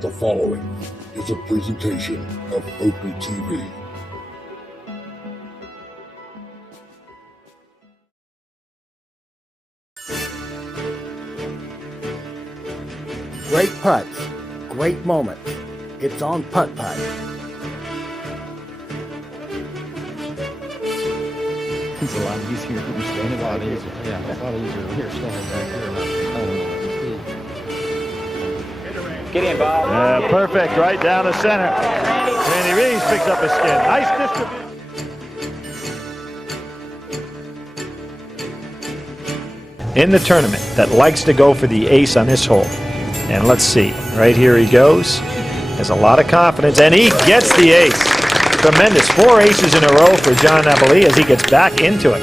The following is a presentation of Opie TV. Great putts, great moments. It's on Putt-Putt. It's a lot easier than standing back here. Yeah, a lot easier here standing back here. Get in, Bob. Perfect, right down the center. Randy Reeves picks up a skin. Nice distribution. In the tournament that likes to go for the ace on this hole. And let's see, right here he goes. Has a lot of confidence, and he gets the ace. Tremendous, 4 aces in a row for John Napoli as he gets back into it.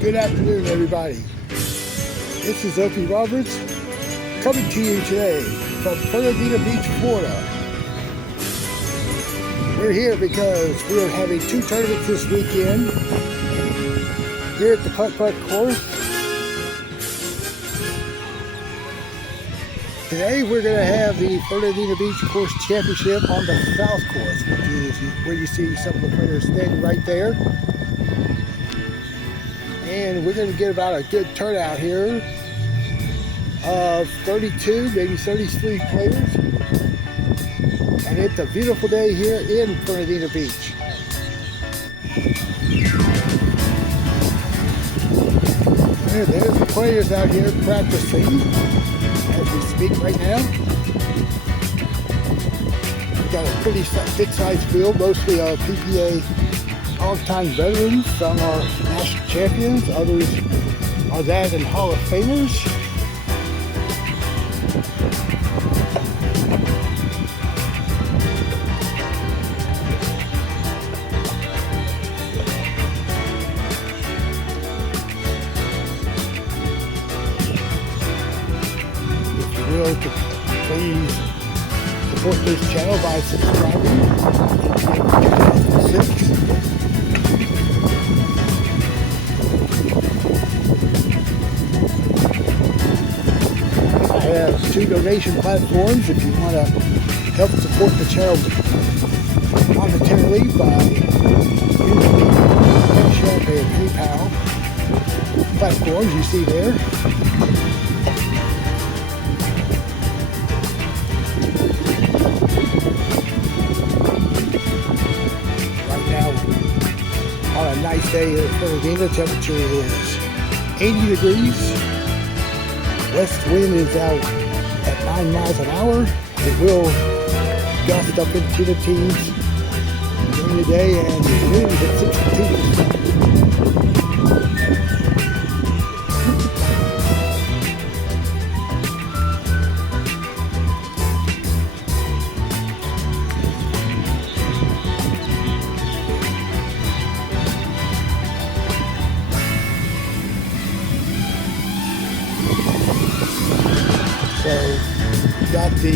Good afternoon, everybody. This is Opie Roberts coming to you today from Fernandina Beach, Florida. We're here because we are having 2 tournaments this weekend here at the Putt-Putt course. Today we're going to have the Fernandina Beach Course Championship on the South Course, which is where you see some of the players standing right there. And we're going to get about a good turnout here of 32, maybe 33 players. And it's a beautiful day here in Fernandina Beach. And there's the players out here practicing as we speak right now. We've got a pretty good sized field, mostly PPA all-time veterans. Some are national champions, others are that and Hall of Famers. If you will, please support this channel by subscribing. 2006. I have 2 donation platforms if you want to help support the channel monetarily by using the Cash App and PayPal platforms you see there. Right now, on a nice day in Fernandina, temperature is 80 degrees. West wind is out at 9 miles an hour. It will gust up into the teens during the day, and the wind is at 62. So, we've got the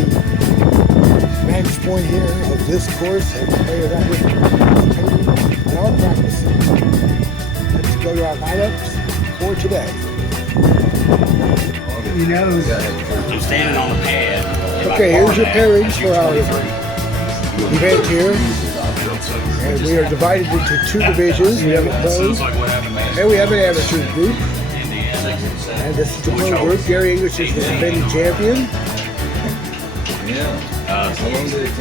vantage point here of this course and the players out here and our practicing. Let's go to our lineups for today. You know, I'm standing on the pad. okay, here's your pairings for our event here. And we are divided into 2 divisions. We have a pro and we have an amateur group. And this is the pro group. Gary English is the defending champion.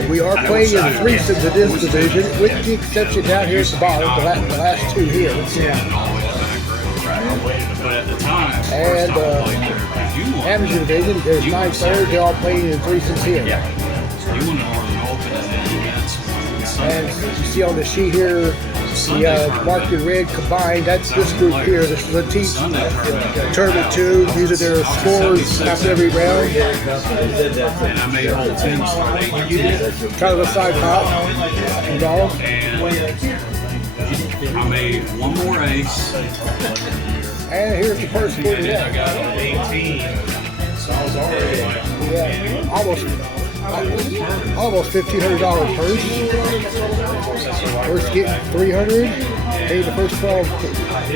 We are playing in threesomes in this division, with the exception down here at the bottom, the last 2 here. And amateur division, there's 9 players, they're all playing in threesomes here. And as you see on the sheet here, The marked in red combined, that's this group here. This is a teach tournament 2. These are their scores after every round. And I made all 10 start 8. Kind of a side pot. Dog. And I made one more ace. And here's the first score And then I got an 18. So I was already like, yeah, almost $1,500 purse. First getting 300. Paid the first 12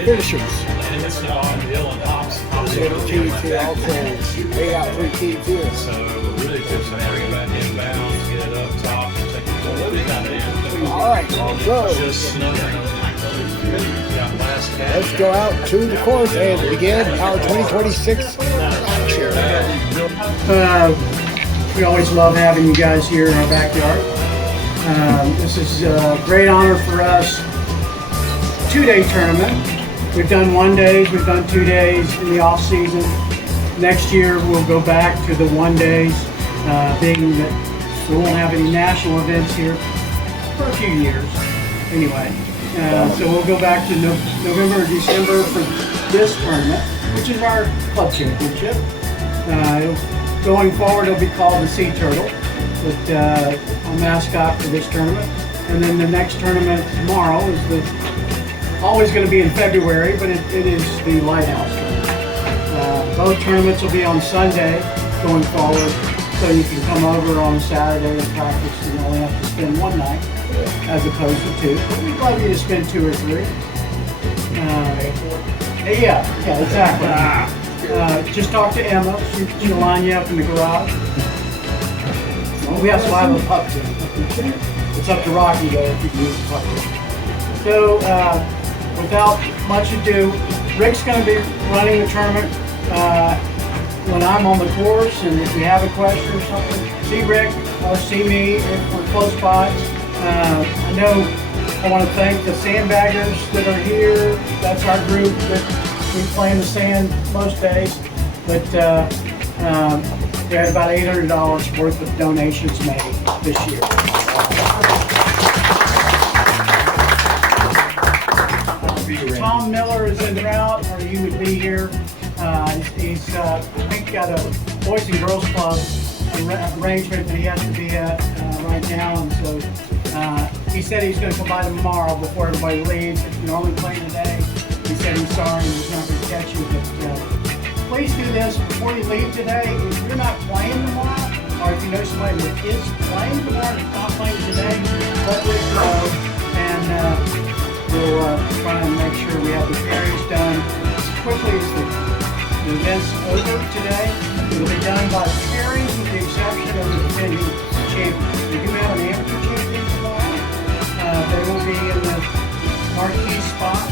finishers. and it's the bottom hill and hops. So the T2 also paid out 3 T2. So really just bring it back inbound, get it up top, and take it All right, so just snug it. Got last cat. let's go out to the course and begin our 2026 lecture. We always love having you guys here in our backyard. This is a great honor for us. 2-day tournament. We've done 1 days, we've done 2 days in the off season. Next year we'll go back to the 1 days, being that we won't have any national events here for a few years. Anyway, so we'll go back to November or December for this tournament, which is our club championship. Going forward, it'll be called the Sea Turtle, but our mascot for this tournament. And then the next tournament tomorrow is always going to be in February, but it is the Lighthouse tournament. Both tournaments will be on Sunday going forward, so you can come over on Saturday and practice. You only have to spend 1 night as opposed to 2. But we'd love you to spend 2 or 3. Yeah, exactly. Just talk to Emma. She'll line you up in the garage. We also have a putt team. It's up to Rocky though if you can use the putt team. So without much ado, Rick's going to be running the tournament when I'm on the course, and if you have a question or something, see Rick or see me if we're close by. I want to thank the sandbaggers that are here. That's our group that we play in the sand most days, but we had about $800 worth of donations made this year. Tom Miller is en route, or he would be here. He's I think got a Boys and Girls Club arrangement that he has to be at right now, and so he said he's going to come by tomorrow before everybody leaves. If you're only playing today, he said he's sorry he's not going to catch you, but please do this before you leave today. If you're not playing tomorrow, or if you know somebody that is playing tomorrow and not playing today, let Rick know, and we'll try and make sure we have the carries done as quickly as the event's over today. It'll be done by pairing with the exception of the defending champions. We do have an amateur champion tomorrow. They will be in the marquee spot.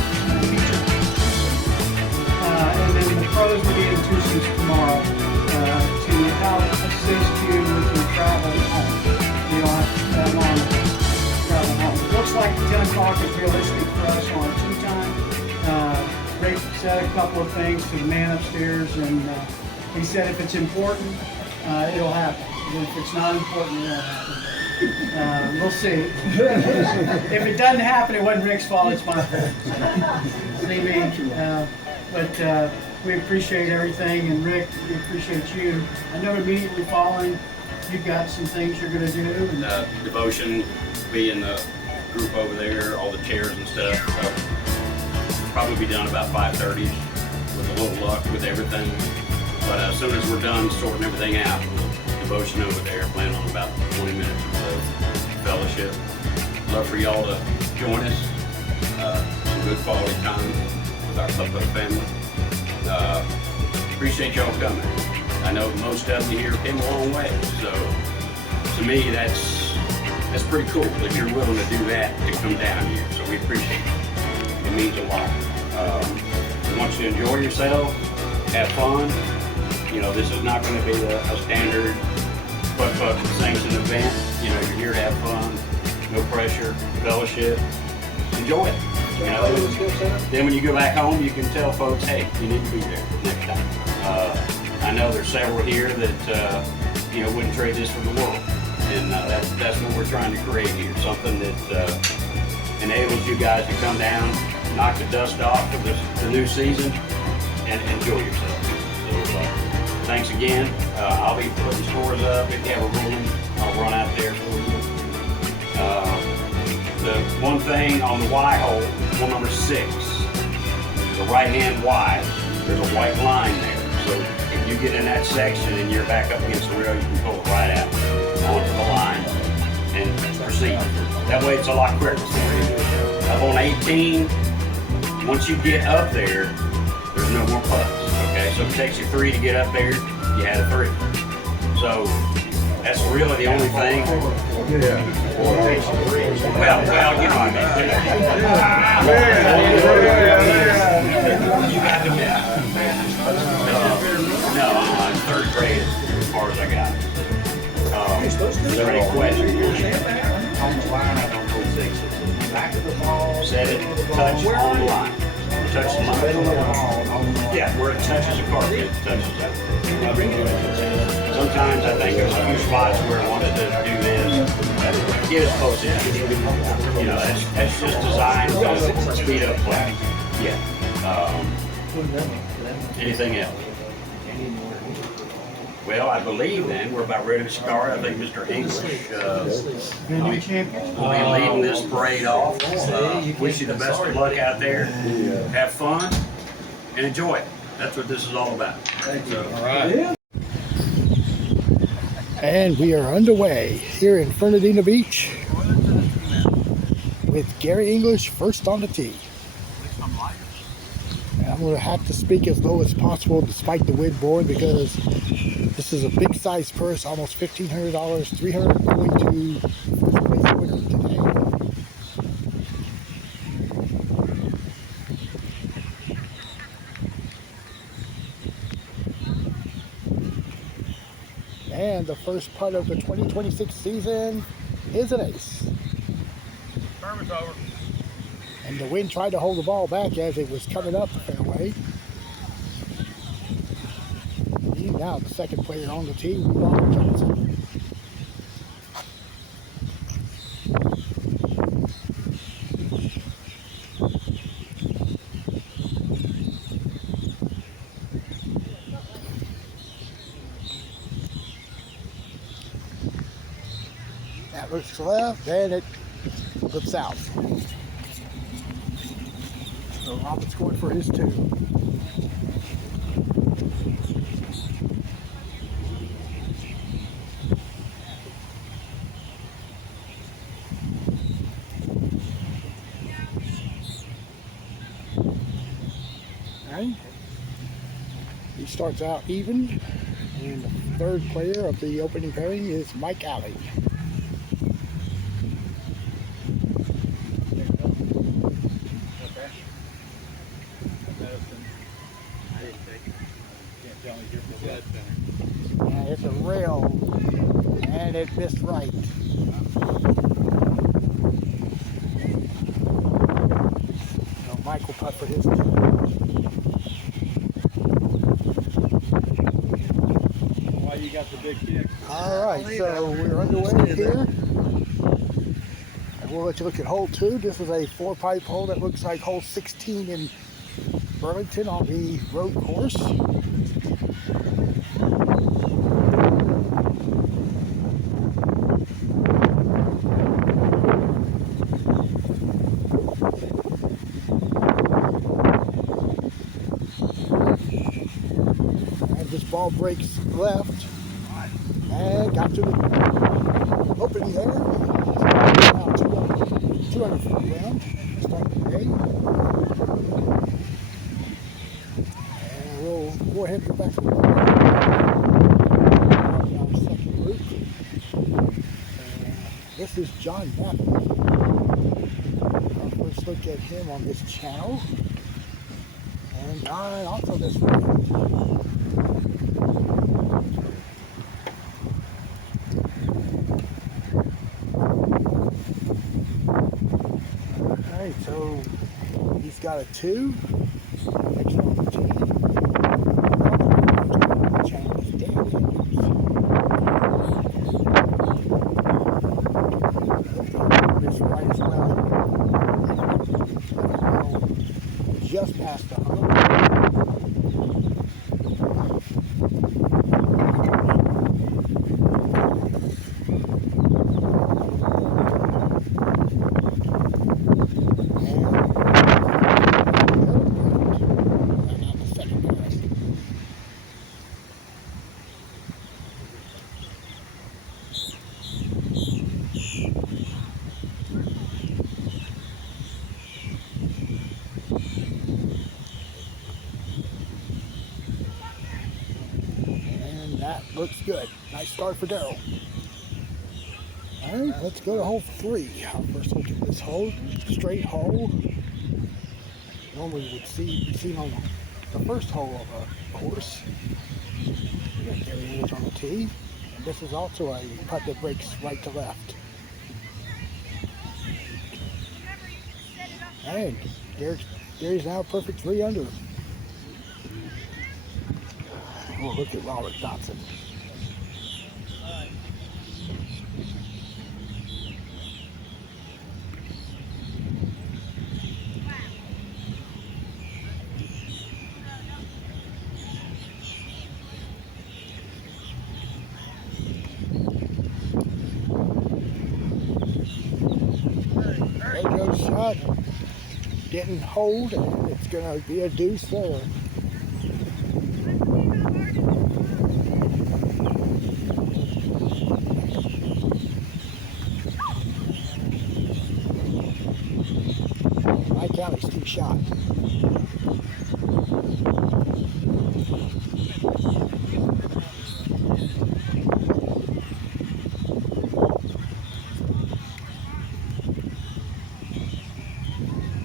And then the pros will be in twosome tomorrow to help assist you with your travel home. You don't have that long to travel home. It looks like 10 o'clock is realistic for us on tea time. Rick said a couple of things to the man upstairs, and he said if it's important, it'll happen. If it's not important, it won't happen. We'll see. If it doesn't happen, it wasn't Rick's fault, it's my fault. See me? But we appreciate everything, and Rick, we appreciate you. I know immediately following, you've got some things you're going to do. And Devotion, be in the group over there, all the chairs and stuff. So probably be done about 5:30 with a little luck with everything. But as soon as we're done sorting everything out, devotion over there, plan on about 20 minutes or so. Fellowship. Love for y'all to join us. Some good quality time with our PUTT-PUTT family. Appreciate y'all coming. I know most of you here came a long way, so to me that's pretty cool that you're willing to do that to come down here. So we appreciate it. It means a lot. We want you to enjoy yourself, have fun. You know, this is not going to be a standard PUTT-PUTT sanctioned event. You know, you're here to have fun, no pressure, fellowship, enjoy it. You know, then when you go back home, you can tell folks, hey, you need to be there next time. I know there's several here that you know, wouldn't trade this for the world, and that's what we're trying to create here. Something that enables you guys to come down, knock the dust off of the new season, and enjoy yourself. So thanks again. I'll be putting scores up. If you have a ruling, I'll run out there for you. The one thing on the Y hole, hole number 6, the right-hand Y, there's a white line there. So if you get in that section and you're back up against the rail, you can pull it right out onto the line and proceed. That way it's a lot quicker for you. Up on 18, once you get up there, there's no more putts. Okay, so if it takes you 3 to get up there, you had a 3. So that's really the only thing. Well, you know what I mean. No, I'm 3rd grade as far as I got. Is there any questions? On the line, I don't know 6. Back of the ball. Set it, touch on the line. Touch the line. Yeah, where it touches the carpet, it touches that. Sometimes I think there's a few spots where I wanted to do this. Get as close as you can. You know, that's just designed to speed up play. Yeah. Anything else? Well, I believe then we're about ready to start. I think Mr. English will be leading this parade off. Wish you the best of luck out there. Have fun and enjoy it. That's what this is all about. All right. And we are underway here in Fernandina Beach with Gary English first on the tee. And I'm going to have to speak as low as possible despite the wind blowing because this is a big size purse, almost $1,500, $300 going to first place winner today. And the first putt of the 2026 season is an ace. Tournament's over. And the wind tried to hold the ball back as it was coming up the fairway. Now the second player on the tee, Ron Johnson. That looks left, and it flips south. So Robert's going for his 2. He starts out even, and the 3rd player of the opening pairing is Mike Alley. And it's a rail, and it missed right. So Mike will putt for his 2. You got the big kick. All right, so we're underway here. And we'll let you look at hole 2. This is a 4-pipe hole that looks like hole 16 in Burlington on the road course. And this ball breaks left. And got to the opening there. Now 200 foot round. Starting the day. And we'll go ahead and go back to our second group. This is John Matthew. Our first look at him on this channel. And I also this one. So he's got a 2. Next on the team. Channel is Dan Andrews. field is right as well. Just past the hump. That looks good. Nice start for Daryl. All right, let's go to hole 3. Our first look at this hole, straight hole. Normally you would be seen on the first hole of a course. There he is on the tee. And this is also a putt that breaks right to left. And Gary's now a perfect 3 under. We'll look at Robert Dotson. There goes shot. Didn't hold, and it's going to be a deuce there. County's 2 shot.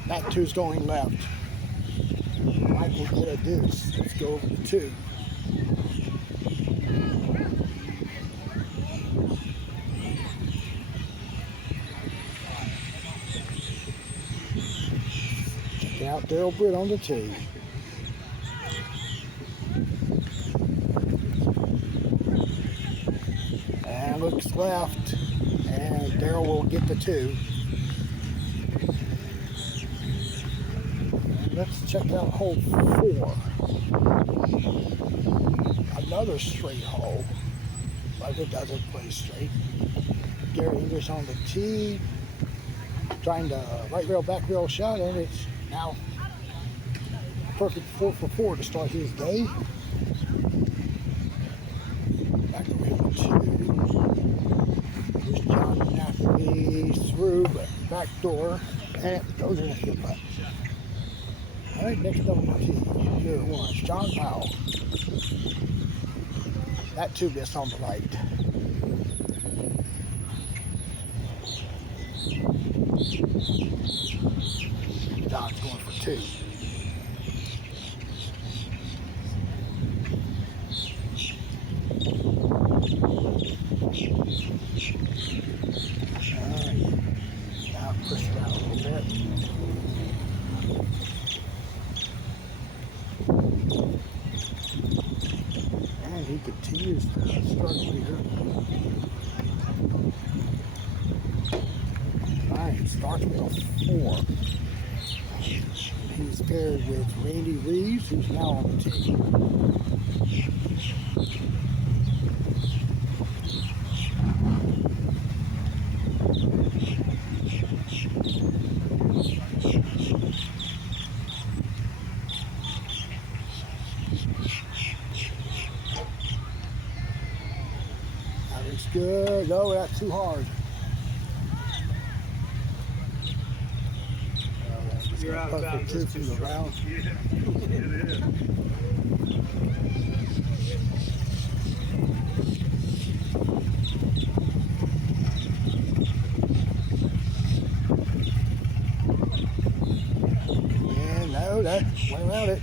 That 2's going left. Mike will get a deuce. Let's go over to 2. Out Daryl Britt on the tee. And looks left. And Daryl will get the 2. Let's check out hole 4. Another straight hole. But it doesn't play straight. Gary English on the tee. Trying to right rail, back rail shot, and it's now perfect 4 for 4 to start his day. Back around 2. Here's John Napoli through, but back door, and those are the good putt. All right, next up on the tee. Here it was, John Powell. That 2 missed on the right. John's going for 2. Alright. Now push it out a little bit. And he continues to struggle here. Alright, starts with a 4. He's paired with Randy Reeves, who's now on the team. That looks good. No, that's too hard. You're out of bounds. Perfect 2 from the round. Yeah, it is. And no, that went around it.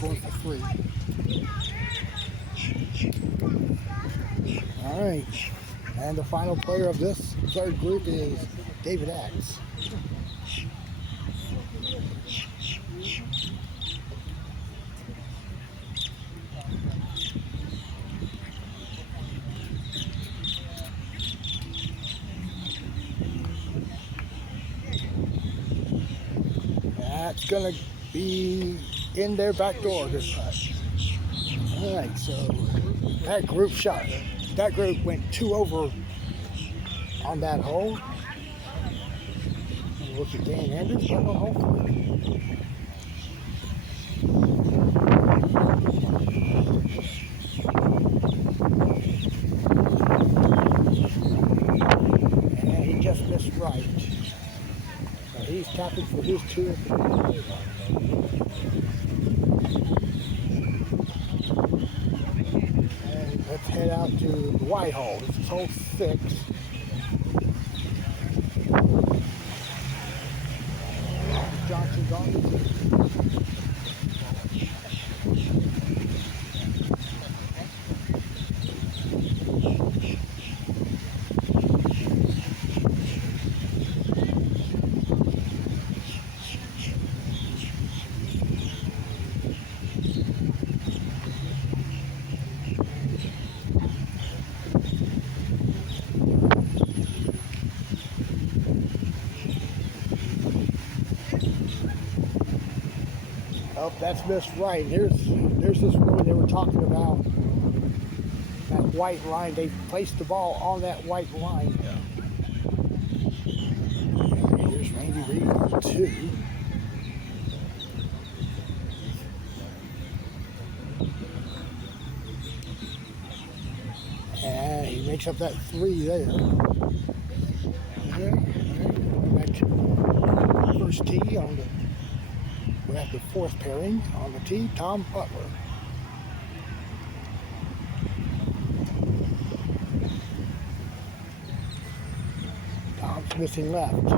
Going for 3. All right. And the final player of this 3rd group is David Axe. That's gonna be in their back door this time. All right, so that group shot. That group went 2 over on that hole. And look at Dan Andrews on the hole. And he just missed right. So he's tapping for his 2. And let's head out to the white hole. This is hole 6. Johnson's on the tee. Oh, that's missed right. There's this one they were talking about. That white line. They placed the ball on that white line. And here's Randy Reed on 2. And he makes up that 3 there. Back to first tee on the. We have the 4th pairing on the tee, Tom Butler. Tom's missing left.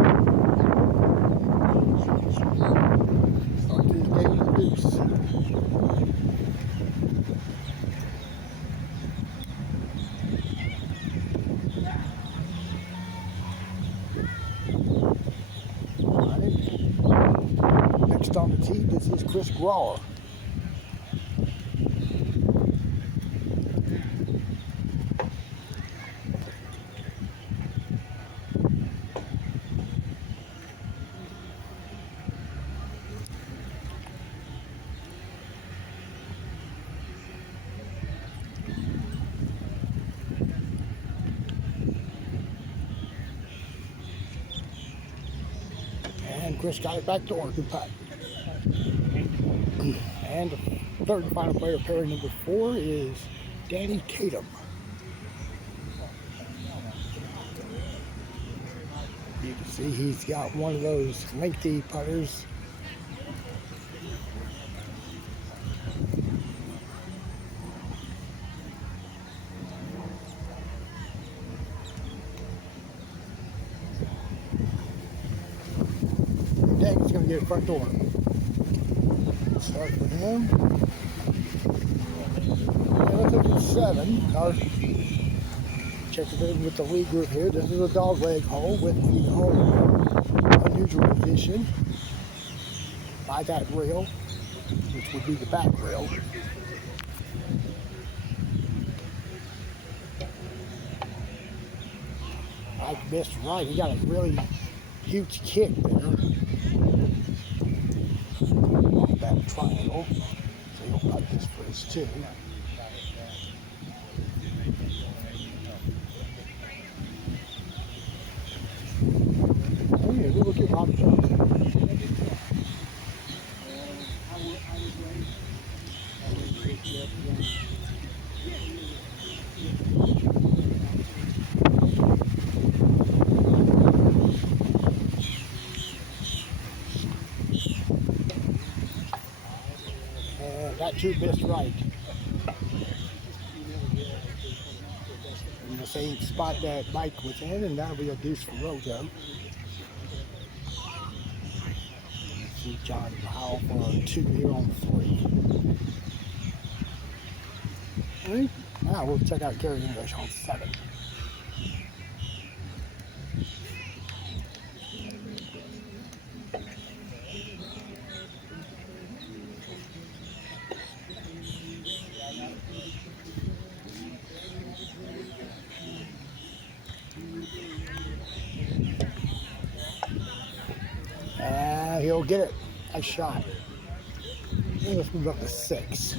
Start to his game with the deuce. Next on the tee, this is Chris Grawer. And Chris got it back door. Good putt. And the 3rd and final player, pairing number 4, is Danny Tatum. You can see he's got one of those lengthy putters. Danny's going to get it front door. Start for him. And let's look at 7. Check it in with the lead group here. This is a dog leg hole with the hole unusual position by that rail, which would be the back rail. I missed right. He got a really huge kick there. That triangle. So he'll cut this for his 2. Oh yeah, we'll look at Rob Johnson. That 2 missed right. In the same spot that Mike was in, and that'll be a deuce for Rojo. See John Powell for a 2 here on 3. All right, now we'll check out Gary English on 7. He'll get it Nice shot. And let's move up to 6.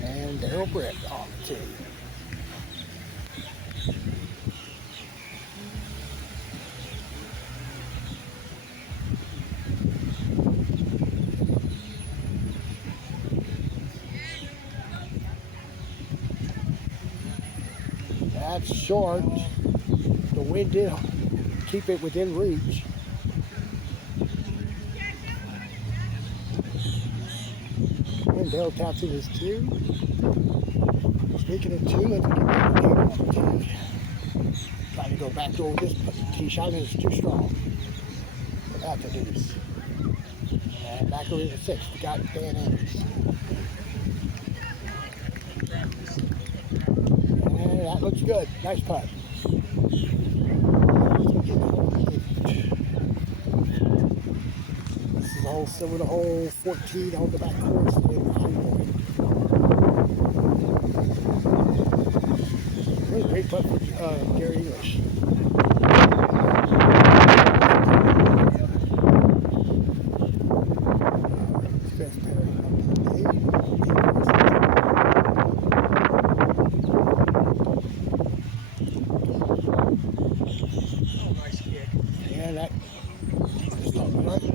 And Daryl Britt on the tee. That's short. The wind did keep it within reach. And Dale taps in his 2. Speaking of 2, let's get back to on the tee. Trying to go back over this tee shot, and it's too strong. But that's a deuce. And back over to 6. We got Dan Andrews. And that looks good. Nice putt. This is the whole silver, the whole 14 on the back course in the high point. Really great putt for Gary English. Fifth pairing up to the day. And that is not right.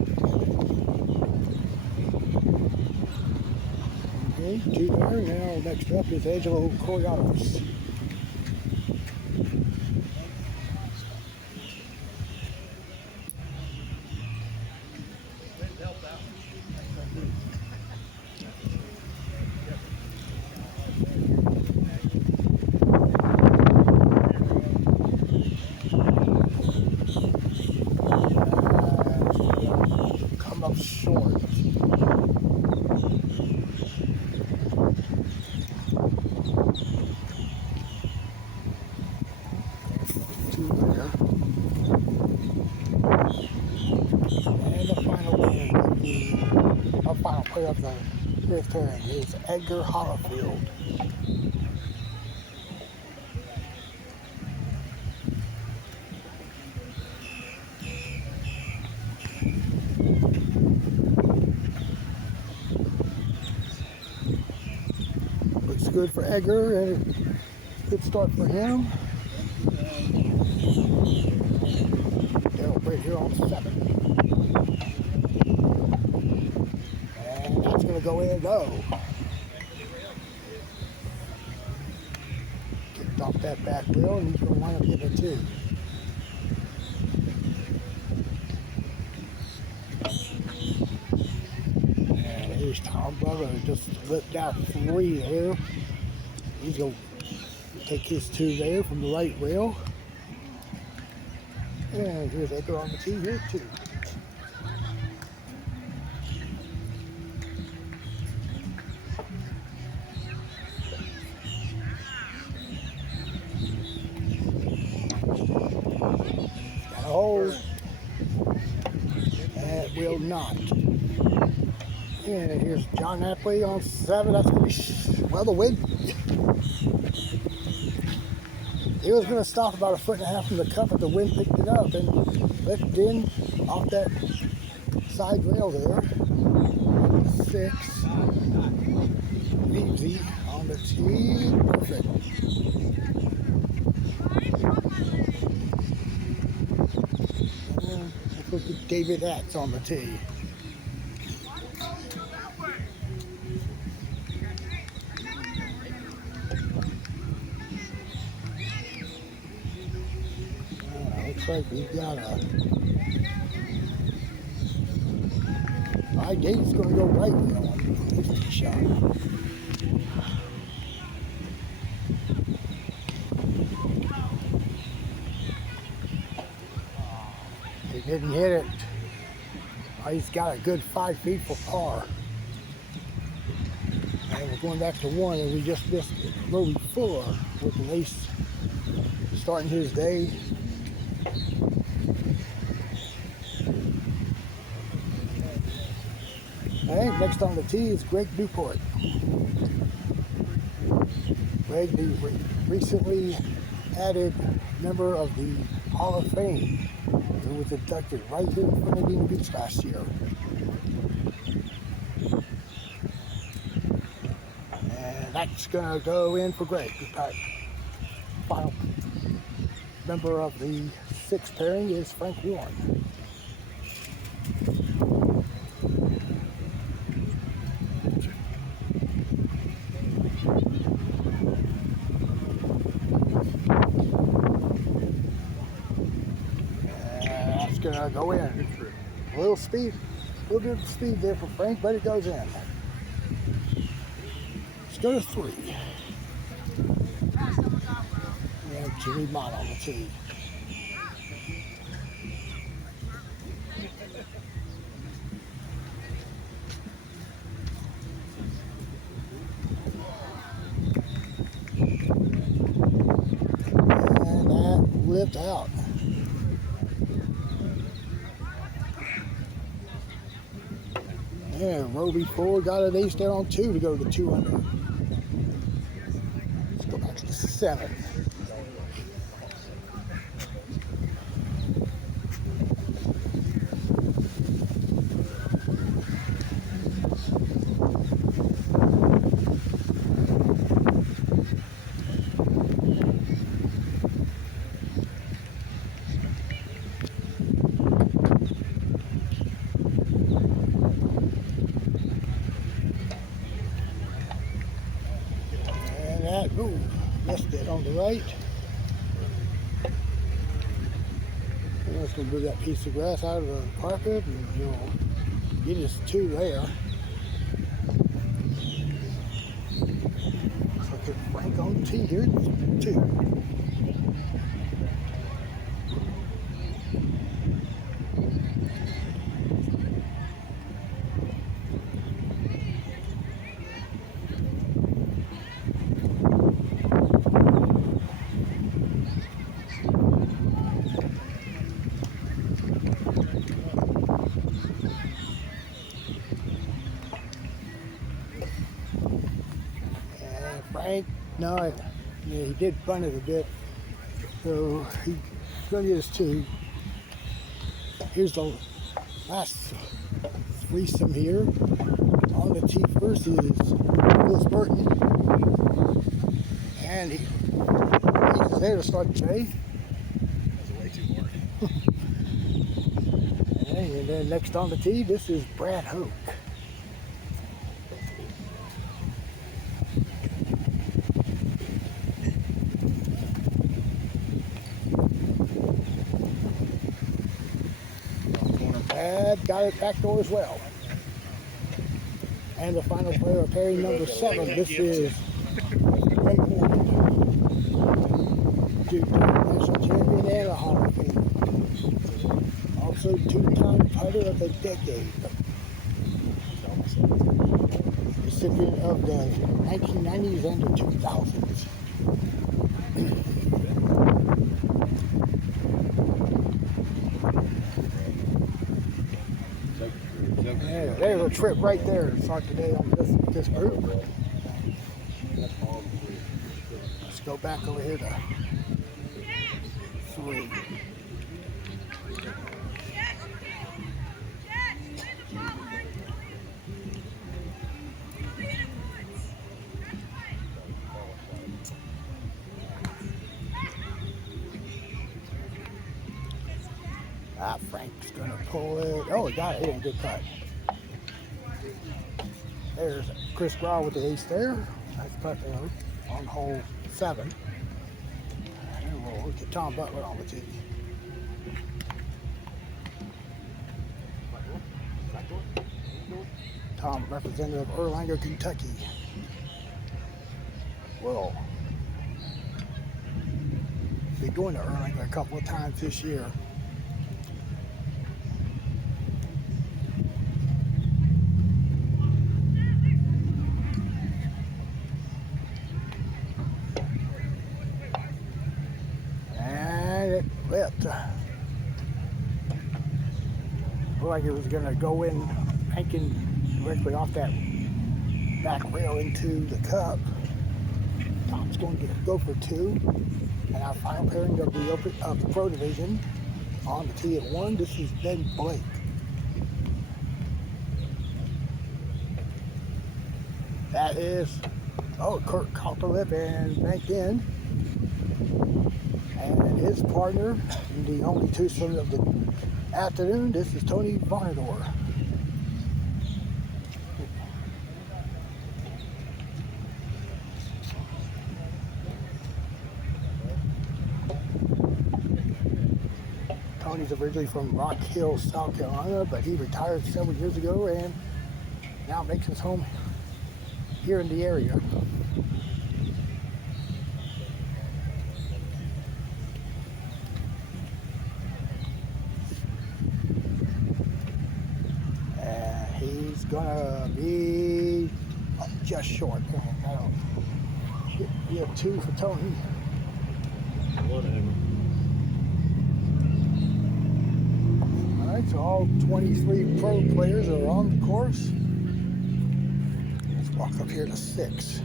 Okay, 2 there. Now next up is Angelo Corianos. Come up short. Two there. And the final player of our final player of the 5th turn is Edgar Hollifield. Looks good for Edgar, and good start for him. Daryl Britt here on 7. And that's going to go in low. Kicked off that back wheel, and he's going to wind up getting a 2. And here's Tom Butler, just slipped out 3 there. He's going to take his 2 there from the right rail. And here's Edgar on the tee here too. Got a hold. That will not. And here's John Napoli on 7. That's going to be, well, the wind. He was going to stop about 1.5 feet from the cup, but the wind picked it up and lifted in off that side rail there. 6. Easy on the tee. Perfect. And let's look at David Atz on the tee. Looks like we've got a... Dave's going to go right with on his tee shot. He didn't hit it. He's got a good 5 feet for par. And we're going back to 1, and we just missed where we before with the Ace starting his day. Hey, next on the tee is Greg Newport. Greg, the recently added member of the Hall of Fame who was inducted right here in Fernandina Beach last year. And that's going to go in for Greg. The final member of the sixth pairing is Frank Warren. Gonna go in. A little speed, a little bit of speed there for Frank, but it goes in. Let's go to 3. And Jimmy Mott on the tee. And that lived out. And Roby Ford got an ace there on 2 to go to 2 under. Let's go back to 7. Ooh, missed it on the right. And that's going to move that piece of grass out of the carpet, and he'll get his 2 there. Looks like it's Frank on the tee here. 2. Frank, no, yeah, he did bunt it a bit, so he's going to get his 2. Here's the last threesome here. On the tee first is Will Burton, and he's there to start the day. That's way too hard. And then next on the tee, this is Brad Hoke. Brad got it back door as well. And the final player of pairing number 7, this is Frank Warren, two-time national champion and a Hall of Famer. Also 2-time putter of the decade. Recipient of the 1990s and the 2000s. Yeah, there's a trip right there to start the day on this group. Let's go back over here to 3. Frank's gonna pull it. Oh, he got it. He had a good putt. There's Chris Graw with the ace there. Nice putt there on hole 7. And we'll look at Tom Butler on the tee. Tom, representative of Erlanger, Kentucky. Will be going to Erlanger a couple of times this year. Looked like it was going to go in, hanking directly off that back rail into the cup. Tom's going to go for 2. And our final pairing of the Pro Division On the tee at 1, this is Ben Blake. That is, Kurt Copperlip and banked in. And his partner, the only twosome of the afternoon, this is Tony Varnador. Tony's originally from Rock Hill, South Carolina, but he retired several years ago and now makes his home here in the area. And he's gonna be just short. We have 2 for Tony. Whatever. Alright, so all 23 pro players are on the course. Let's walk up here to 6.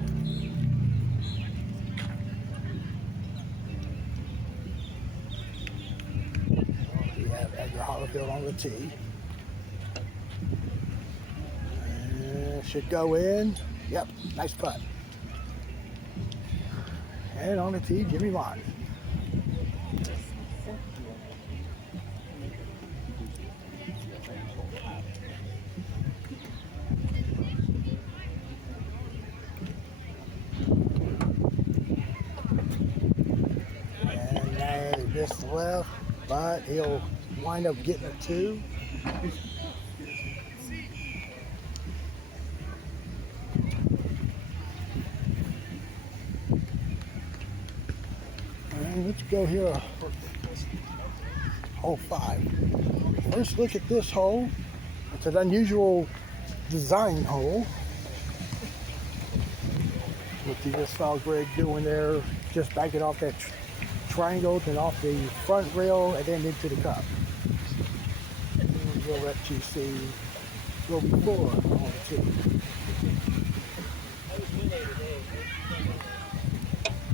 We have Edgar Hollifield on the tee. Should go in. Yep, nice putt. And on the tee, Jimmy Mott. And missed left, but he'll wind up getting a 2. And let's go here, hole 5. First look at this hole. It's an unusual design hole. What you just saw Greg doing there, just backing off that triangle, then off the front rail, and then into the cup. And we'll let you see go before on the tee.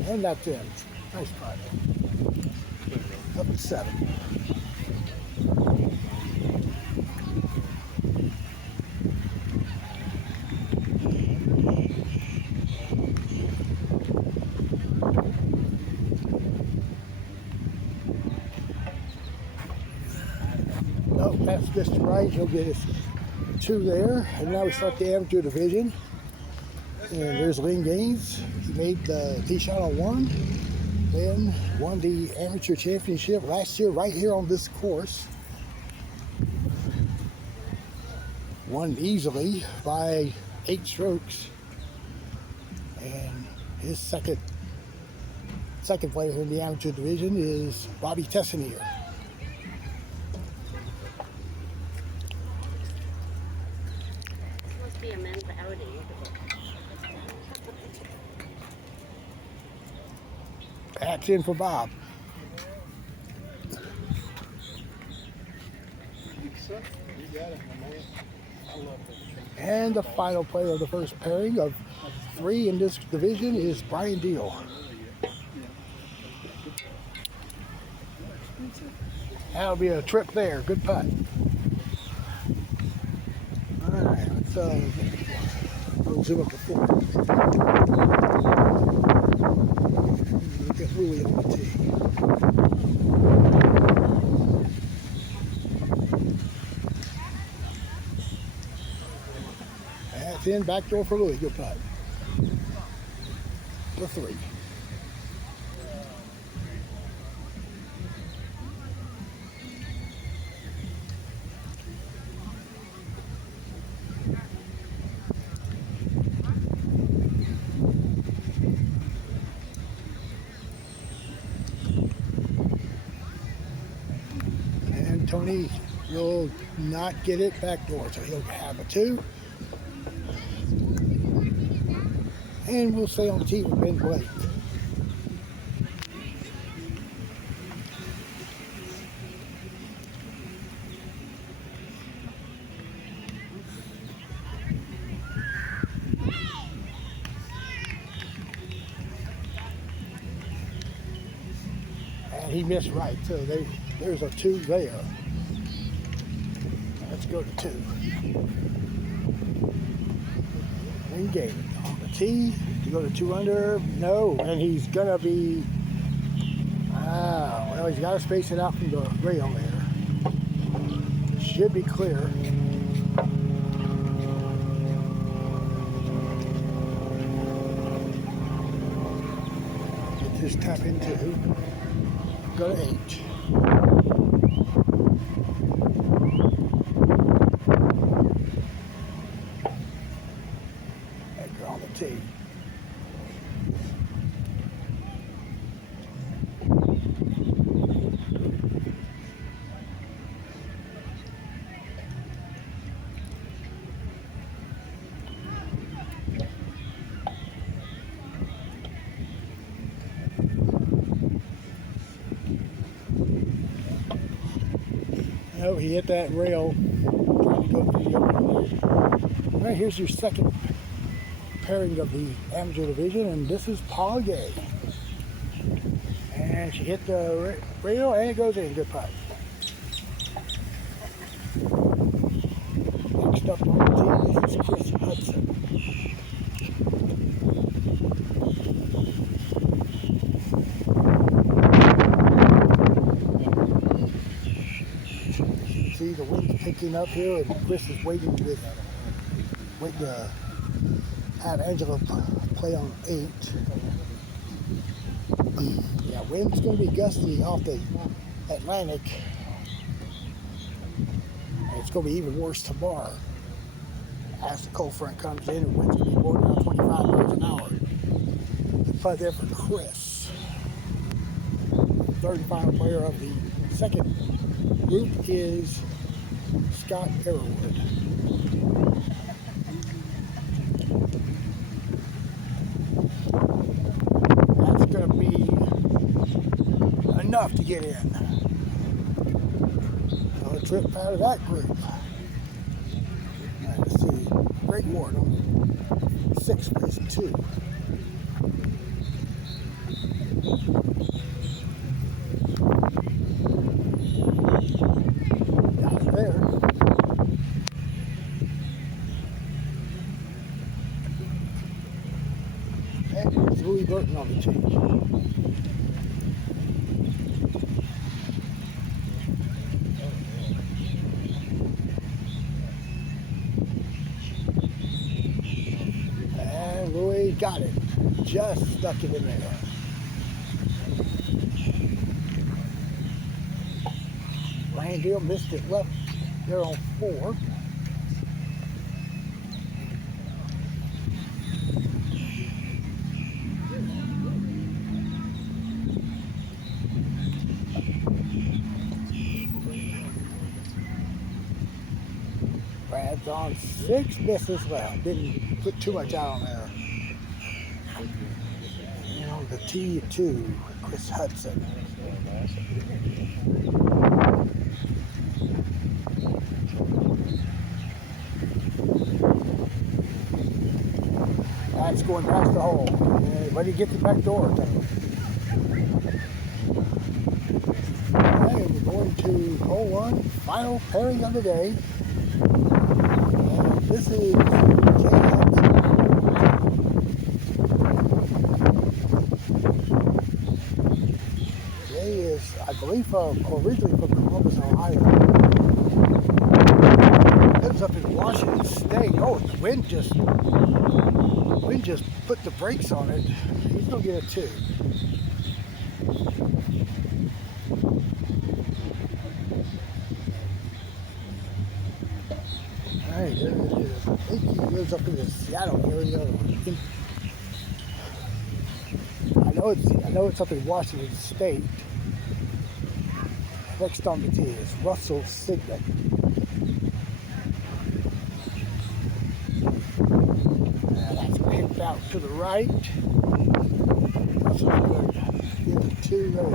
And that's it. Nice putt. Up to 7. No, that's just right. He'll get his 2 there. And now we start the amateur division. And there's Lynn Gaines. He made the tee shot on 1. Then won the amateur championship last year right here on this course. Won easily by 8 strokes. And his second player in the amateur division is Bobby Tessanier. Must be a men's outing. That's in for Bob. And the final player of the first pairing of 3 in this division is Brian Deal. That'll be a trip there. Good putt. All right, let's zoom up to 4. Look at Louie on the tee. That's in, backdoor for Louie. Good putt. The 3. And Tony will not get it backdoor, so he'll have a 2. And we'll stay on the tee with Ben Blake. And he missed right, so there's a 2 there. Let's go to 2. Engage on the tee to go to 2 under. No, and he's gonna be. Well, he's got to space it out from the rail there. Should be clear. Get this tap into. Go to 8. Anchor on the tee. Oh, he hit that rail. Trying to go through the other one. All right, here's your second pairing of the amateur division, and this is Paul Gay. And she hit the rail, and it goes in. Good putt. Next up on the team, this is Chris Hudson. See the wind's picking up here, and Chris is waiting to have Angela play on 8. Yeah, wind's going to be gusty off the Atlantic. And it's going to be even worse tomorrow. As the cold front comes in, and wind's going to be more than 25 miles an hour. The putt there for Chris. Third and final player of the second group is Scott Arrowwood. That's going to be enough to get in. Another trip out of that group. Let's see. Greg Ward on 6th place 2. There. And here's Louis Burton on the tee. And Louis got it. Just stuck it in there. Randall missed it left there on 4. Brad's on 6, misses left. Didn't put too much out on there. And on the tee 2, Chris Hudson. That's going past the hole. But he gets it back door. Okay, we're going to hole 1, final pairing of the day. And this is Jay Hudson. Jay is, I believe, originally from Columbus, Ohio. Lives up in Washington State. Oh, the wind just put the brakes on it. He's gonna get a 2. Alright, there it is. I think he lives up in the Seattle area. I know it's up in Washington State. Next on the tee is Russell Sigmund. Out to the right. That's a good. Get the 2 there.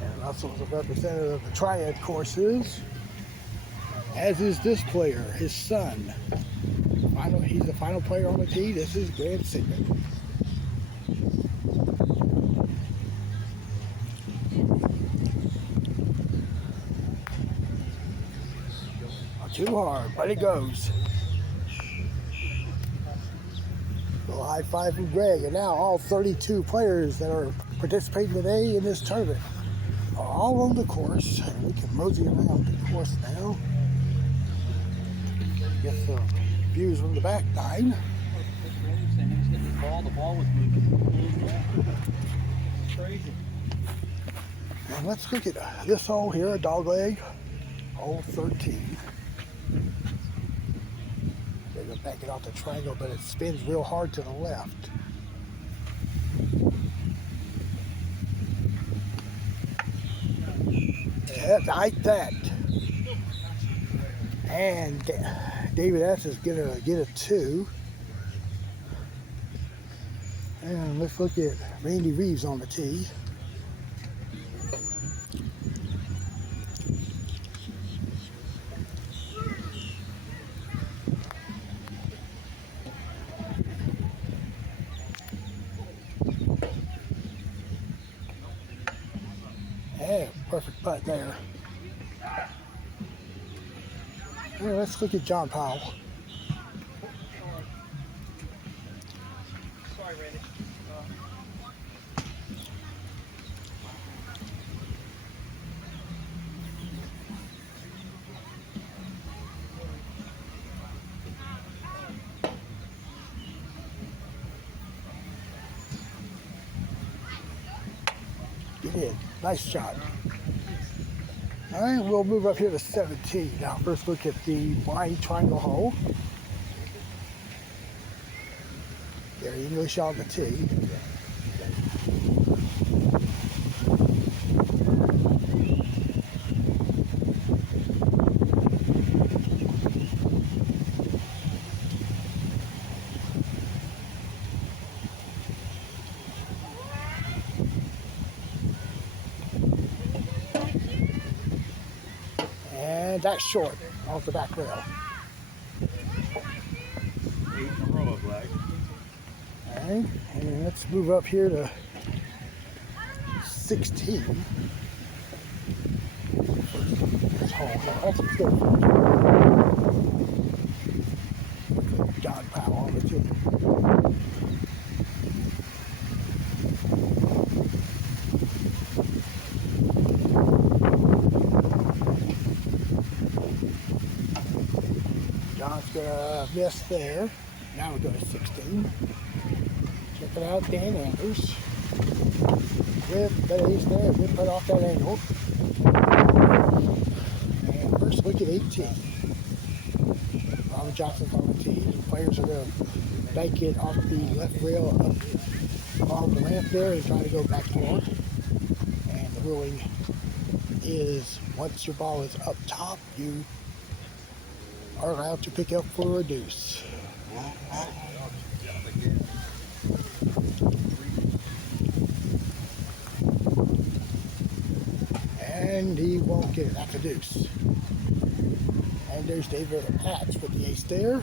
And Russell's a representative of the Triad courses. as is this player, his son. He's the final player on the tee. This is Grant Sigmund. Not too hard, but it goes. A high five from Greg. And now all 32 players that are participating today in this tournament are all on the course. And we can mosey around the course now. Get some views from the back nine. The ball was moving. Crazy. And let's look at this hole here, a dog leg, hole 13. They're going to back it off the triangle, but it spins real hard to the left. Yeah, like that. And David S. is going to get a 2. And let's look at Randy Reeves on the tee. Yeah, perfect putt there. Yeah, let's look at John Powell. Sorry, Randy. Get in. Nice shot. All right, we'll move up here to 17. Now, first look at the blind triangle hole. Gary English on the tee. And that's short off the back rail. 8 in a row, Black. All right, and let's move up here to 16. This hole here. That's good. John Powell on the tee. John's gonna miss there. Now we go to 16. Check it out, Dan Andrews. With the ace there, good put off that angle. And first look at 18. Robert Johnson's on the tee. The players are gonna bank it off the left rail up on the ramp there and try to go back north. And the ruling is once your ball is up top, you are allowed to pick up for a deuce. And he won't get it. That's a deuce. And there's David Patch with the ace there.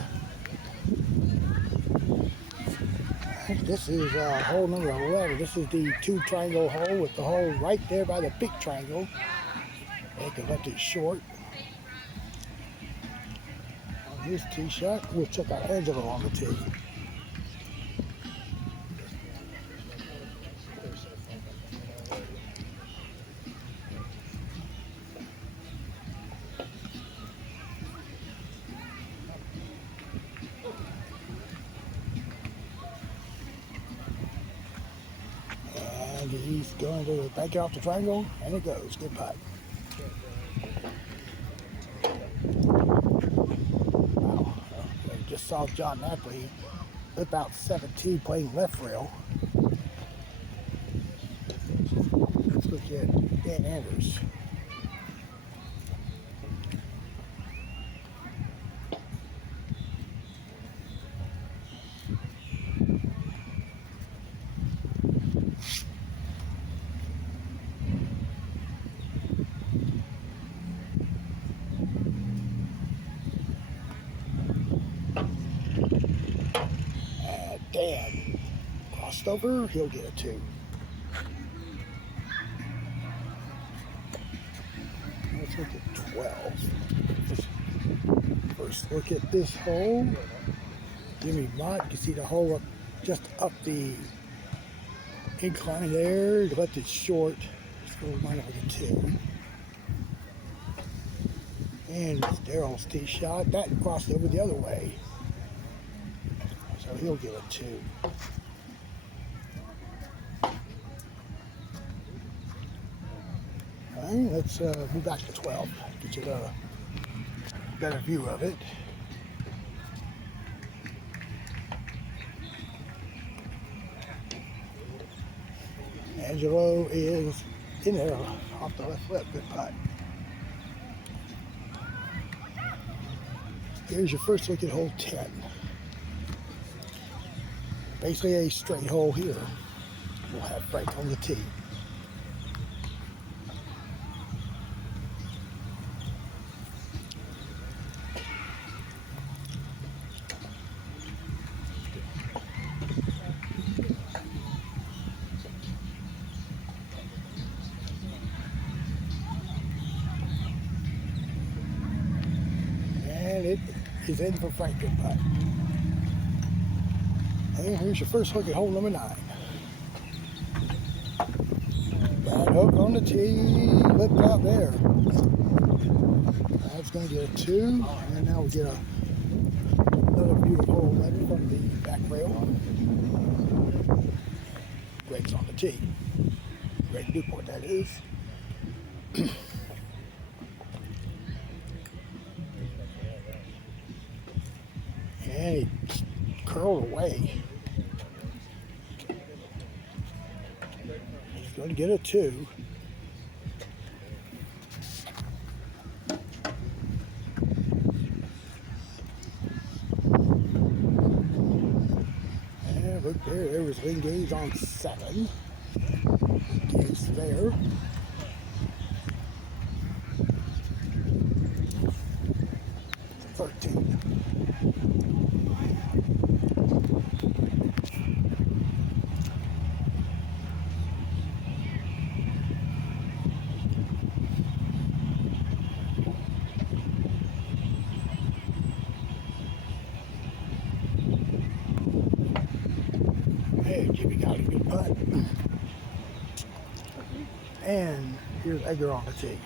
This is hole number 11. This is the 2 triangle hole with the hole right there by the big triangle. They left it short. On his tee shot, we'll check out Angelo on the tee. And he's going to bank it off the triangle, and it goes. Good putt. Wow. I just saw John Napoli whip out 17 playing left rail. Let's look at Dan Andrews. And crossed over, he'll get a 2. Let's look at 12. First look at this hole. Jimmy Mott, you can see the hole up just up the incline there. Left it short. So mine will get 2. And Daryl's tee shot. That crossed over the other way. So he'll get a 2. All right, let's move back to 12. Get you a better view of it. Angelo is in there off the left foot. Good putt. Here's your first look at hole 10. Basically a straight hole here. We'll have Frank on the tee. And it is in for Frank. Good putt. And here's your first look at hole number 9. Bad hook on the tee, flipped out there. That's going to get a 2, and now we get another view of hole 11 from the back rail. Greg's on the tee. Greg Newport, that is. And he curled away. He's going to get a 2. And look there was Lynn Gaines on 7. Gaines there. Hey, Jimmy got a good putt. And here's Edgar on the tee.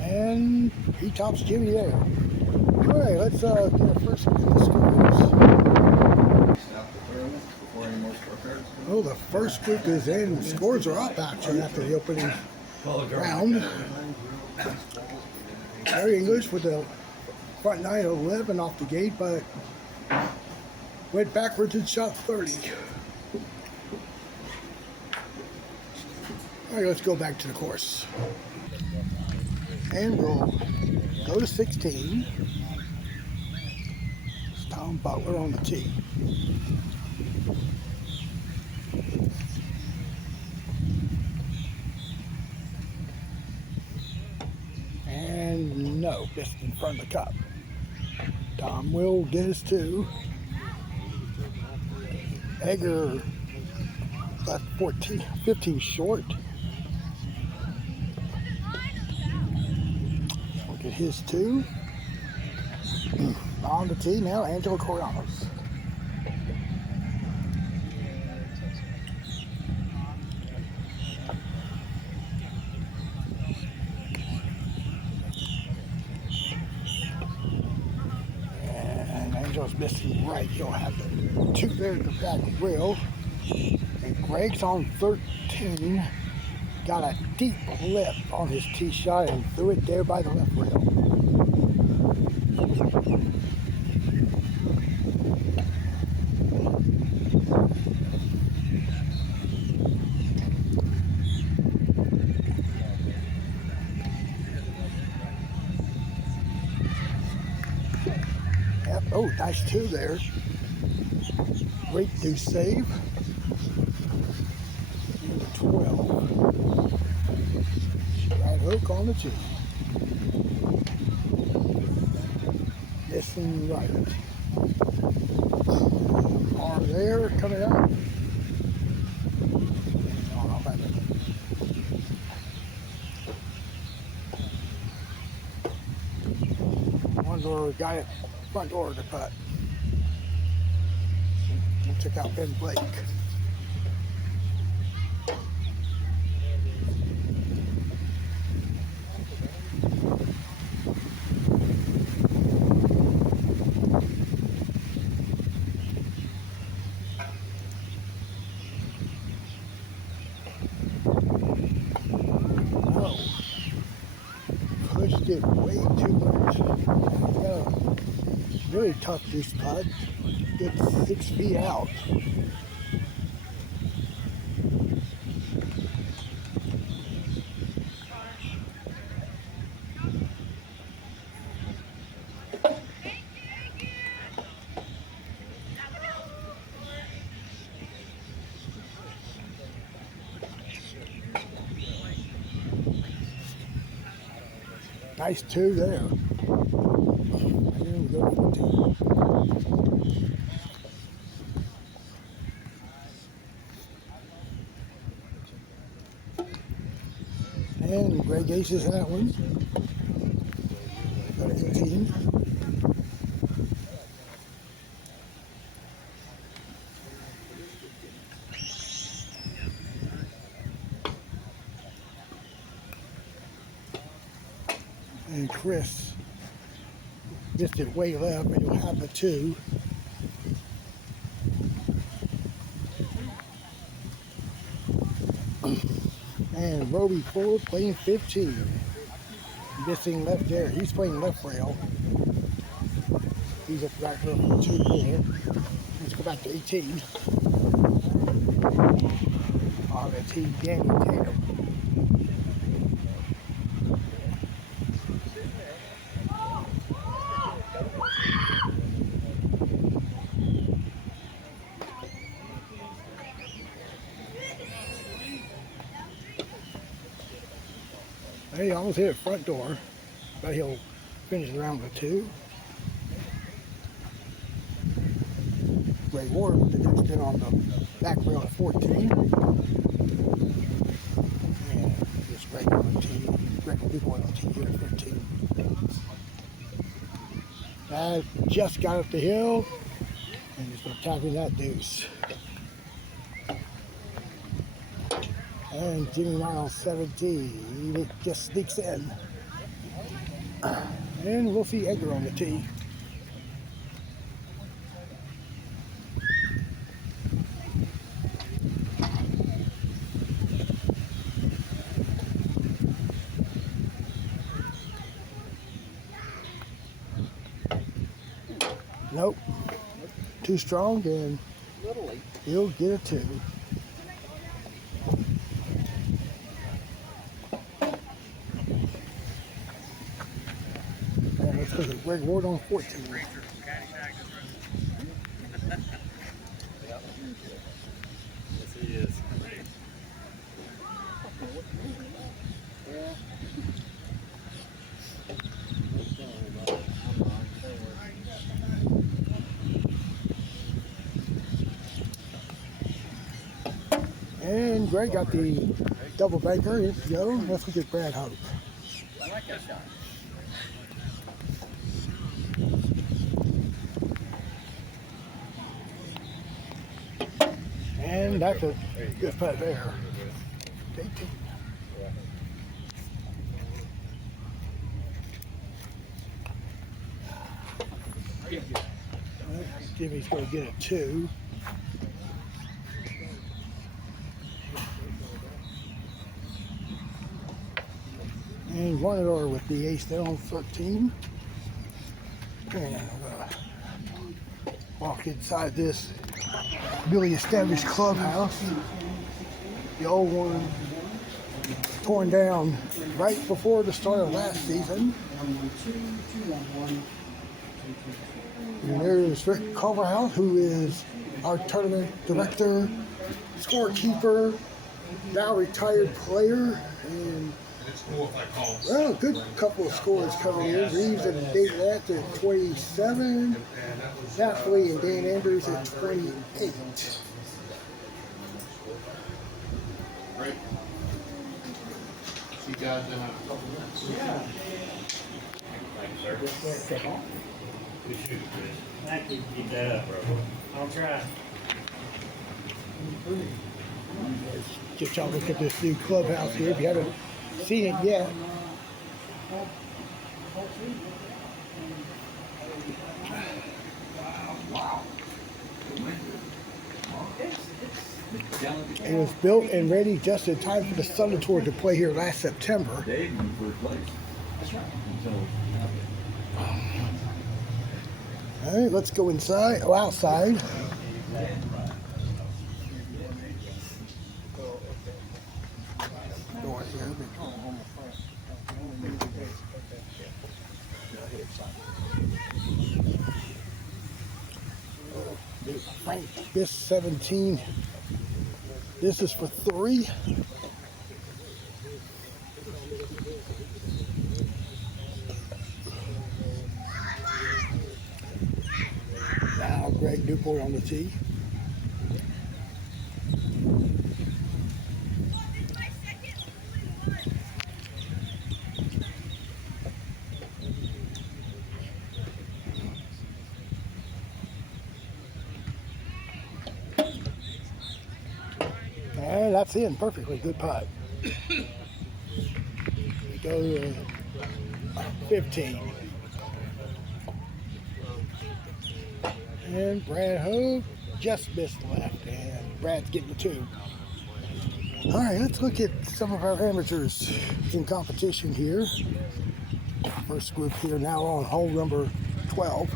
And he tops Jimmy there. All right, let's get our first look at the scores. Oh, the first group is in. Scores are up actually after the opening round. Harry English with the front 9 11 off the gate, but went backwards and shot 30. All right, let's go back to the course. And we'll go to 16. It's Tom Butler on the tee. And no, just in front of the cup. Tom will get his 2. Egger left 15 short. Look at his 2. On the tee now, Angelo Corianos. And Angelo's missing right. He'll have the 2 there at the back rail. And Greg's on 13. Got a deep lip on his tee shot and threw it there by the left rail. Oh, nice two there. Great to save. And the 12. Right hook on the 2. Missing right. Are there coming up? Oh, one door got it, front door of the putt. And took out Ben Blake. No. Pushed it way too much. Really tough this putt. It's 6 feet out. Nice two there. And then we go for 2. And Greg aces that one. Got an 18. And Chris missed it way left, but he'll have the 2. And Roby Ford playing 15. Missing left there. He's playing left rail. He's up right there for 2 there. Let's go back to 18. On the team, Danny Tatum. He almost hit a front door, but he'll finish the round with 2. Ray Ward with the next in on the back rail at 14. And just Greg on the tee. Greg will be going on the tee here at 15. Just got up the hill and he's going to tap in that deuce. And Jimmy Miles 17, it just sneaks in. And we'll see Edgar on the tee. Nope. Too strong, and he'll get a 2. Let's look at Greg Ward on 14. Yes, he is. And Greg got the double banker. Here we go. Let's look at Brad Hope. I like that shot. And that's a good putt there. 18. Jimmy's going to get a 2. And one it over with the ace there on 13. And walk inside this newly established clubhouse. The old one torn down right before the start of last season. And there's Rick Culverhouse, who is our tournament director, scorekeeper, now retired player, and well, a good couple of scores coming in. Reeves and David Nats at 27, Napoli and Dan Andrews at 28. Great. See you guys in a couple minutes. Thank you, sir. Good shooting, Chris. Thank you. Keep that up, bro. I'll try. Just y'all look at this new clubhouse here if you haven't seen it yet. It was built and ready just in time for the Thunder Tour to play here last September. All right, let's go inside, or outside. Door here. This 17. This is for 3. Now Greg Newport on the tee. And that's in perfectly. Good putt. We go to 15. And Brad Hogue just missed the left, and Brad's getting the 2. All right, let's look at some of our amateurs in competition here. First group here now on hole number 12.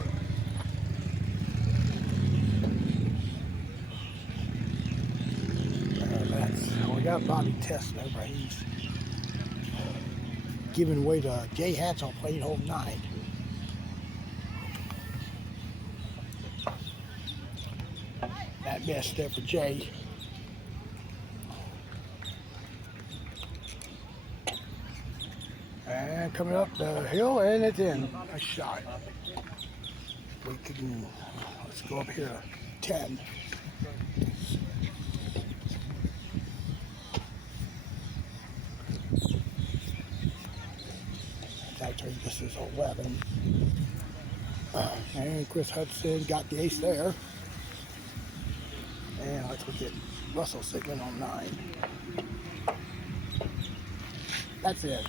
We got Bobby Tessler, but he's giving way to Jay Hatchell playing hole 9. That missed there for Jay. And coming up the hill, and it's in. Nice shot. We can, let's go up here to 10. Actually, this is 11. And Chris Hudson got the ace there. And let's look at Russell Sigmund on 9. That's it.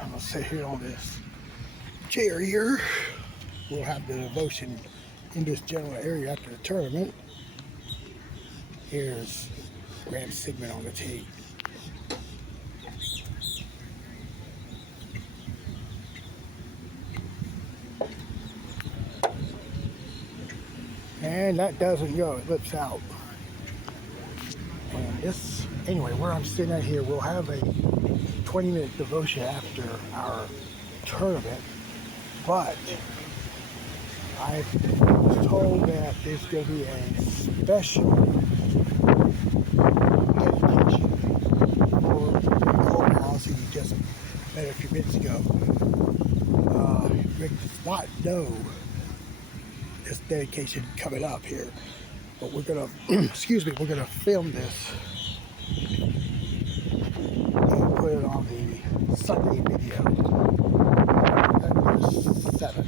I'm going to sit here on this chair here. We'll have the devotion in this general area after the tournament. Here's Graham Sigmund on the tee. And that doesn't go, it lips out. And this, anyway, where I'm sitting at here, we'll have a 20-minute devotion after our tournament, but I was told that there's going to be a special dedication for the courthouse that you just met a few minutes ago. Rick does not know this dedication coming up here, but we're gonna excuse me, we're gonna film this and put it on the Sunday video. That is 7.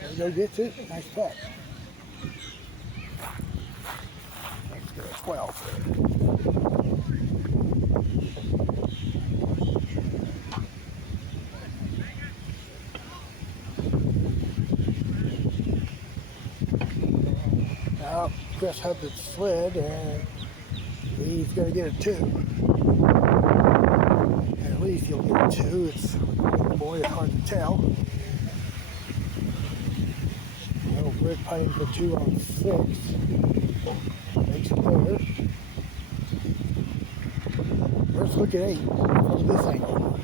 There you go, gets it. Nice putt. Let's go to 12. Now, Chris Hudson slid, and he's going to get a 2. And At least you'll get 2. It's, boy, it's hard to tell. Little Brick putting for 2 on 6. Makes it there. Let's look at 8 from this angle.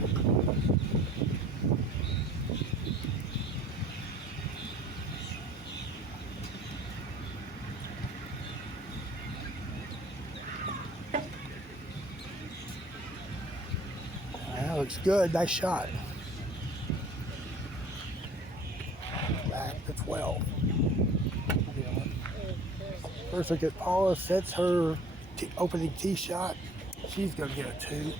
That looks good. Nice shot. Back to 12. First look at Paula. Sets her opening tee shot. She's going to get a 2.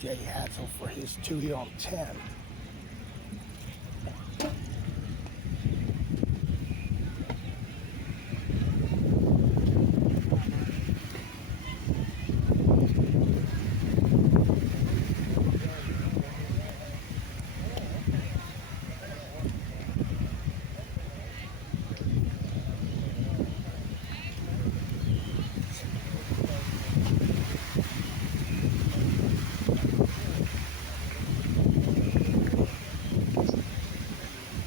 Jay Hatzel for his 2 here on 10.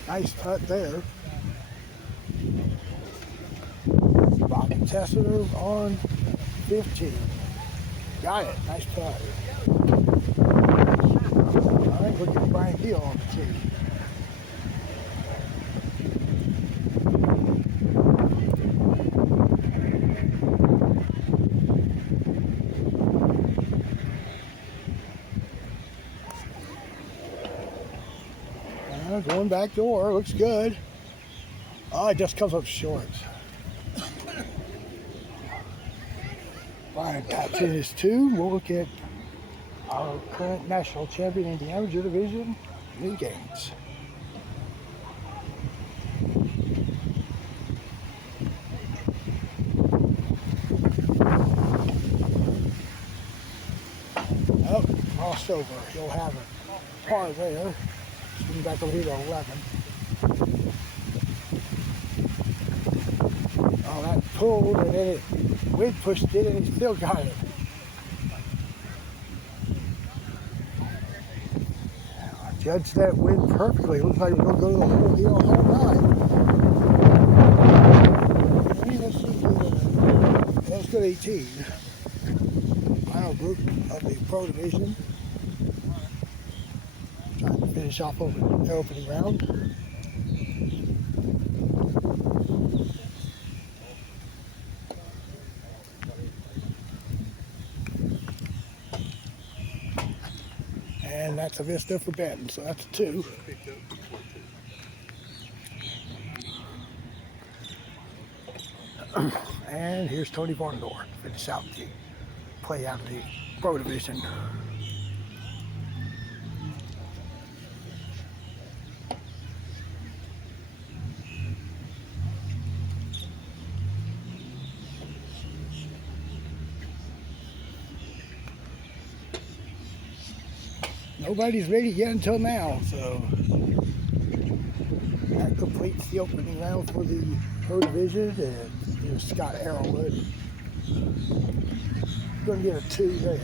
Nice putt there. Bobby Tessiter on 15. Got it. Nice putt. All right, look at Brian Gill on the tee. Going back door, looks good. Oh, it just comes up short. Brian taps in his 2. We'll look at our current national champion in the amateur division, New Games. Oh, crossed over. He'll have a par there. Getting back over here to 11. Oh, that pulled and then it wind pushed it and he still got it. I judged that wind perfectly. Looks like we're going to go to the hole here on hole 9. Let's go to 18. Final group of the Pro Division. Trying to finish off over the opening round. And that's a Vista for Benton, so that's a 2. And here's Tony Varnador to finish out the play out of the Pro Division. Nobody's ready yet until now, so that completes the opening round for the Pro Division. And here's Scott Arrowwood. Going to get a 2 there.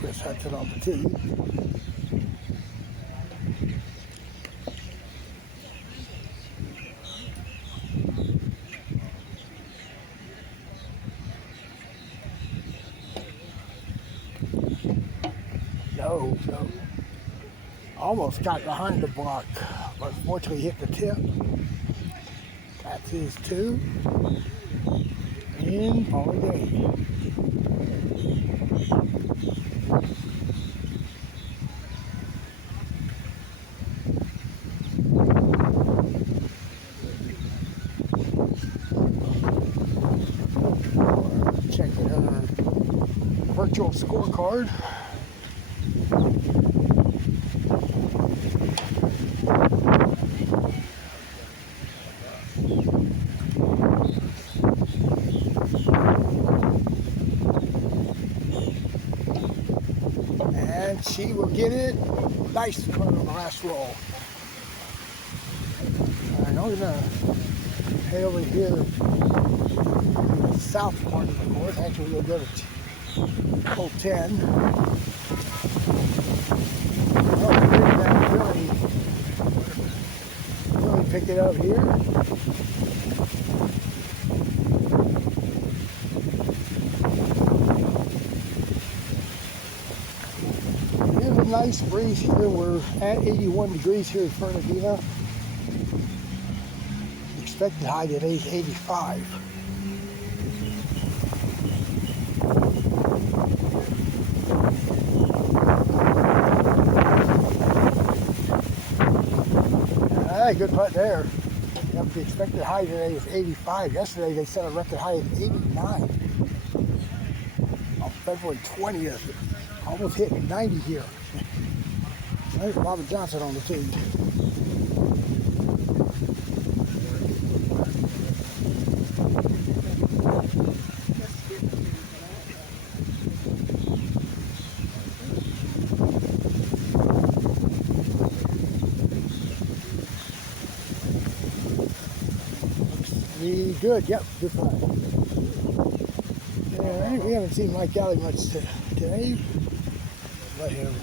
Chris Hudson on the tee. No. Almost got behind the block, but fortunately hit the tip. That's his 2. And Paul again. Checking her virtual scorecard. And she will get it. Nice on the last roll. I'm gonna head over here to the south part of the course. Actually, we'll go to hole 10. Oh, really pick it up here. There's a nice breeze here. We're at 81 degrees here in Fernandina. Expected high today is 85. Alright, good putt there. Yep, the expected high today is 85. Yesterday they set a record high of 89 on February 20th. Almost hit 90 here. There's Robert Johnson on the tee. Good, yep, good putt. Yeah, we haven't seen Mike Alley much today. Let him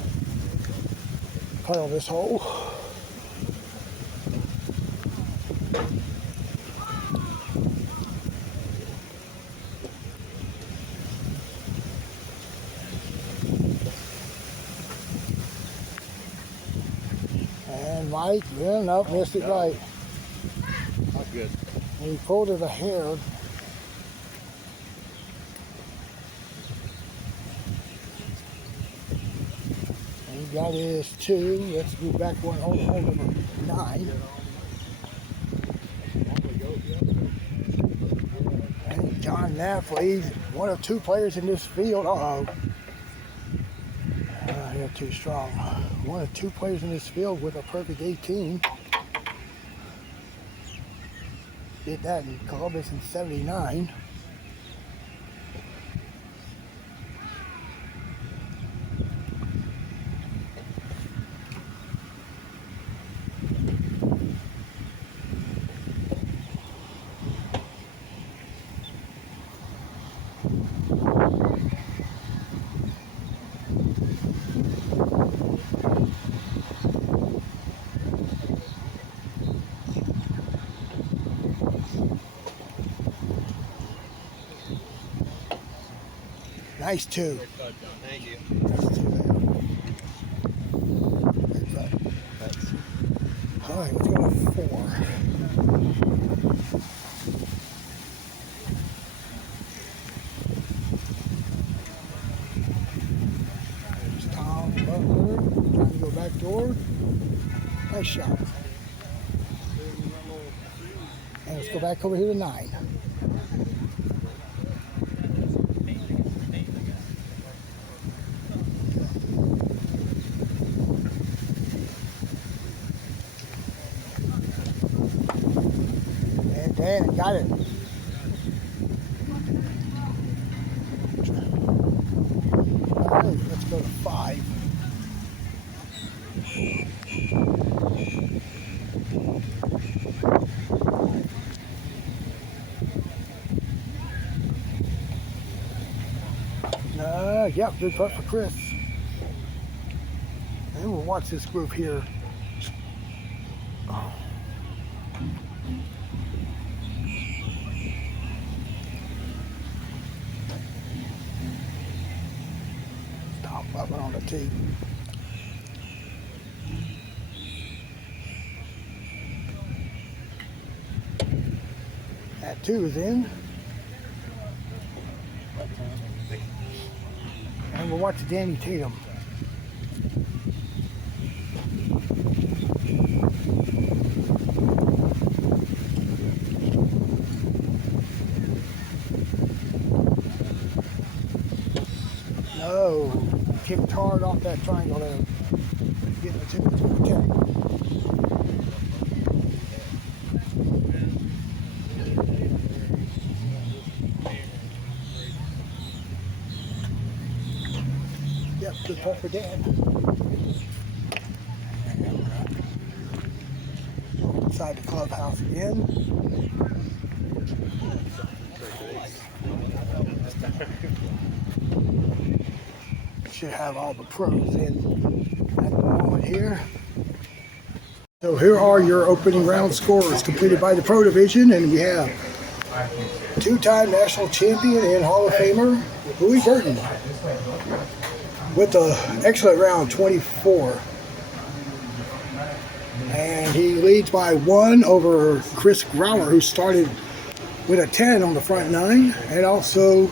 putt on this hole. And Mike, yeah, no, missed it right. Not good. And he pulled it a hair. And he got his 2. Let's go back one hole, hole number 9. And John Knapp leads one of 2 players in this field. They're too strong. One of 2 players in this field with a perfect 18. Did that in Columbus in '79. Nice 2. Thank you. Nice 2 there. Thanks. All right, let's go to 4. There's Tom Butler trying to go back door. Nice shot. And let's go back over here to 9. And got it. All right, let's go to 5. Yep, good putt for Chris. And we'll watch this group here. Up on the tee. That 2 is in. And we'll watch Danny Tatum. No. Kicked hard off that triangle there. Getting it to the 10. Yep, good putt for Dan. inside the clubhouse again. Should have all the pros in at the moment here. So here are your opening round scores completed by the Pro Division, and we have two-time national champion and Hall of Famer Louis Burton with an excellent round 24. And he leads by 1 over Chris Grauer, who started with a 10 on the front 9, and also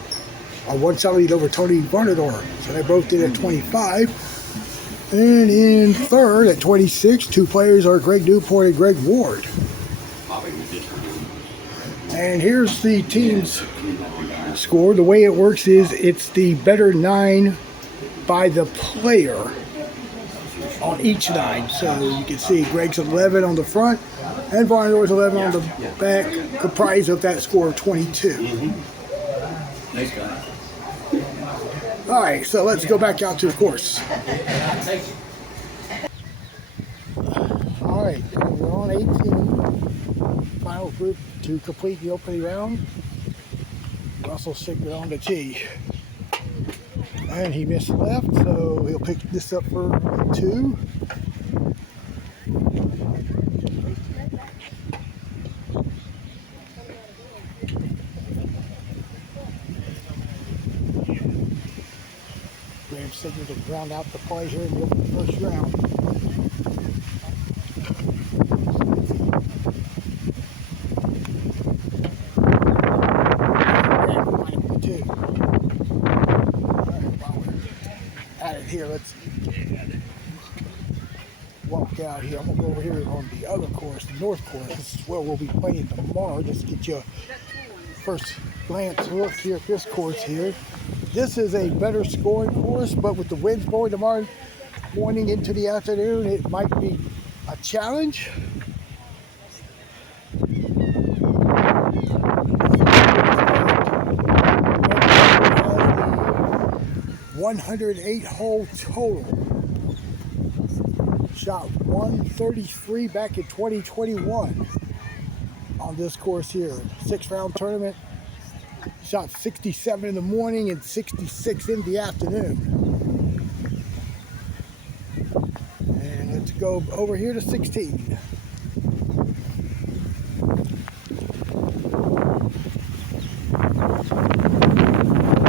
a 1 lead over Tony Varnador. So they both did at 25. And in third at 26, 2 players are Greg Newport and Greg Ward. And here's the team's score. The way it works is it's the better 9 by the player on each 9. So you can see Greg's 11 on the front and Varnador's 11 on the back, comprised of that score of 22. Nice guy. All right, so let's go back out to the course. All right, we're on 18. Final group to complete the opening round. Russell Sigler on the tee. And he missed left, so he'll pick this up for 2. Graham Sigler to round out the play here in the first round. Here, let's walk out here. I'm gonna go over here on the other course, the north course. This is where we'll be playing tomorrow. Just get you a first glance look here at this course here. This is a better scoring course, but with the winds blowing tomorrow morning into the afternoon, it might be a challenge. 108 hole total. Shot 133 back in 2021 on this course here. 6-round tournament. Shot 67 in the morning and 66 in the afternoon. And let's go over here to 16.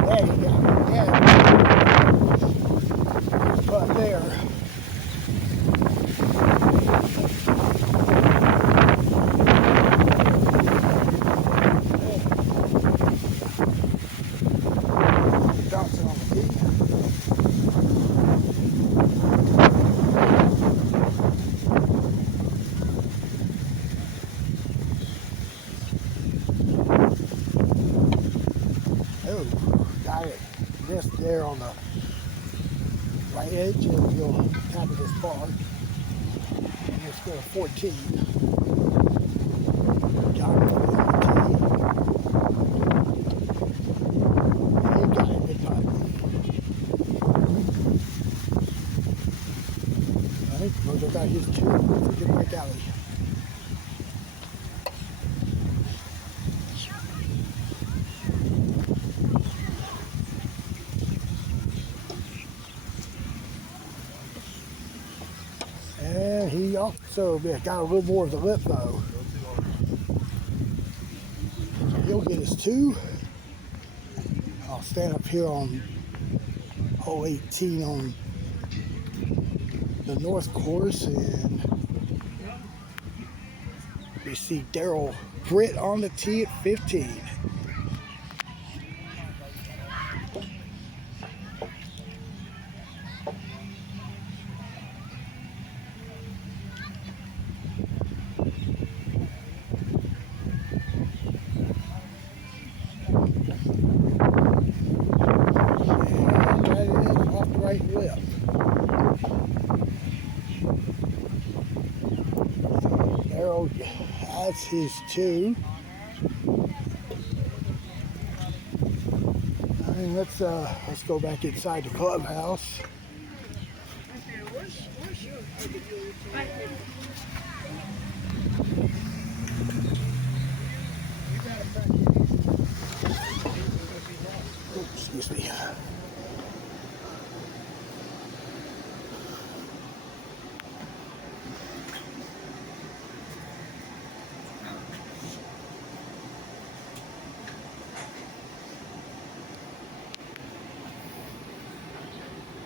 There you go. Yeah. But there. Johnson on the tee. Oh, got it. Missed there on the right edge, and you'll tap of this bar. And it's going to 14. Got it on the tee. And got it, big putt. I think Rojo got his 2 freaking right alley. And he also got a little more of the lip though. So he'll get his 2. I'll stand up here on hole 18 on the north course, and we see Daryl Britt on the tee at 15. Right lip. Arrow has his 2. And let's go back inside the clubhouse. Excuse me.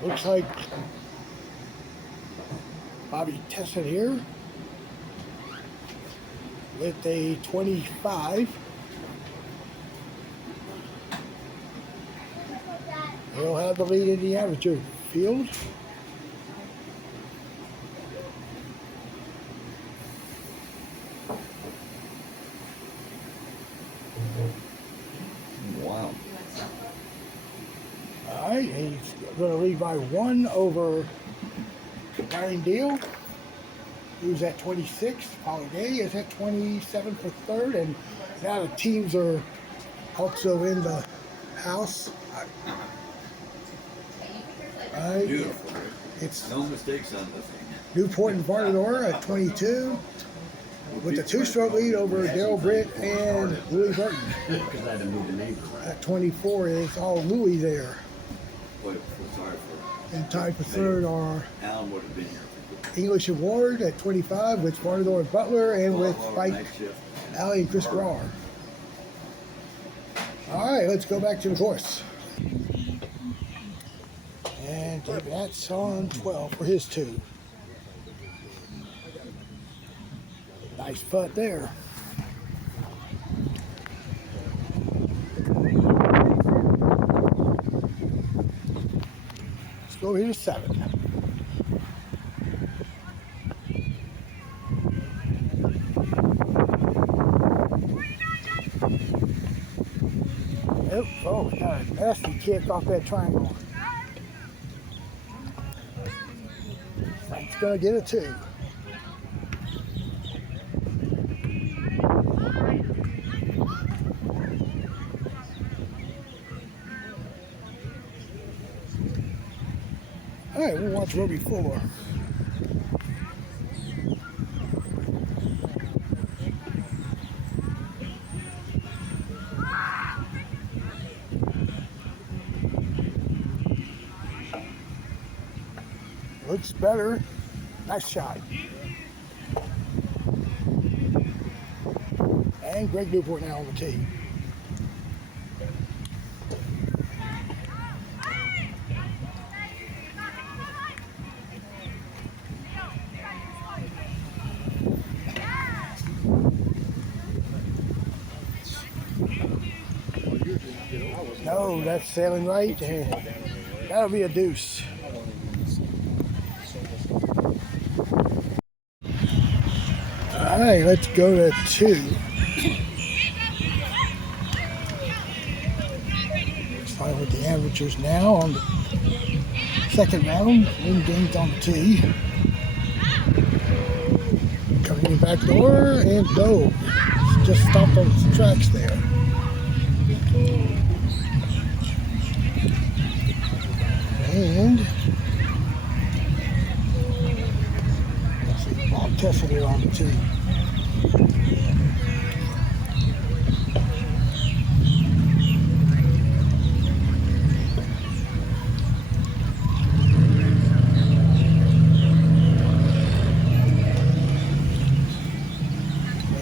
Looks like Bobby tested here with a 25. He'll have the lead in the amateur field. Wow. All right, he's going to lead by 1 over Ryan Deal, who's at 26. Holiday is at 27 for third, and now the teams are also in the house. All right. Beautiful. It's No mistakes on the thing. Newport and Varnador at 22, with a 2-stroke lead over Daryl Britt and Louis Burton. Because I had to move the neighbor around. At 24 is all Louis there. Boy, sorry for And tied for third are Alan would have been here. English and Ward at 25 with Varnador and Butler, and with Spike, Night shift. Allie, and Chris Grawer. All right, let's go back to the course. And that's on 12 for his 2. Nice putt there. Let's go here to 7. Oh, got a nasty kick off that triangle. Frank's gonna get a 2. All right, we'll watch Roby Fuller. Looks better. Nice shot. And Greg Newport now on the tee. No, that's sailing right, and that'll be a deuce. All right, let's go to 2. Starting with the amateurs now on the second round. Win games on the tee. Coming in back door and go. Just stopped on the tracks there. And let's see, Bob Tessa here on the tee.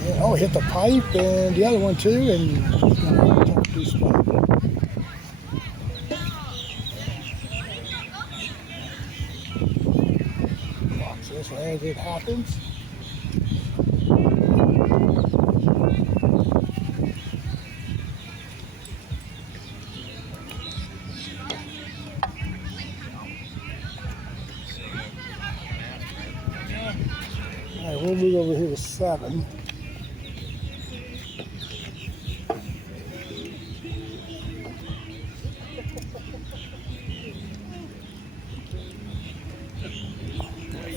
And, oh, hit the pipe and the other one too, and he's gonna attempt to do spot. As it happens. All right, we'll move over here to 7.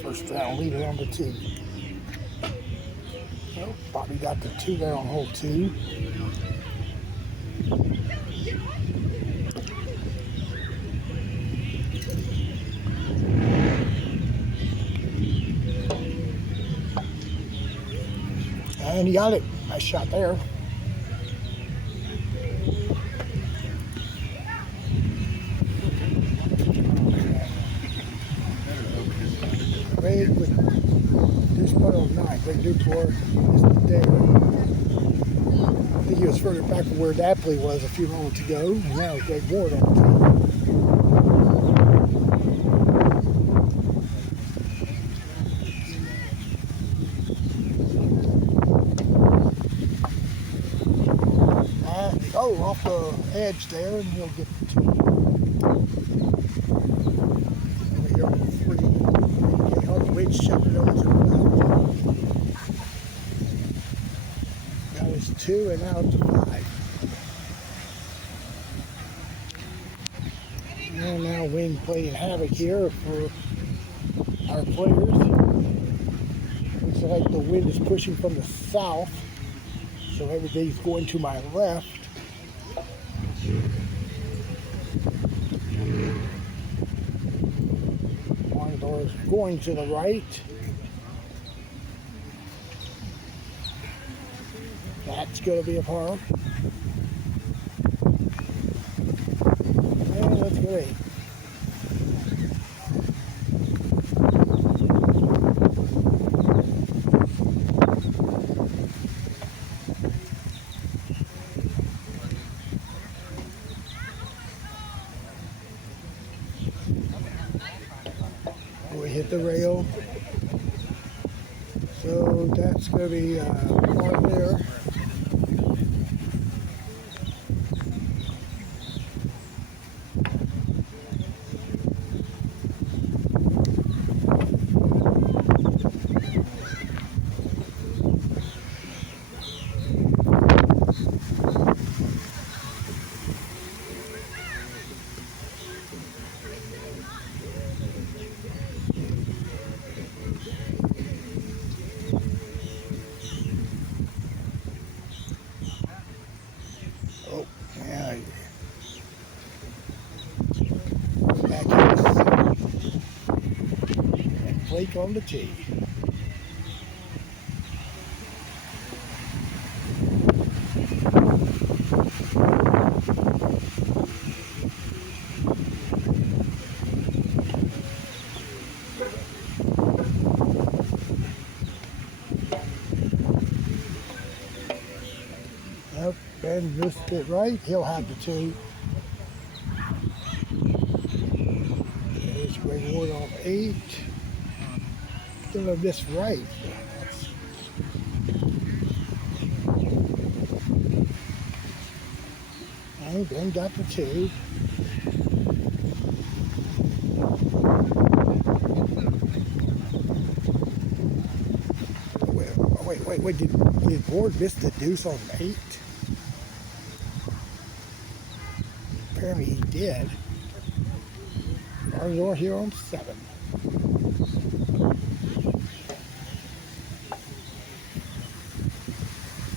First round leader on the 2. Oh, Bobby got the 2 there on hole 2. And he got it. Nice shot there. Ray with deuce point on 9. Ray deuce 4 is there. I think he was further back from where that play was a few moments ago. And now it's Greg Ward on the tee. Off the edge there, and he'll get the 2. Over here on the 3. Okay, on the wind, shut it over to the left. That was 2, and now it's 5. And now wind playing havoc here for our players. Looks like the wind is pushing from the south, so everybody's going to my left. Is going to the right. That's going to be a par. And that's great. We hit the rail, so that's going to be par there. Oh, yeah. Back in. And Blake on the tee. Yep, Ben missed it right. He'll have the 2. There's Greg Ward on 8. Gonna miss right. And Ben got the 2. Wait, did Ward miss the deuce on 8? Apparently he did. Ours here on 7.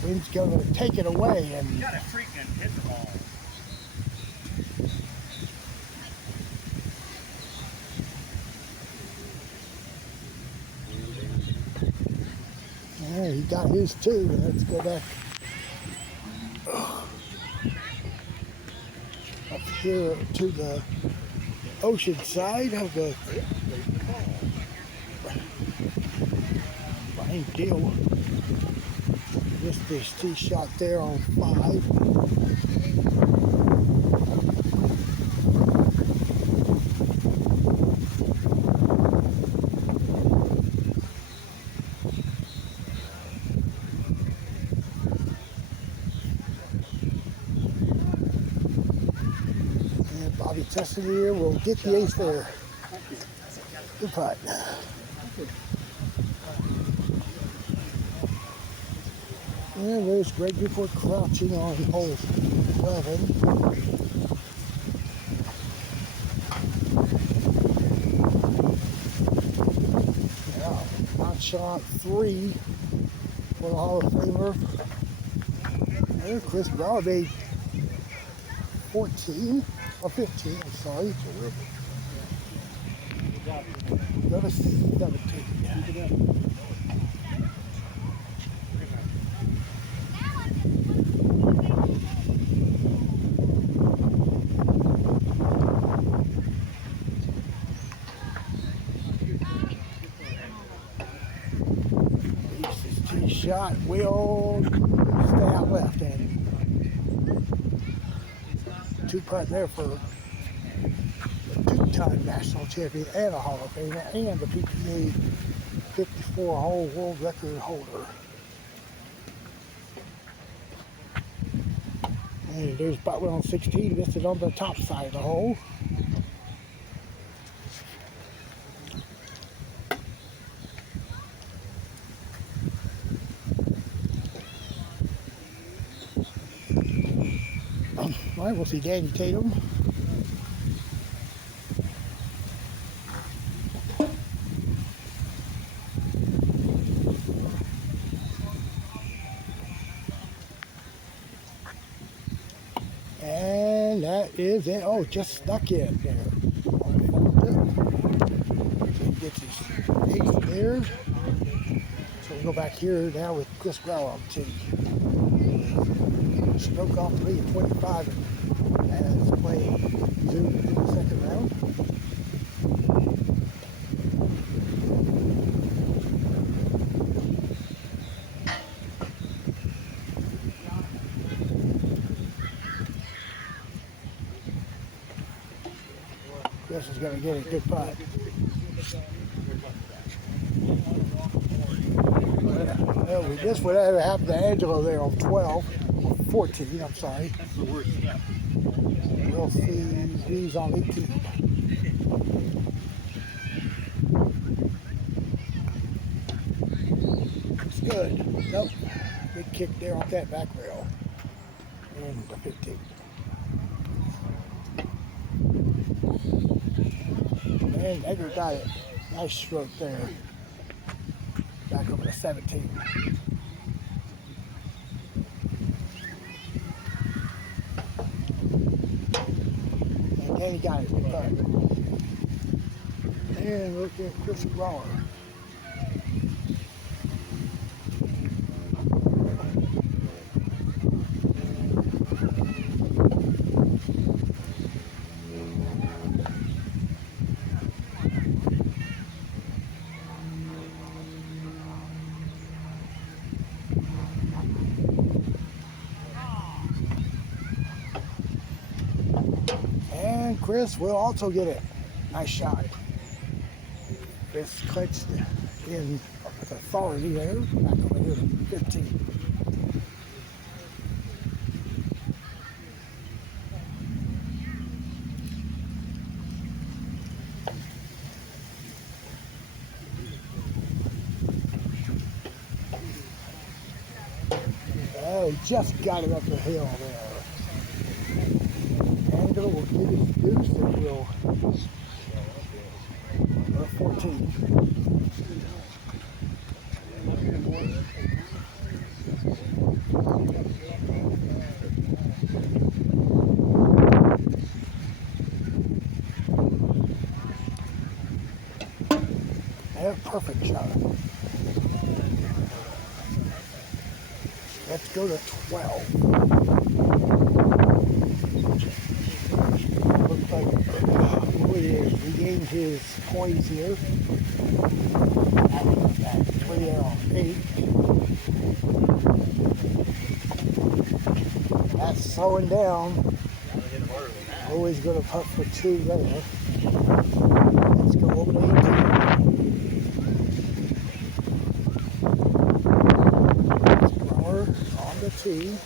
Wind's going to take it away, and You gotta freaking hit the ball. yeah, he got his 2. Let's go back up here to the ocean side of the Brian Gill. Missed this tee shot there on 5. Bobby tested here. We'll get the ace there. Good putt. And there's Greg Newport crouching on hole 11. Yeah, hot shot 3 for the Hall of Famer. There, Chris Brown made 14 or 15. I'm sorry. Go to 17. shot will stay out left, Andy. 2-putt there for the 2-time national champion and a Hall of Famer and the PPA 54-hole world record holder. And there's Butler on 16, missed it on the top side of the hole. All right, we'll see Danny Tatum. And that is it. Oh, just stuck in there. So he gets his ace there. So we go back here now with Chris Brower on the tee. Stroke off 3 at 25 as play resumed in the second round. Chris is going to get a good putt. Well, this would have happened to Angelo there on 14, I'm sorry. That's the worst step. We'll see these on 18. It's good. Nope. Big kick there off that back rail. And the 15. And Edgar got it. Nice stroke there. Back over to 17. And then he got it. And look at Chris Brower. And Chris will also get it. Nice shot. Chris clutched in with authority there. Back over here to 15. Oh, he just got it up the hill there. Angelo will get his deuce and will 14. And a perfect shot. Let's go to 12. Looks like Louis regained his poise here. After that 3 on 8. That's slowing down. Louis going to putt for 2 there. Let's go over to 18. Brower on the tee.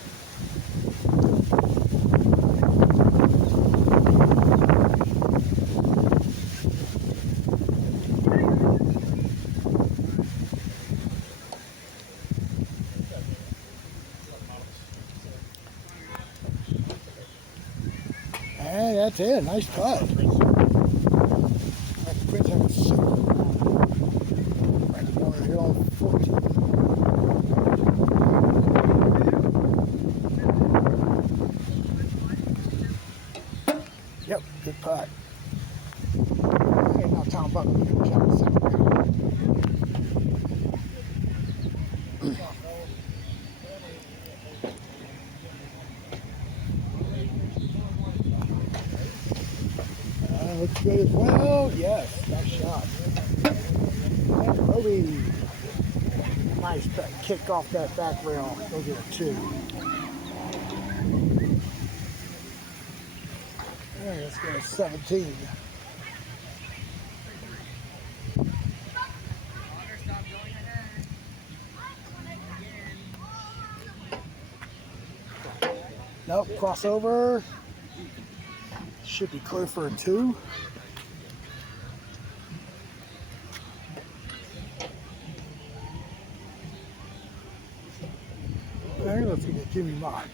And that's it. Nice putt. That's Chris having 6. Right corner here on 14. Yep, good putt. Okay, now Tom Buck will get a shot in the second round. Looks good as well. Yes, nice shot. And Roby, nice kick off that back rail. He'll get a 2. All right, let's go to 17. Nope, crossover. Should be clear for a 2. Okay, let's get Jimmy Mott.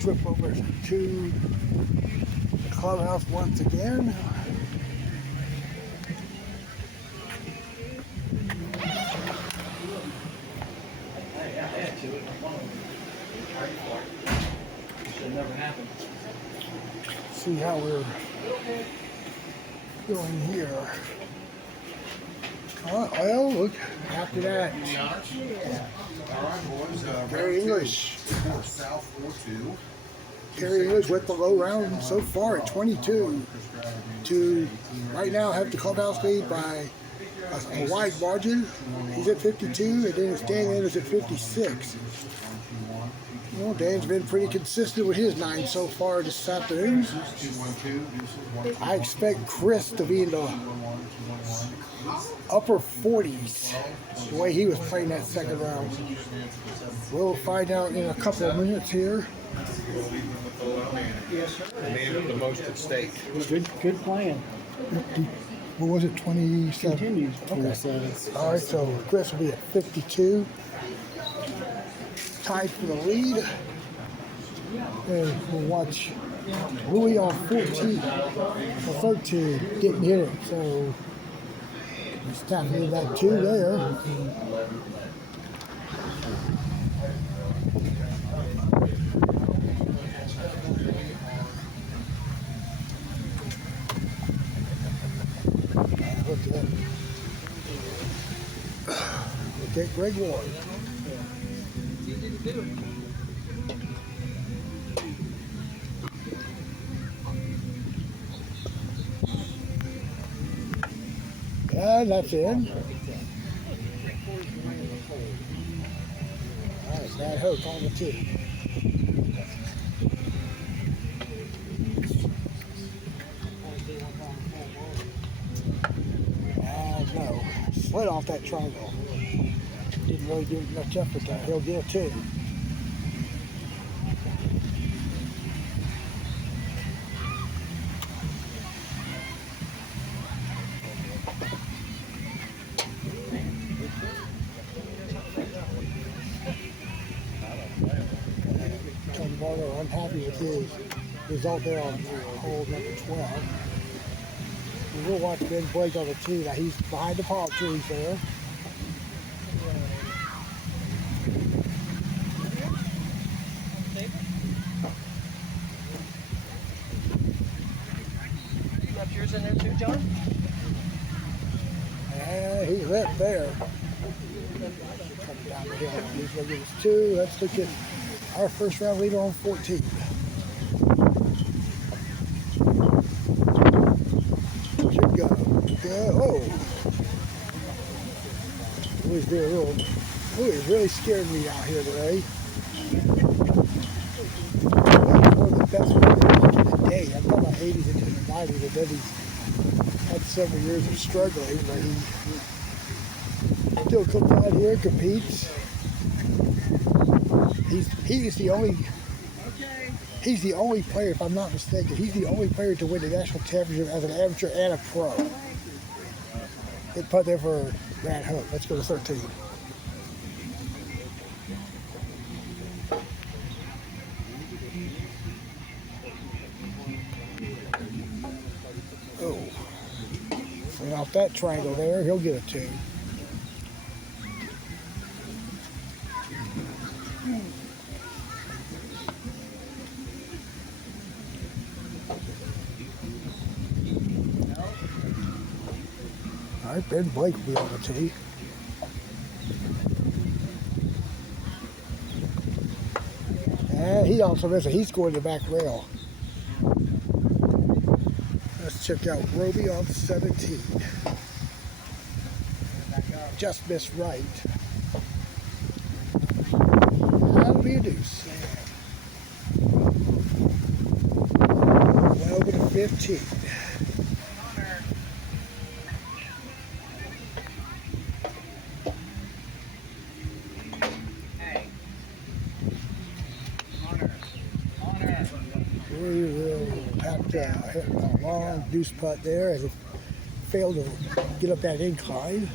Trip over to the clubhouse once again. See how we're going here. Well, look, after that, All right, boys. Gary English. South 4-2. Gary English with the low round so far at 22 to right now have the clubhouse lead by a wide margin. He's at 52, and then it's Dan Anders at 56. Well, Dan's been pretty consistent with his 9 so far this afternoon. I expect Chris to be in the upper 40s the way he was playing that second round. We'll find out in a couple of minutes here. Yes, sir. Man with the most at stake. Good plan. What was it, 27? Continues. Okay. All right, so Chris will be at 52. Tied for the lead. And we'll watch Louis on 14 or 13 didn't hit it, so he's tapping in that 2 there. Look at Greg Ward. And that's in. All right, bad hook on the 2. No, slid off that triangle. Didn't really give much effort there. He'll get a 2. Tony Barlow unhappy with his result there on hole number 12. And we'll watch Ben Blake on the 2. Now he's behind the palm trees there. You left yours in there too, John? And he's left there. Coming down the hill. He's going to get his 2. Let's look at our first round leader on 14. Should go. Oh. Louis really scared me out here today. That's one of the best ones of the day. I'm talking about 80s into the 90s, and then he's had several years of struggling, but he still comes out here and competes. He's the only player, if I'm not mistaken, he's the only player to win the national championship as an amateur and a pro. Hit putt there for Brad Hook. Let's go to 13. Oh. And off that triangle there, he'll get a 2. Ben Blake will be on the tee. And he also missed it. He scored the back rail. Let's check out Roby on 17. Just missed right. That'll be a deuce. Well over to 15. We will have to hit a long deuce putt there as it failed to get up that incline.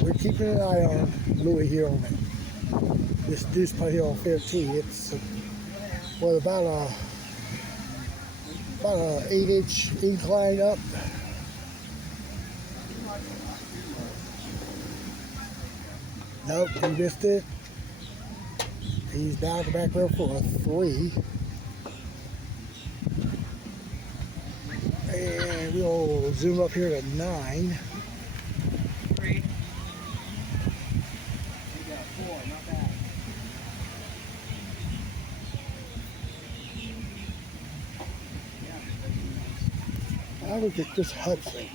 We're keeping an eye on Louis here on this deuce putt here on 15. It's about a 8-inch incline up. Nope, he missed it. He's down at the back rail for a 3. And we'll zoom up here to 9. I look at Chris Hudson.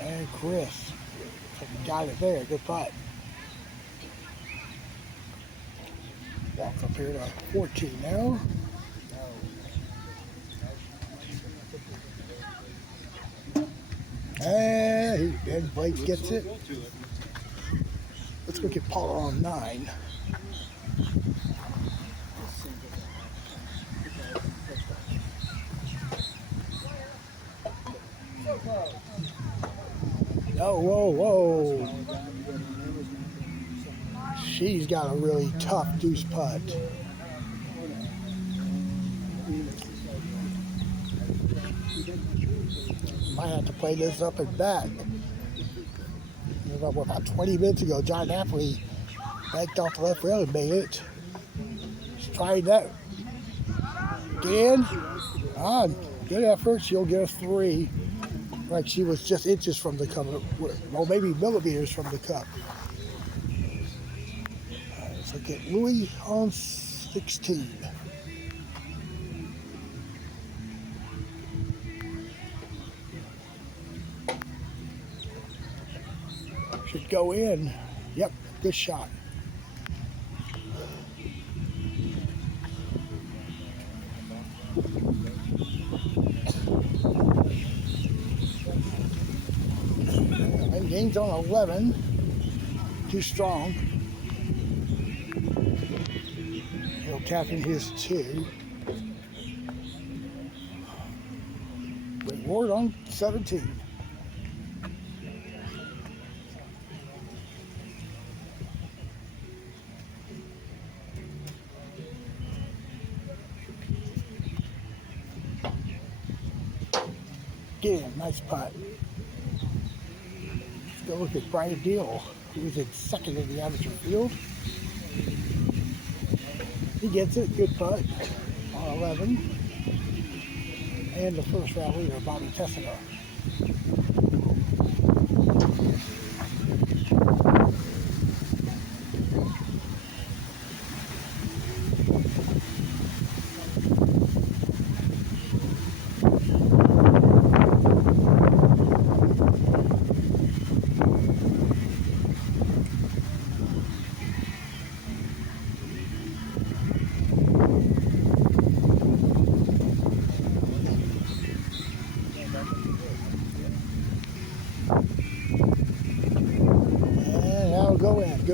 And Chris got it there. Good putt. Walk up here to 14 now. And Ben Blake gets it. Let's go get Paula on 9. Oh, whoa, whoa. She's got a really tough deuce putt. Might have to play this up and back. About 20 minutes ago, John Napoli backed off the left rail and made it. Let's try that again. Good effort. She'll get a 3. Like she was just inches from the cup. Well, maybe millimeters from the cup. Let's look at Louis on 16. Should go in. Yep, good shot. And game's on 11. Too strong. He'll tap in his 2. Ward on 17. Again, nice putt. Let's go look at Brian Deal, who was in second in the amateur field. He gets it, good putt on 11. And the first round leader, Bobby Tessiner.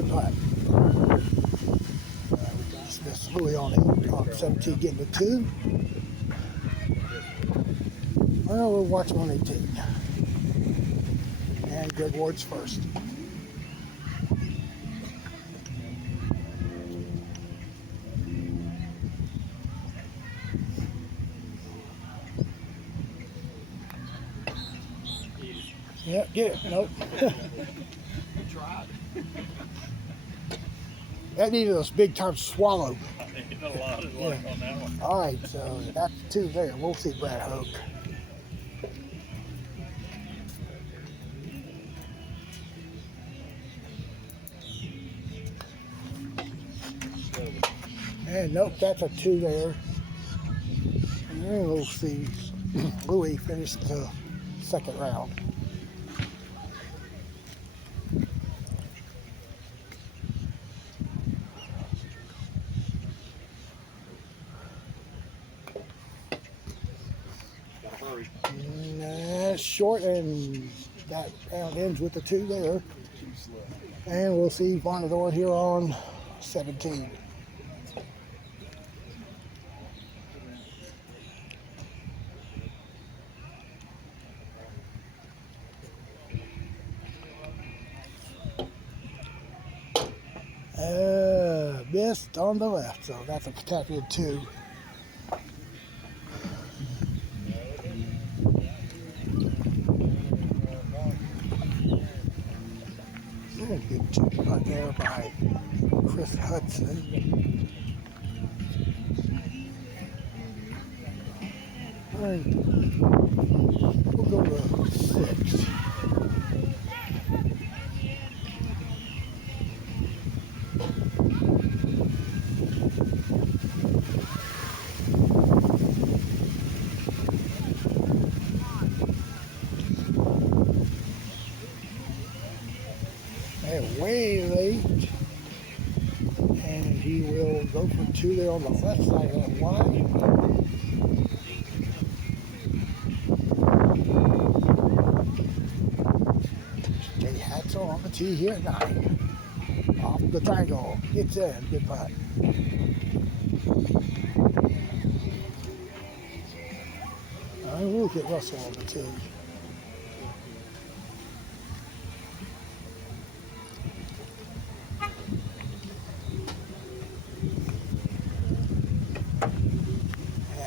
good putt. We dismissed Louis on 17, getting the 2. Well, we'll watch him on 18. And Greg Ward's first. Yep, get it. Nope. Tried. That needed a big time swallow. A lot of luck on that one. All right, so that's 2 there. We'll see Brad Hoke. And nope, that's a 2 there. And we'll see Louis finish the second round. That's short, and that round ends with the 2 there. And we'll see Vonador here on 17. Missed on the left, so that's a category 2. Good chip putt there by Chris Hudson. All right, we'll go to 6. Way late, and he will go for 2 there on the left side of that line. Jay Hatzel on the tee here at 9. Off the triangle, gets in, good putt. I will get Russell on the tee.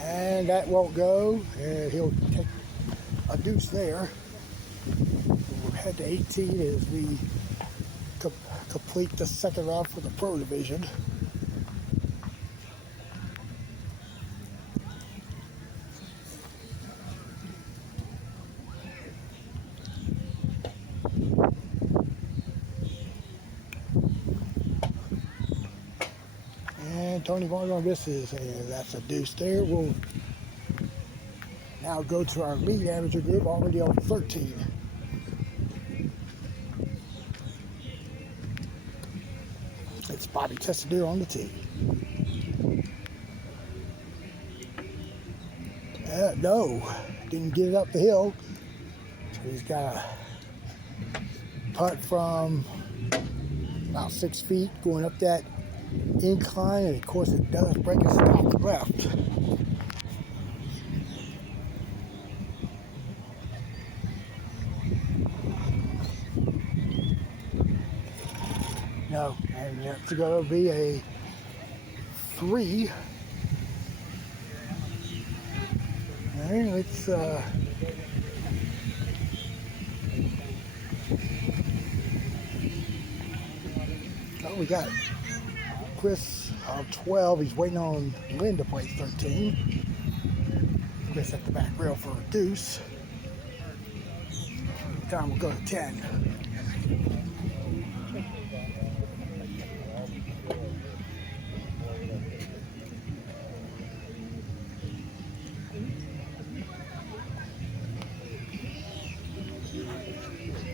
And that won't go, and he'll take a deuce there. We'll head to 18 as we complete the second round for the Pro Division. And Tony Vargon misses, and that's a deuce there. We'll now go to our lead amateur group, already on 13. It's Bobby Testadeer on the tee. No, didn't get it up the hill. So he's got a putt from about 6 feet going up that incline, and of course it does break a stop left. No, and it's going to be a 3. And it's oh, we got Chris on 12. He's waiting on Lynn to play 13. Chris at the back rail for a deuce. Time will go to 10.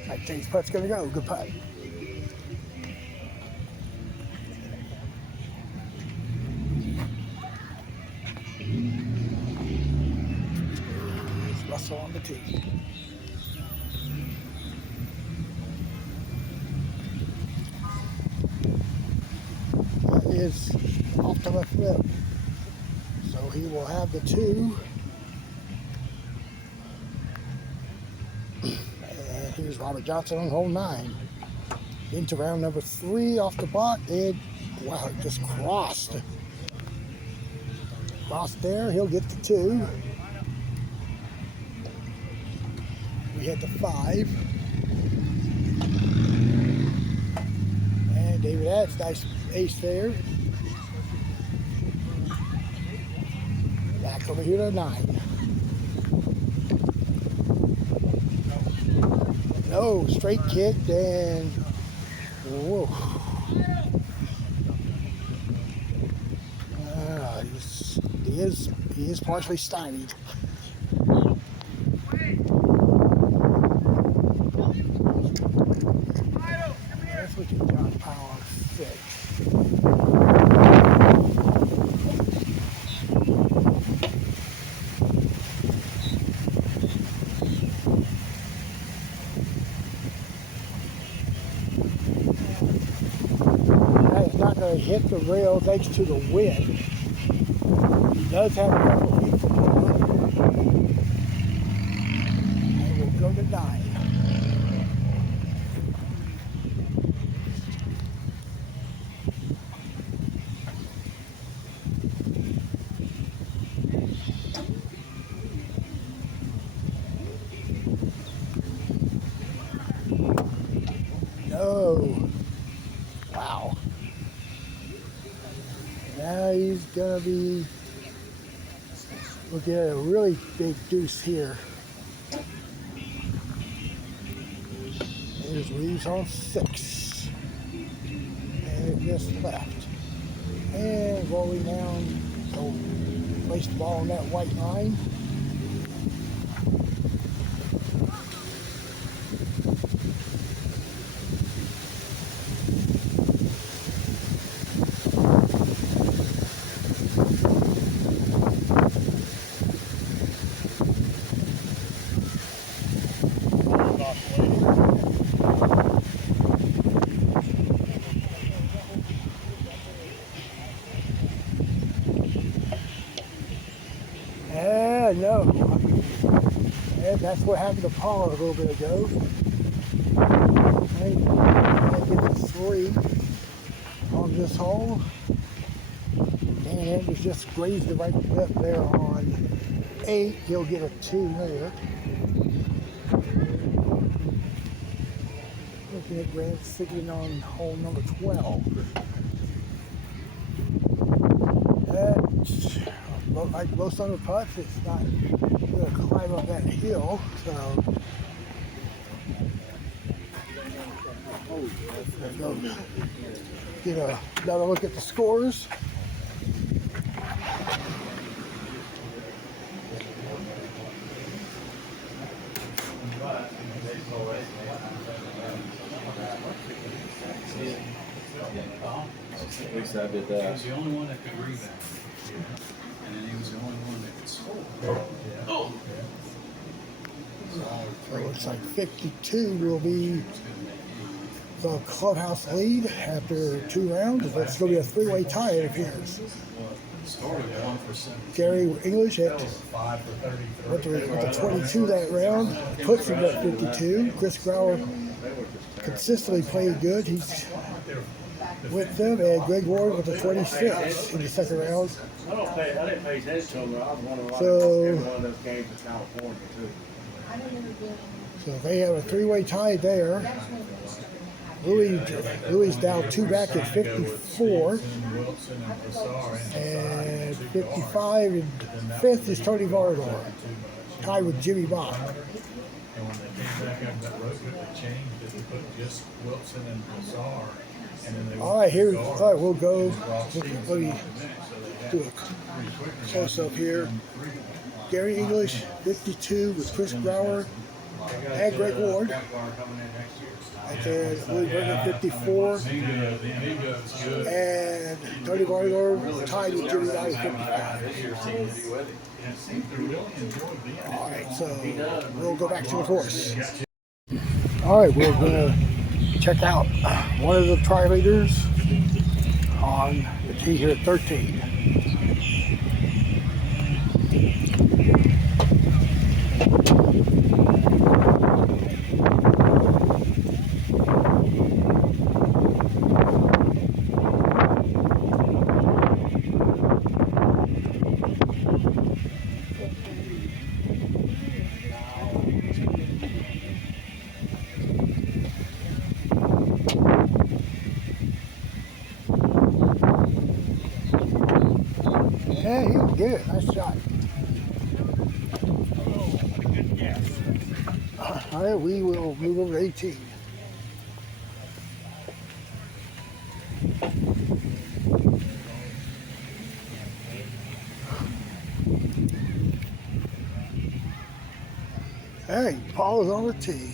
I think his putt's gonna go. Good putt. Here's Russell on the tee. off the left lip. So he will have the 2. And here's Robert Johnson on hole 9. Into round number 3 off the block. And wow, it just crossed. Crossed there, he'll get the 2. We hit the 5. And David adds nice ace there. Back over here to 9. No, straight kick and whoa. He is partially stymied. Let's look at John Powell on 6. That is not going to hit the rail thanks to the wind. He does have a couple of feet from over. And we'll go to 9. No. Wow. Now he's going to be looking at a really big deuce here. Here's Reeves on 6. And it just left. And rolling down, so place the ball on that white line. No. And that's what happened to Paul a little bit ago. He gets a 3 on this hole. And it was just grazed the right lip there on 8. He'll get a 2 there. Looking at Grant sitting on hole number 12. Like most other putts, it's not going to climb up that hill, so let's go get another look at the scores. At least I did that. He was the only one that could rebound. And then he was the only one that could score. Oh! So it looks like 52 will be the clubhouse lead after 2 rounds. It's going to be a 3-way tie, it appears. Gary English at with the 22 that round puts him at 52. Chris Grauer consistently played good. He's with them, and Greg Ward with the 26 in the second round. I didn't pay attention to them. I was wondering why So- they one of those games in California too. So they have a 3-way tie there. Louis down 2 back at 54. And 55 and 5th is Tony Vardor, tied with Jimmy Bach. And when they came back after that road trip, they changed it. They put just Wilson and Lazar. And then they All right, we'll go. Let me do a close-up here. Gary English, 52 with Chris Grauer and Greg Ward. And then Louis Berger, 54. And Tony Varnor tied with Jimmy Bach at 55. All right, so we'll go back to the course. All right, we're going to check out one of the tri leaders on the tee here at 13. Yeah, he was good. Nice shot. All right, we will move over to 18. Hey, Paul is on the tee.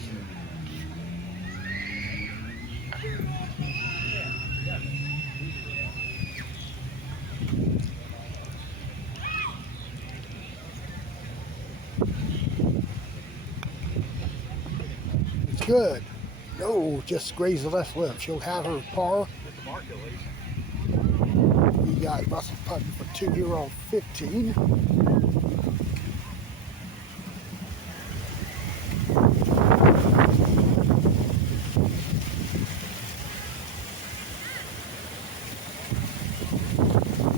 It's good. No, just grazed the left lip. She'll have her par. We got Russell putting for 2 here on 15.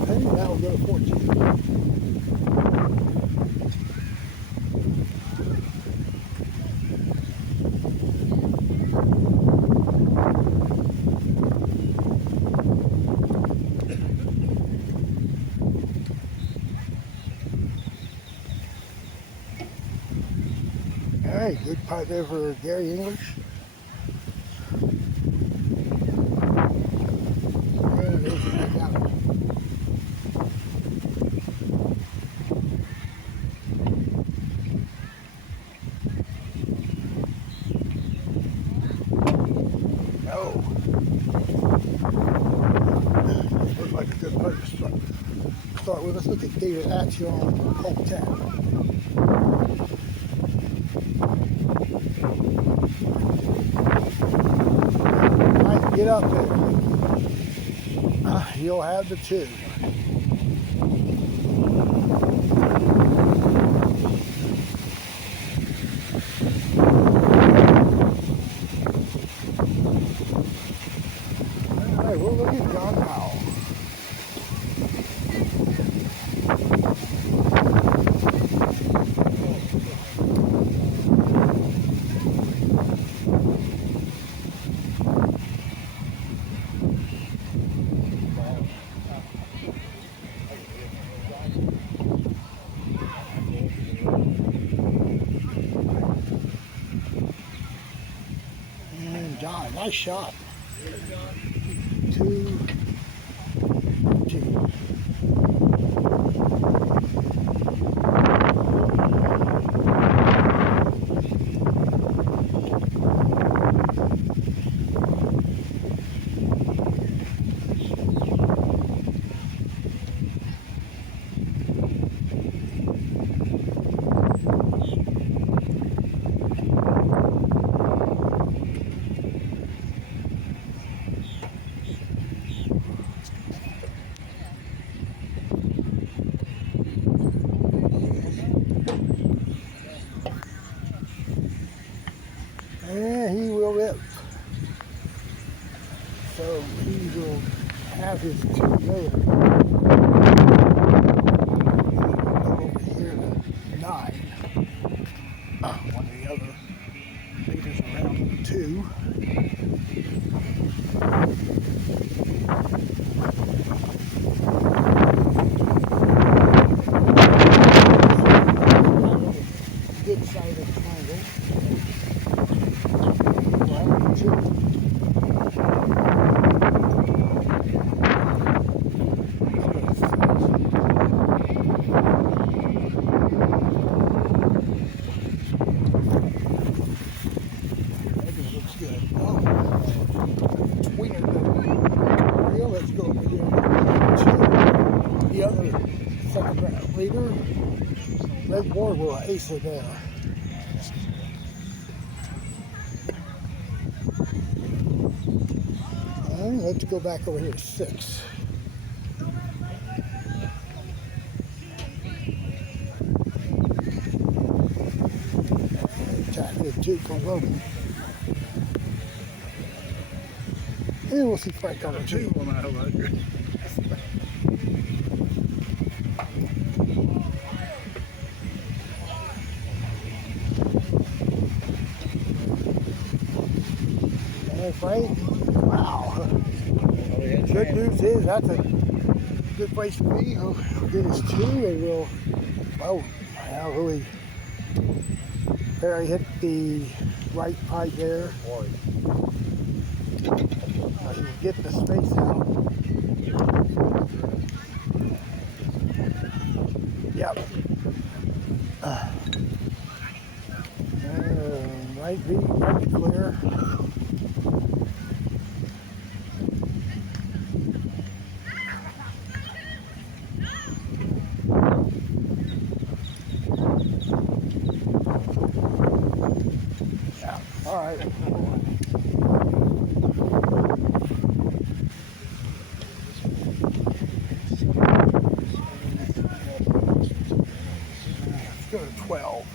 And now we'll go to 14. Alright, good putt there for Gary English. And there's it back out. No. Looks like a good putt to start with. Let's look at David Atchie on hole 10. Get up there. You'll have the 2. All right, we'll look at John Powell. And John, nice shot. 2, 2. And he will rip. So he will have his 2 there. Over here to 9. One of the other leaders around 2. Good side of the triangle. Let's go over here to the other second round leader. Red board will ace it there. And let's go back over here to 6. 2 for Logan. And we'll see Frank on the 2. Hey Frank, wow. Good news is that's a good place to be. He'll get his 2 and we'll, oh, now really Barry hit the right pipe there. He'll get the space out. Yep. Might be clear. All right. Let's go to 12.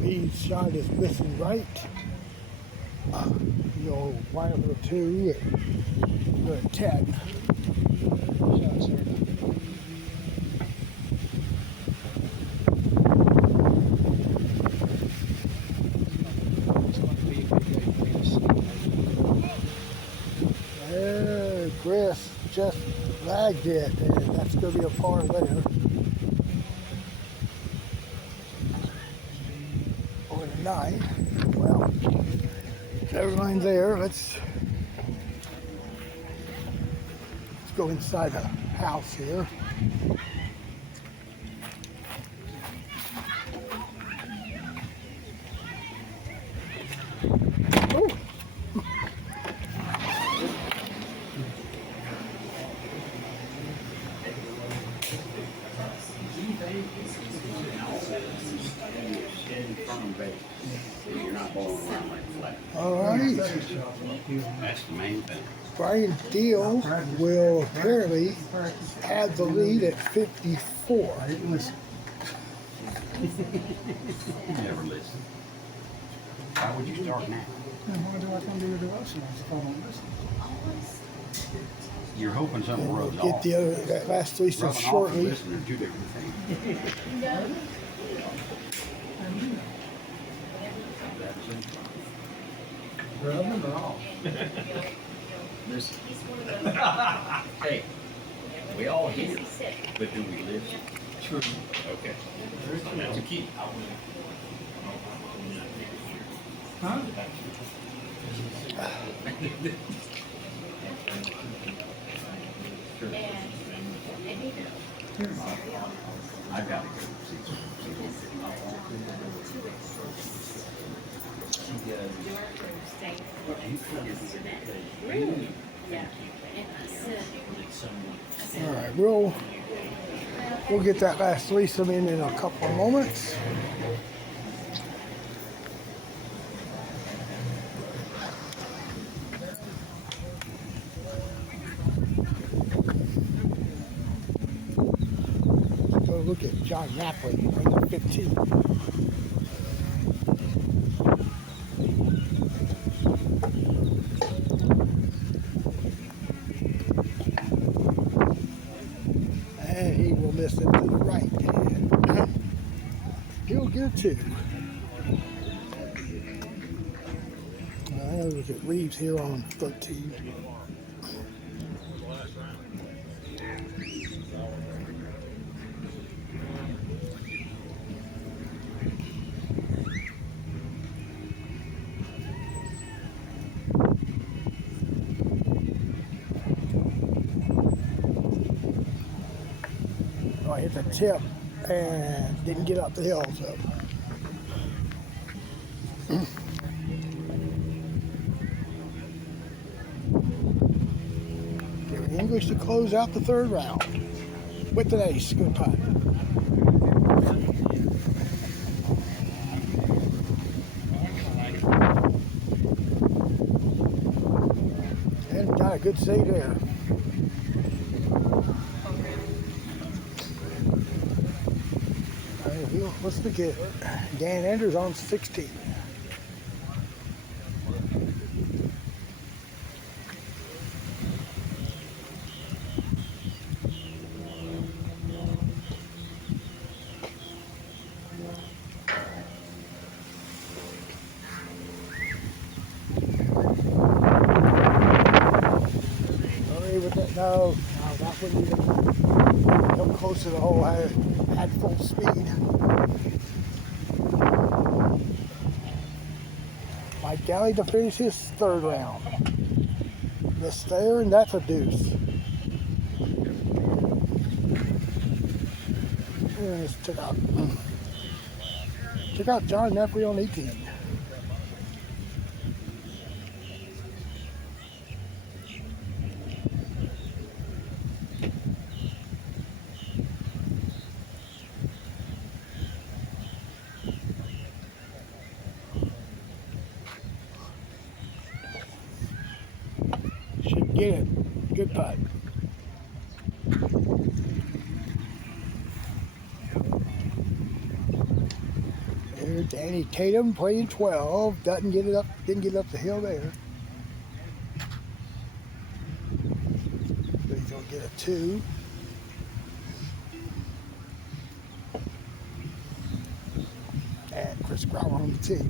Lead shot is missing right. You'll wind up with a 2. Go to 10. Chris just lagged it, and that's going to be a par there. Over to 9. Well, everyone's there. Let's go inside the house here. All right. That's the main thing. Brian Deal will apparently have the lead at 54. You never listen. Why would you start now? Why do I come to your devotionals if I don't listen? You're hoping something And we'll rubs get off. that last 3 Rubbing off and shortly. listening are two different things. Rubbing it off. Listen. Hey, we all hear, but do we listen? Sure. Okay. That's a key. Huh? I've got to go see. All right, we'll get that last threesome in a couple of moments. Let's go look at John Napoli from the 15. And he will miss it to the right. He'll get 2. Look at Reeves here on 13. Oh, I hit the tip and didn't get up the hill, so. Gary English to close out the 3rd round with an ace. Good putt. good save there. All right, let's look at Dan Anders on 16. No, that wouldn't even come close to the hole. I had full speed. Mike Galley to finish his third round. Missed there, and that's a deuce. And let's check out John Neffrey on 18. Get it. Good putt. There's Danny Tatum playing 12. Didn't get it up the hill there. But he's gonna get a 2. And Chris Grauer on the tee.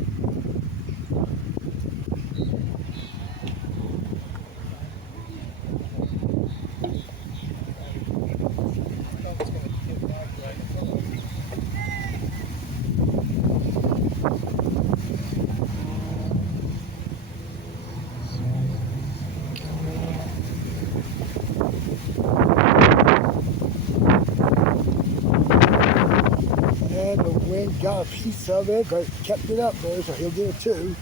Got a piece of it, but kept it up there, so he'll get a 2.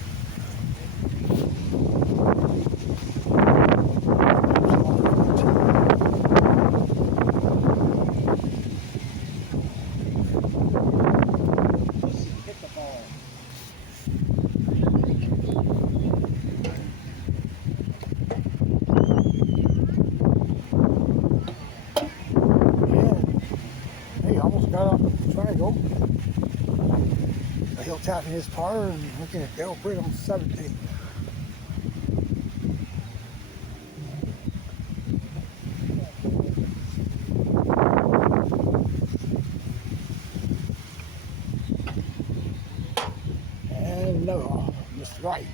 Hit the ball. Yeah. He almost got off the triangle. He'll tap in his par and looking at Dale Britt on 17. And no, missed right.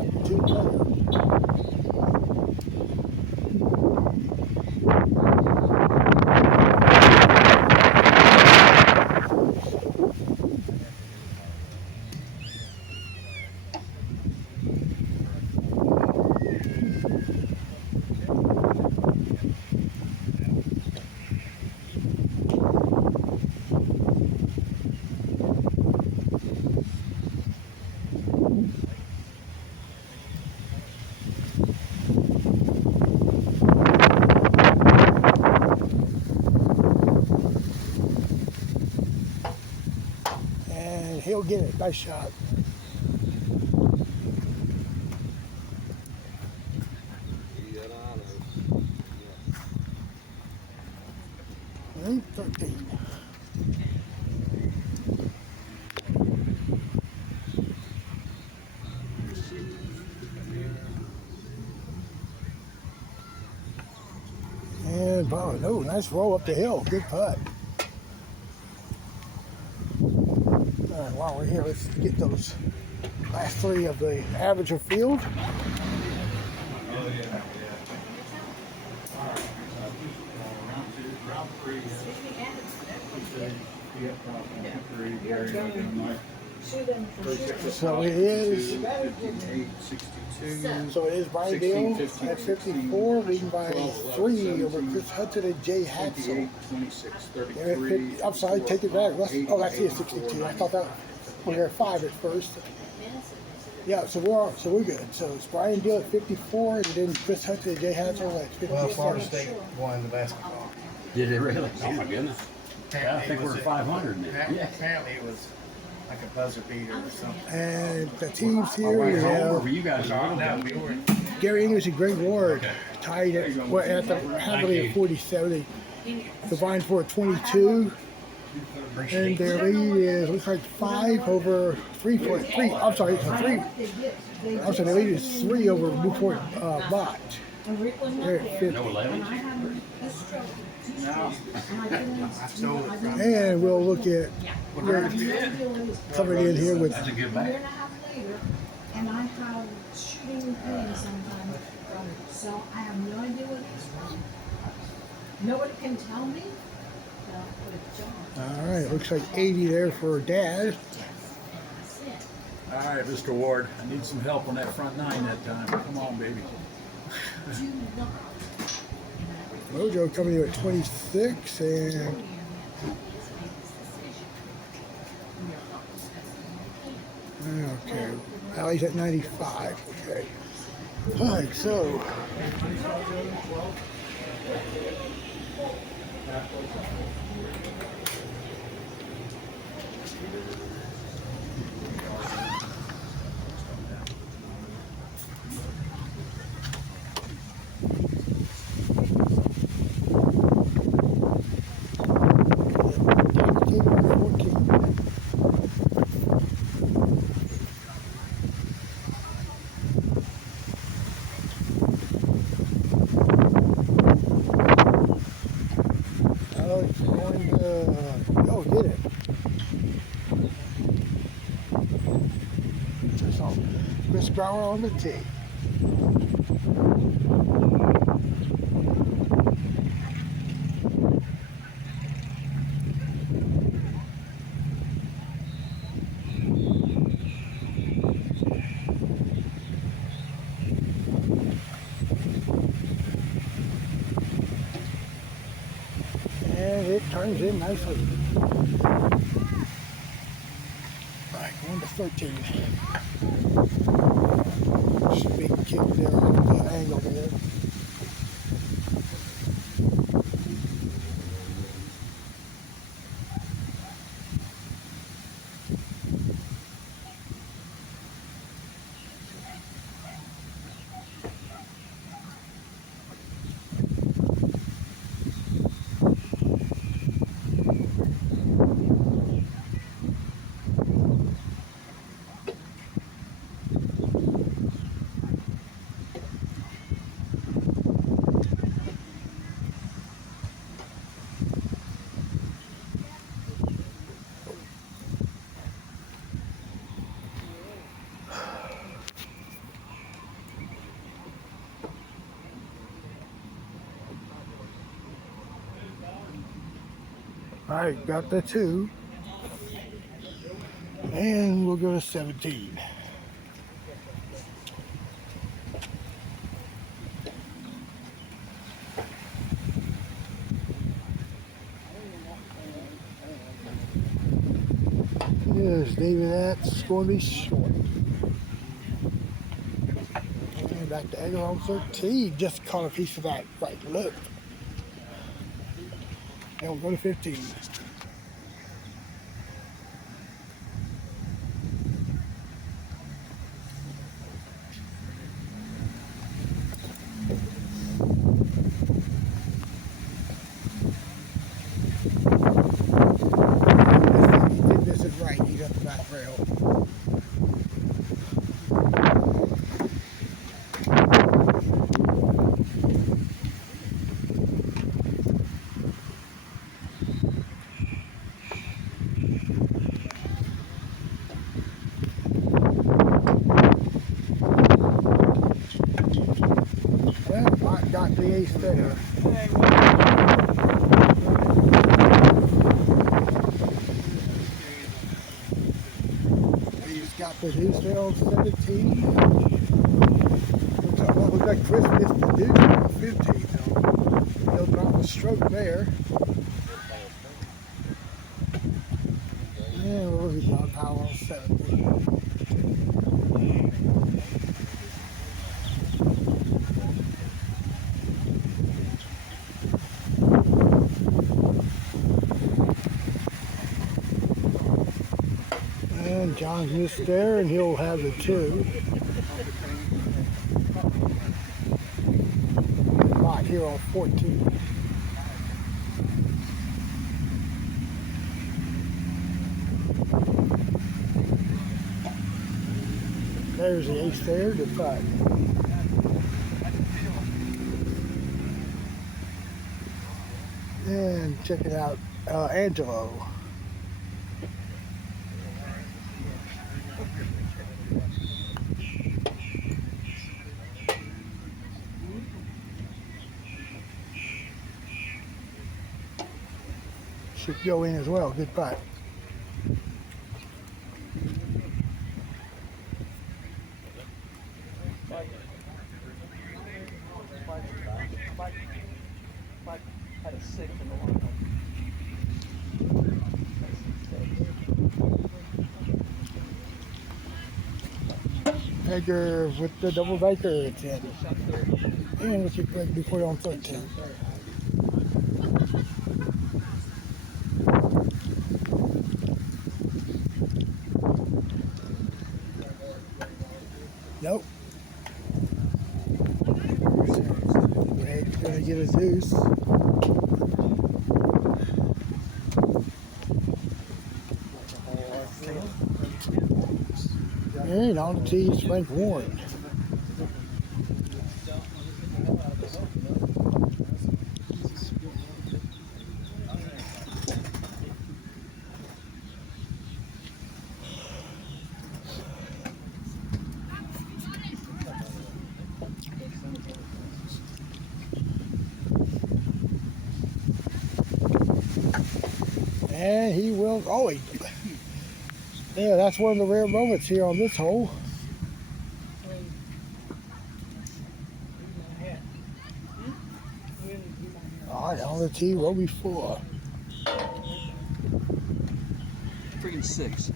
And 2 players. He'll get it. Nice shot. And 13. And oh no, nice roll up the hill. Good putt. All right, while we're here, let's get those last 3 of the average of field. So it is. So it is Brian Dale at 54, leading by 3 over Chris Hudson and Jay Hatzel. They're at 50, I'm sorry, take it back. Oh, that's his 62. I thought that we were at 5 at first. Yeah, so we're good. So it's Brian Dale at 54, and then Chris Hudson and Jay Hatzel at 57. Well, Florida State won the basketball. Did it really? Oh my goodness. Yeah, I think we're at 500 now. Apparently it was like a buzzer beater or something. And the teams here, we have You guys are down. Gary English and Greg Ward tied at the happily at 47. Combined for a 22. And their lead is looks like 5 over 3.3. I'm sorry, it's a 3. I'm sorry, their lead is 3 over Newport Bot. They're at 50. No 11. And we'll look at coming in here with That's a good match. And I have shooting things sometimes from it, so I have no idea what it's from. Nobody can tell me. all right, looks like 80 there for Dad. All right, Mr. Ward, I need some help on that front 9 that time. Come on, baby. Mojo coming in at 26 and okay, Allie's at 95. Okay. All right, so did it. So, Chris Brower on the tee. And it turns in nicely. Alright, going to 13. Should be kicked there off the angle there. Alright, got the 2. And we'll go to 17. Yes, David, that's going to be short. And back to angle on 13. Just caught a piece of that right lip. And we'll go to 15. He did this is right. He's at the back rail. Got the ace there. He's got the deuce there on 17. Looks like Chris missed the deuce on 15. So he'll drop a stroke there. Yeah, we'll be John Powell on 17. And John's missed there, and he'll have the 2. Right here on 14. There's the ace there to putt. And check it out, Angelo. Should go in as well. Good putt. Had a 6 in the lineup. Edgar with the double baker. It's in. And let's get ready before you're on 13. Nope. Greg's gonna get a deuce. And on the tee is Frank Warren. And he will, oh, yeah, that's one of the rare moments here on this hole. All right, on the tee, Roby 4. Freaking 6.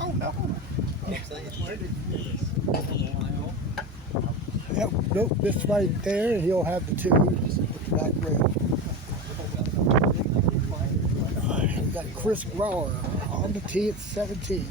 Oh, no. Yep, nope, this right there, and he'll have the 2 with the back rail. We got Chris Grower on the tee at 17.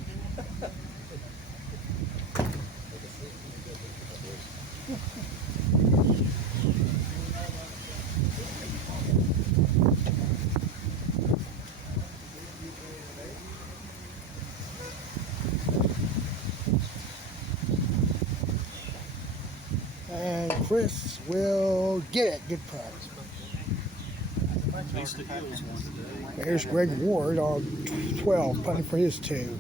And Chris will get it. Good putt. There's Greg Ward on 12, punting for his 2,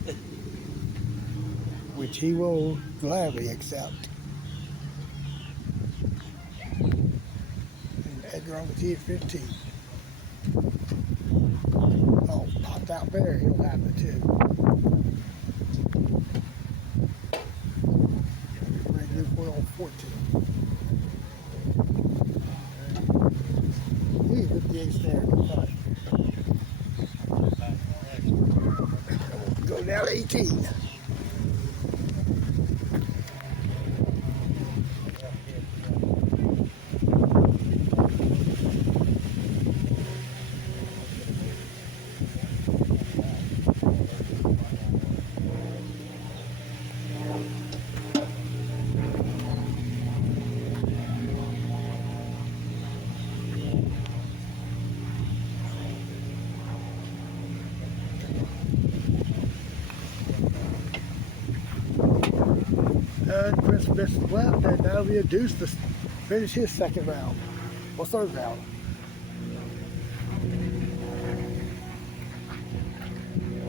which he will gladly accept. And Edgar on the tee at 15. Oh, popped out there. He'll have the 2. Greg Newport on 14. He's with the ace there. Go down to 18. And Chris missed left, and that'll be a deuce to finish his second round, or third round.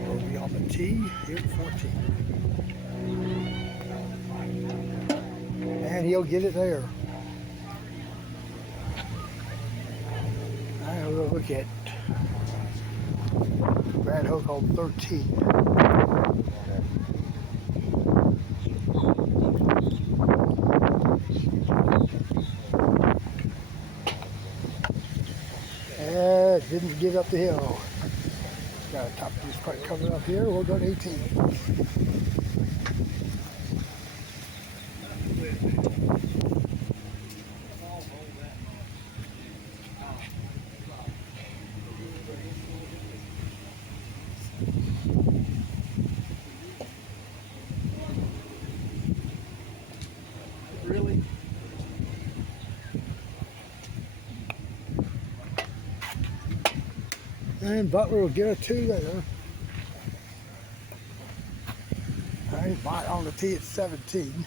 We'll be on the tee here at 14. And he'll get it there. And we'll look at Brad Hook on 13. Didn't get up the hill. Got a top piece part coming up here. We'll go to 18. And Butler will get a 2 there. All right, Bott on the tee at 17.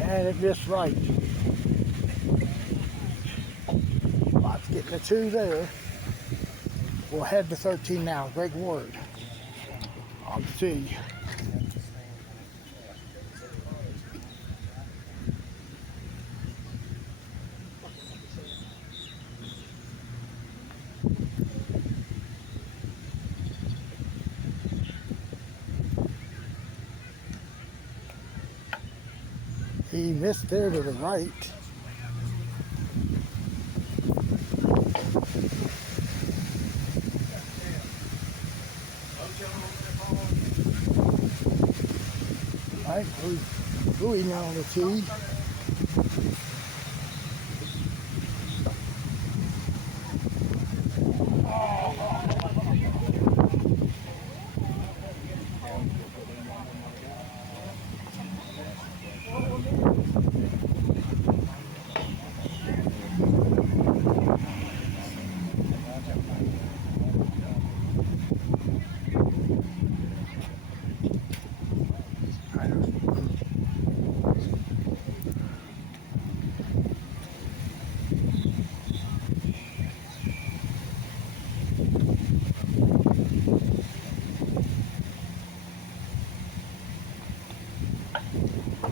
And it missed right. Bott's getting a 2 there. We'll head to 13 now. Greg Ward on the tee. He missed there to the right. All right, Louis now on the tee.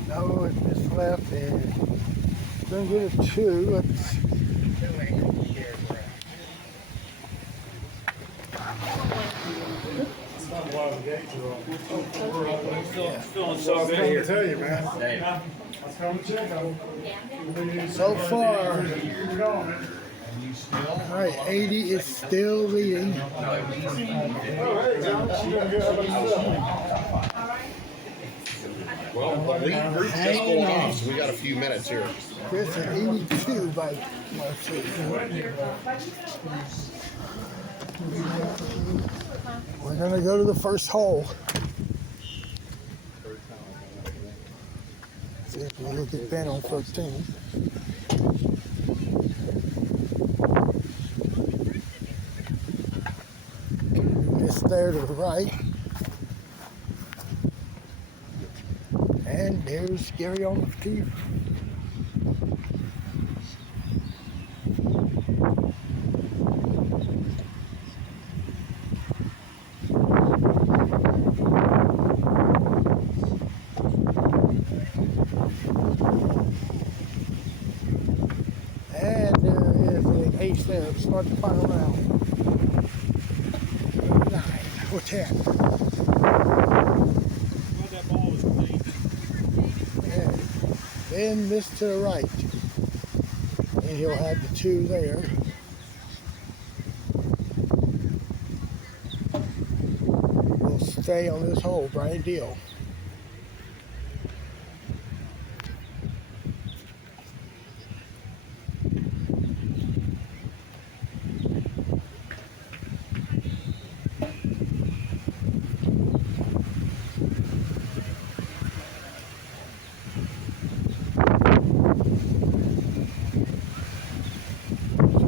No, it missed left and gonna get a 2. Let's Still good to tell you, man. Let's come and check on them. so far. All right, 80 is still leading. Oh, hey, John. You doing good? How about yourself? Well, the lead group just going off, so we got a few minutes here. Chris at 82 by Marcy. We're gonna go to the first hole. See if we look at Ben on 13. Missed there to the right. And there's Gary on the tee. And there is an ace there to start the final round. 9 or 10. And Ben missed to the right. And he'll have the 2 there. We'll stay on this hole, Brian Deal.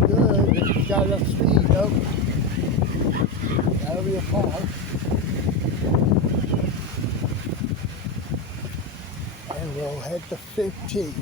Good, if he's got enough speed, though. That'll be a par. And we'll head to 15.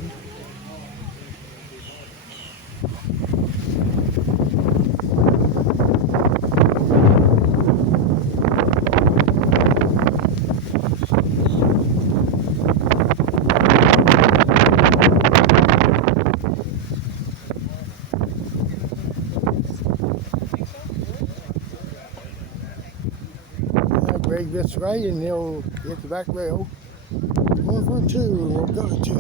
Greg gets right and he'll hit the back rail. Going for 2, we'll go to 2.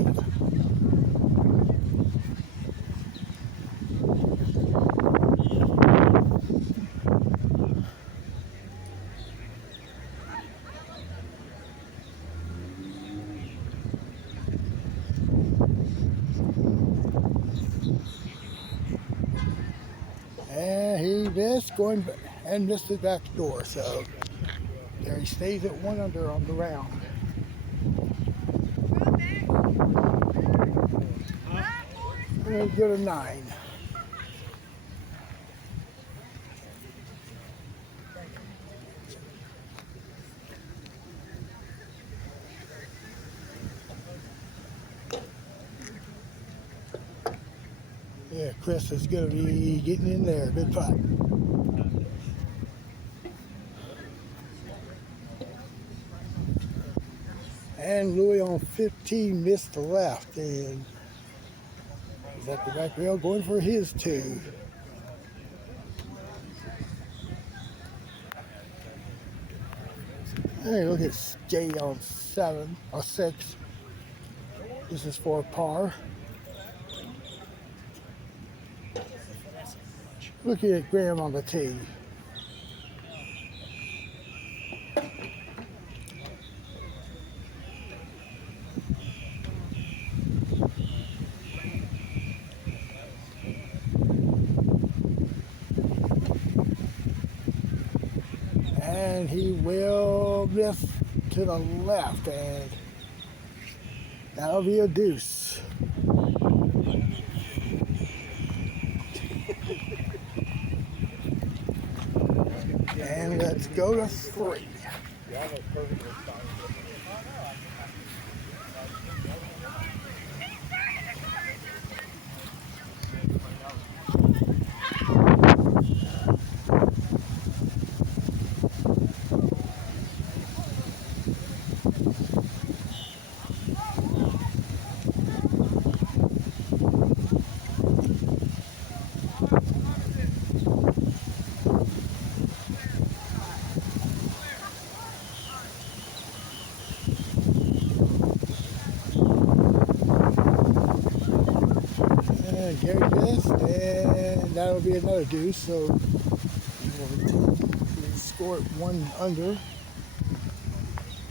And he missed going back. and missed the back door. So there he stays at 1 under on the round. And he'll go to 9. Yeah, Chris is going to be getting in there. Good putt. And Louis on 15 missed the left and is at the back rail going for his 2. Hey, look at Jay on 7 or 6. This is for par. Looking at Graham on the tee. And he will miss to the left, and that'll be a deuce. And let's go to 3. And Gary missed, and that'll be another deuce. So we'll score it 1 under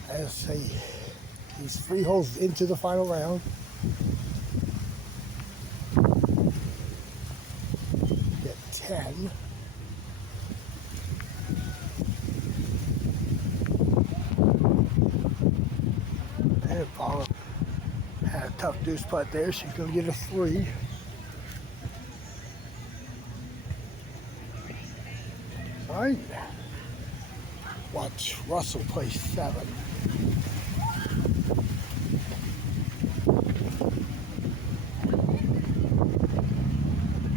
as he's 3 holes into the final round. Get 10. And Paula had a tough deuce putt there. She's going to get a 3. All right. Watch Russell play 7.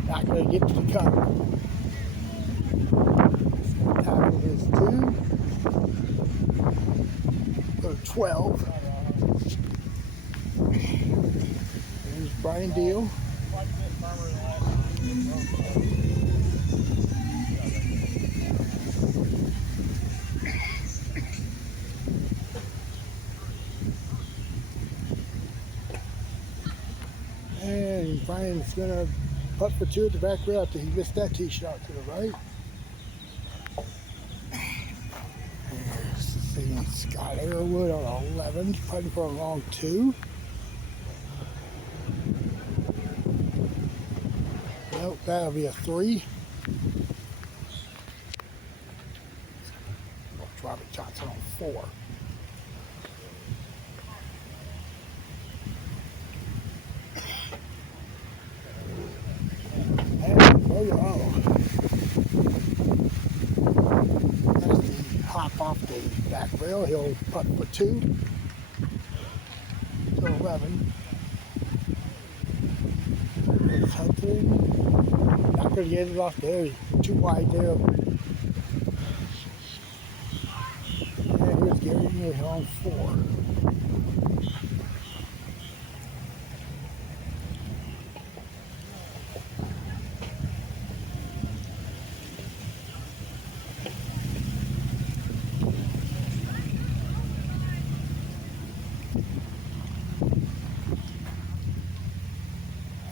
Not going to get to the cup. Tackle his 2. Go to 12. There's Brian Deal. And Brian's going to putt for 2 at the back rail after he missed that tee shot to the right. There's Scott Airwood on 11, putting for a long 2. Nope, that'll be a 3. Robert Johnson on 4. As he hop off the back rail, he'll putt for 2 to 11. It's hunting. Not going to get it off there. Too wide there. And here's Gary Neal on 4.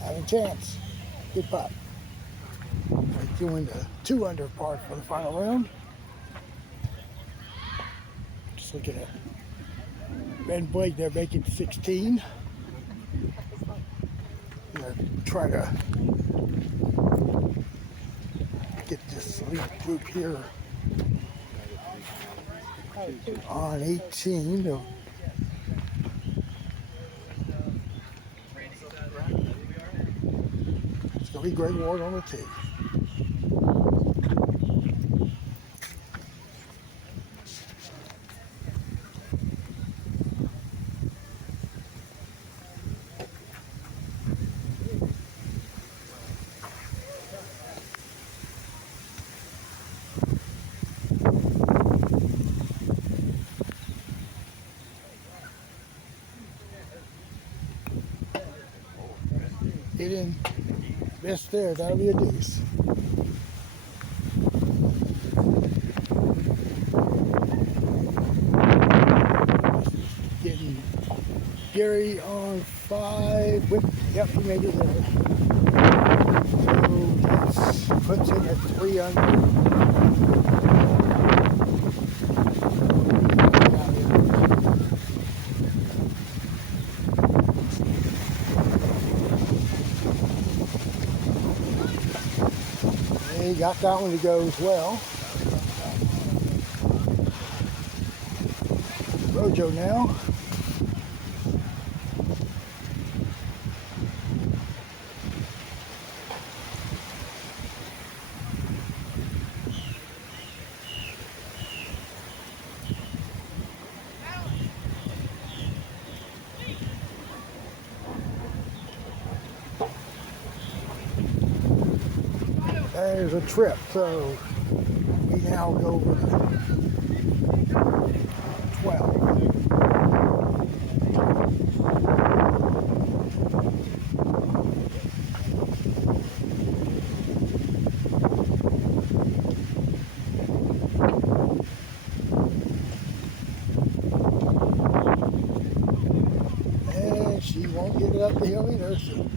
Having a chance. Good putt. Doing the 2 under par for the final round. Just looking at Ben Blake there making 16. Gonna try to get this elite group here on 18. It's going to be Greg Ward on the tee. Get in, missed there, that'll be a deuce. Getting Gary on 5, yep, he made it there. So that puts him at 3 under. He got that one to go as well. Rojo now. There's a trip, so we now go over to 12. And she won't get it up the hill either, so.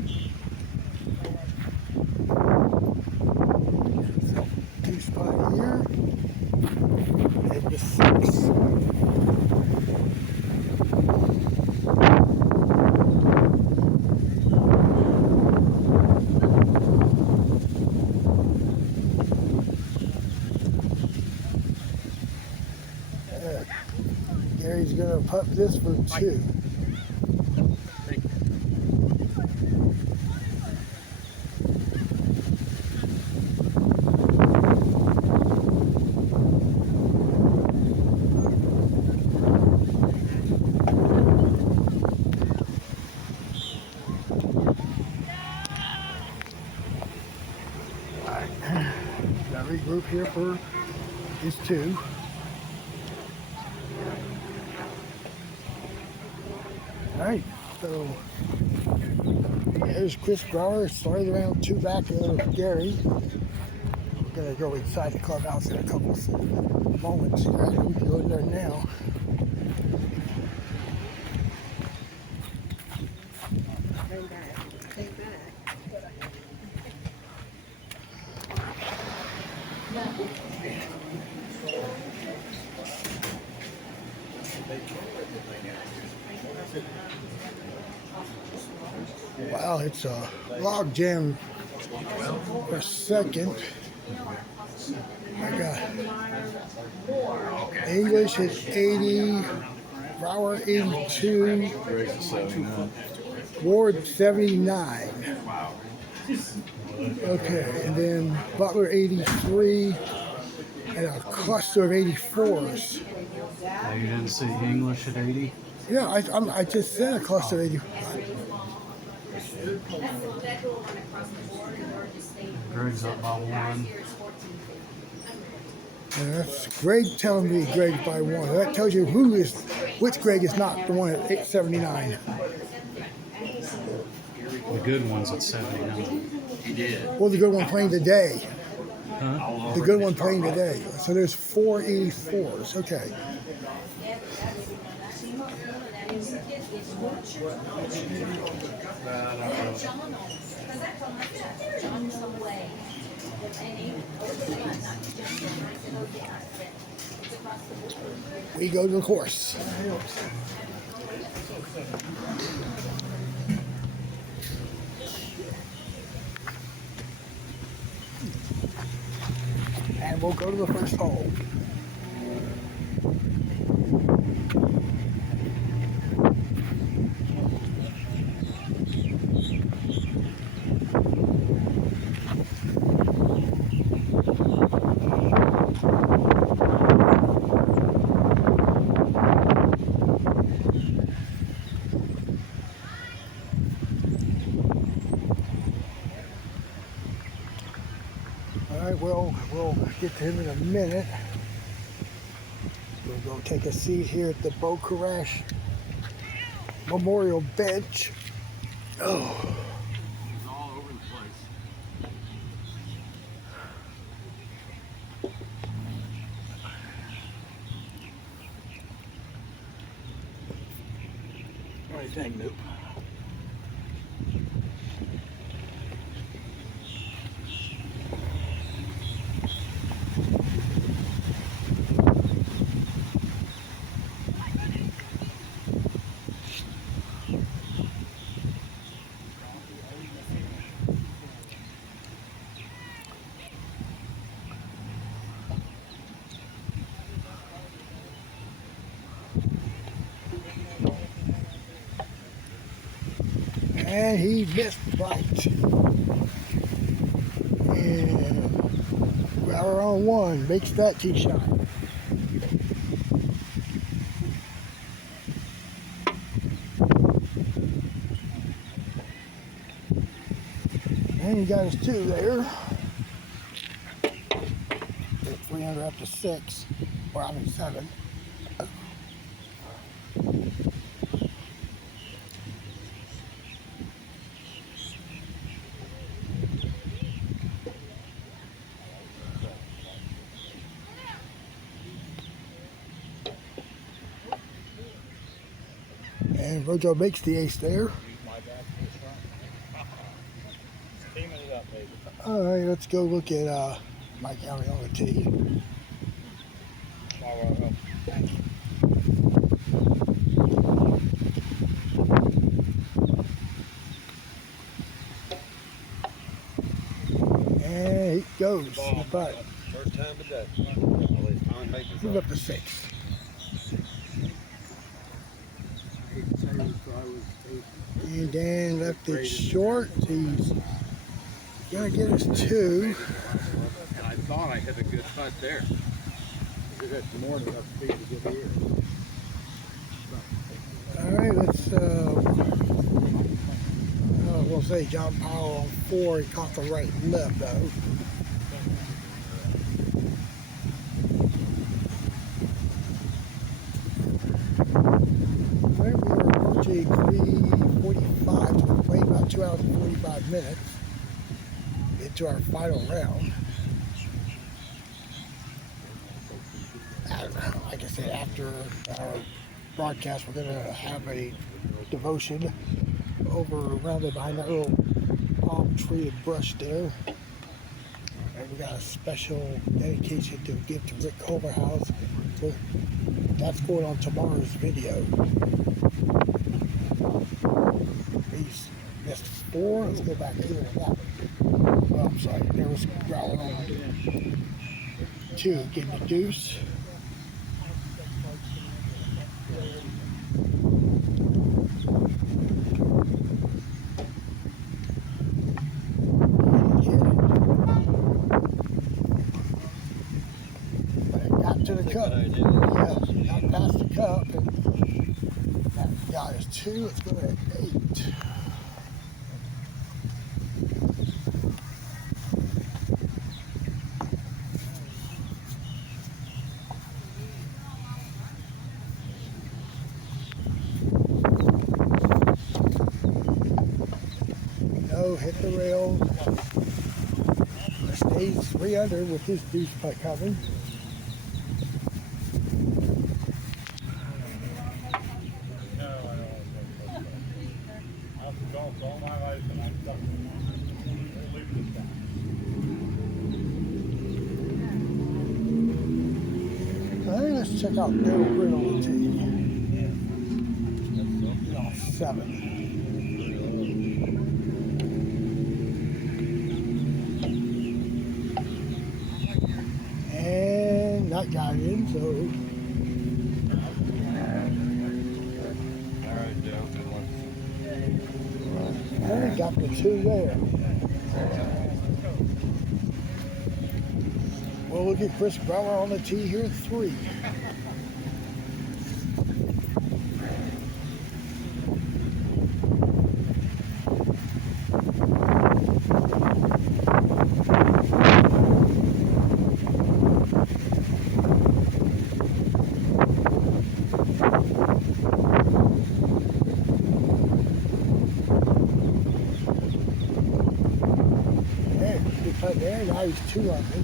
Spot here, and the 6. Gary's gonna putt this for 2. Regroup here for his 2. All right, so there's Chris Brower, started around 2 back of Gary. We're gonna go inside the clubhouse in a couple of moments here. I think we can go in there now. Wow, it's a log jam for second. I got English at 80, Brower 82, Ward 79. Okay, and then Butler 83, and a cluster of 84s. You didn't see English at 80? Yeah, I just said a cluster of 80. Greg's up by 1. And that's Greg telling me Greg's by 1. That tells you which Greg is not the one at 879. The good one's at 79. He did. Well, the good one playing today. Huh? The good one playing today. So there's 4 84s. Okay. We go to the course. And we'll go to the first hole. Alright, well, we'll get to him in a minute. We'll go take a seat here at the Boat Crash Memorial Bench. Oh. He's all over the place. What do you think, Noop? And he missed right. And Growler on one makes that tee shot. And he got his two there. 3 under up to 6, or I mean 7. And Rojo makes the ace there. All right, let's go look at Mike County on the tee. And he goes. But First time today. Always time making he's up to 6. And Dan left it short. He's gonna get his 2. And I thought I hit a good putt there. You got more than enough speed to get here. All right, let's. We'll say John Powell on 4. He caught the right and left though. All right, we're approaching 3:45. So we're playing about 2 hours and 45 minutes into our final round. Like I said, after our broadcast, we're going to have a devotion over around it behind that little palm tree and brush there. And we got a special dedication to give to Rick Culverhouse. So that's going on tomorrow's video. He's missed 4. Let's go back to that. Oh, I'm sorry. There was Growler on 2. Getting the deuce. To the cup. Yeah, got past the cup. And that got his 2. Let's go at 8. No, hit the rail. Stays 3 under with his deuce putt coming. All my life, and I'm stuck with it. We'll leave this down. All right, let's check out Daryl Britt on the tee. He's on 7. got it in, so. All right, Joe. Good luck. And got the 2 there. Well, look at Chris Brower on the tee here, 3. There, now he's 2 under.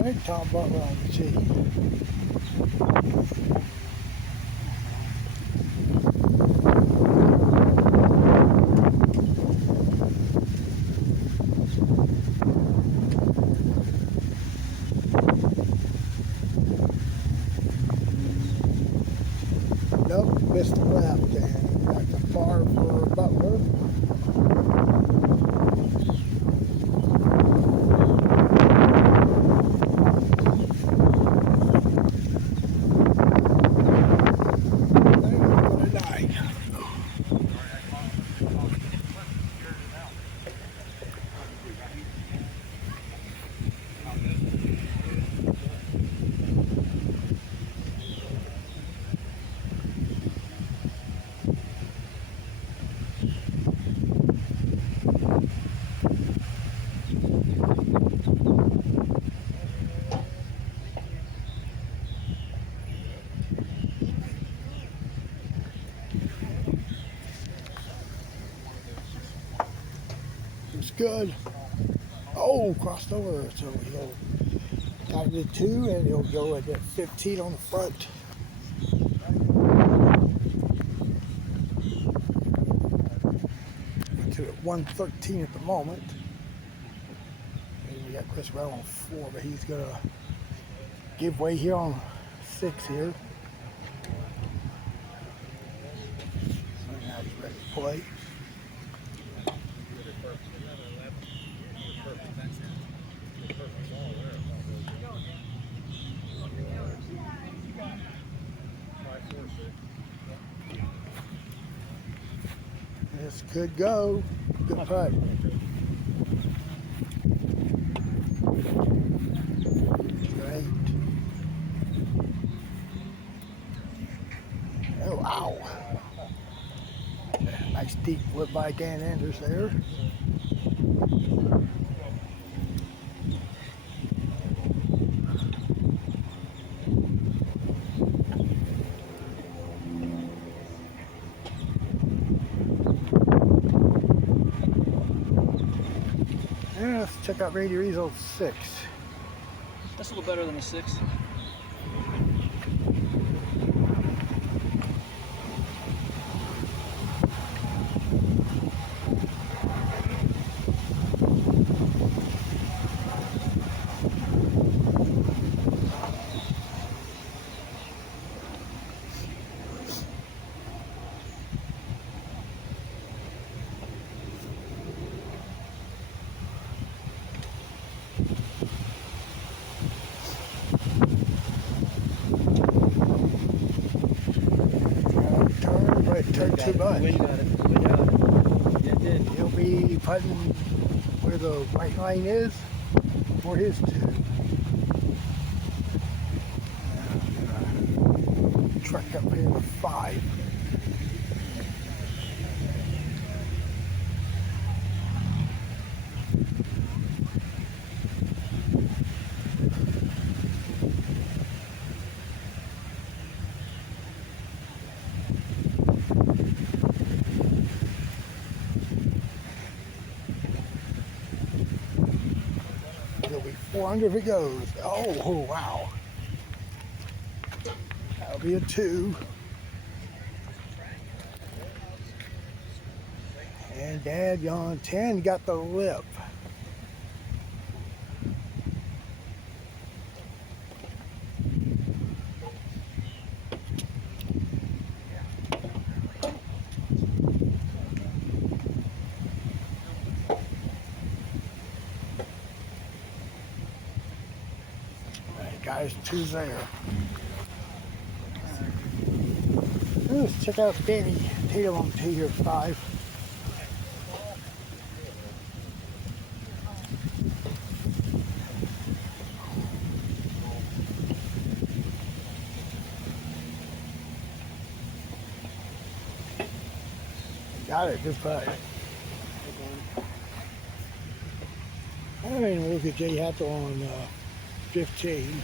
Right, Tom Butler on the tee. Nope, missed the left and got the par for Butler. It's good. Oh, crossed over. So he'll got it at 2 and he'll go at 15 on the front. To at 113 at the moment. And we got Chris Brown on 4, but he's gonna give way here on 6 here. So now he's ready to play. This could go. Good putt. Great. Oh, wow. Nice deep wood by Dan Anders there. Let's check out Randy Riesel's 6. That's a little better than a 6. Turn too much. Wind got it. Wind got it. Yeah, it did. He'll be putting where the white line is for his 2. Truck up here with 5. It'll be 4 under if it goes. Oh, wow. That'll be a 2. And Dad on 10 got the lip. guys, 2 there. Let's check out Danny Tatum on tee here, 5. Got it, good putt. I mean, we'll look at Jay Hatto on 15.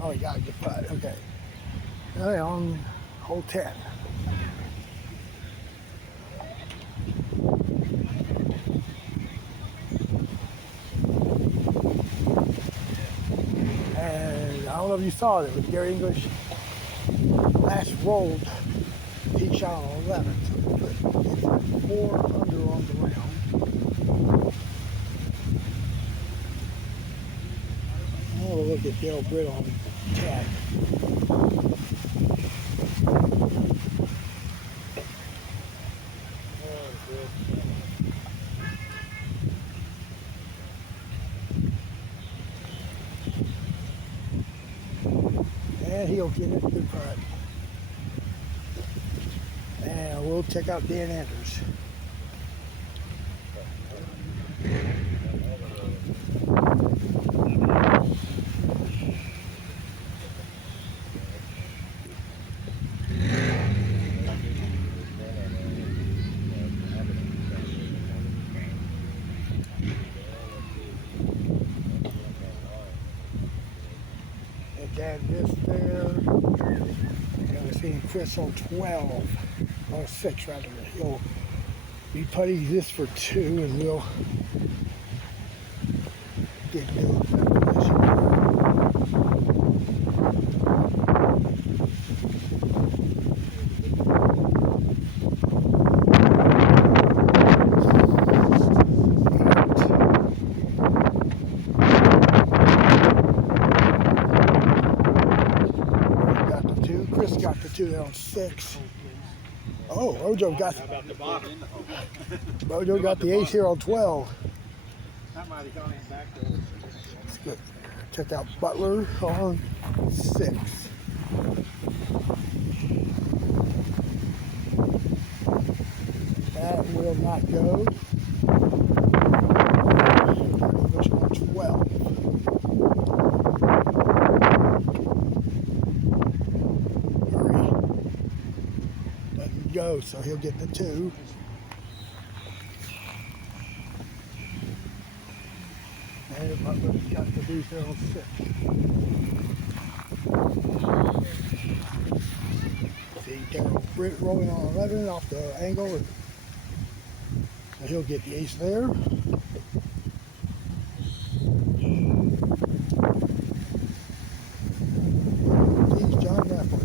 Oh, he got a good putt. Okay. All right, on hole 10. And I don't know if you saw it, but Gary English last rolled. He shot on 11. So it's 4 under on the round. Oh, look at Dale Britt on 10. And he'll get it, good putt. And we'll check out Dan Andrews. And Dan this there. And we're seeing Chris on 12. Or 6 rather. He'll be putting this for 2 and we'll get into a position. Got the 2. Chris got the 2 there on 6. Oh, Ojo got the ace here on 12. That might have gone in back there. That's good. Check out Butler on 6. That will not go. English on 12. Hurry. Doesn't go, so he'll get the 2. And Butler's got the deuce there on 6. See Darryl Britt rolling on 11 off the angle. So he'll get the ace there. He's John Rafford.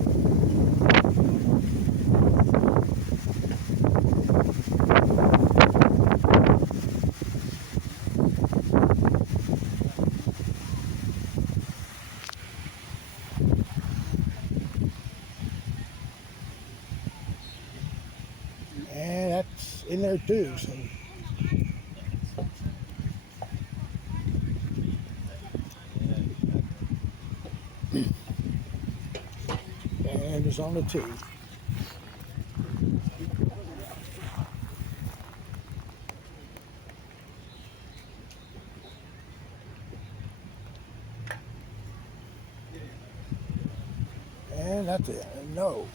And that's in there too. So and it's on the 2. And that's it. No.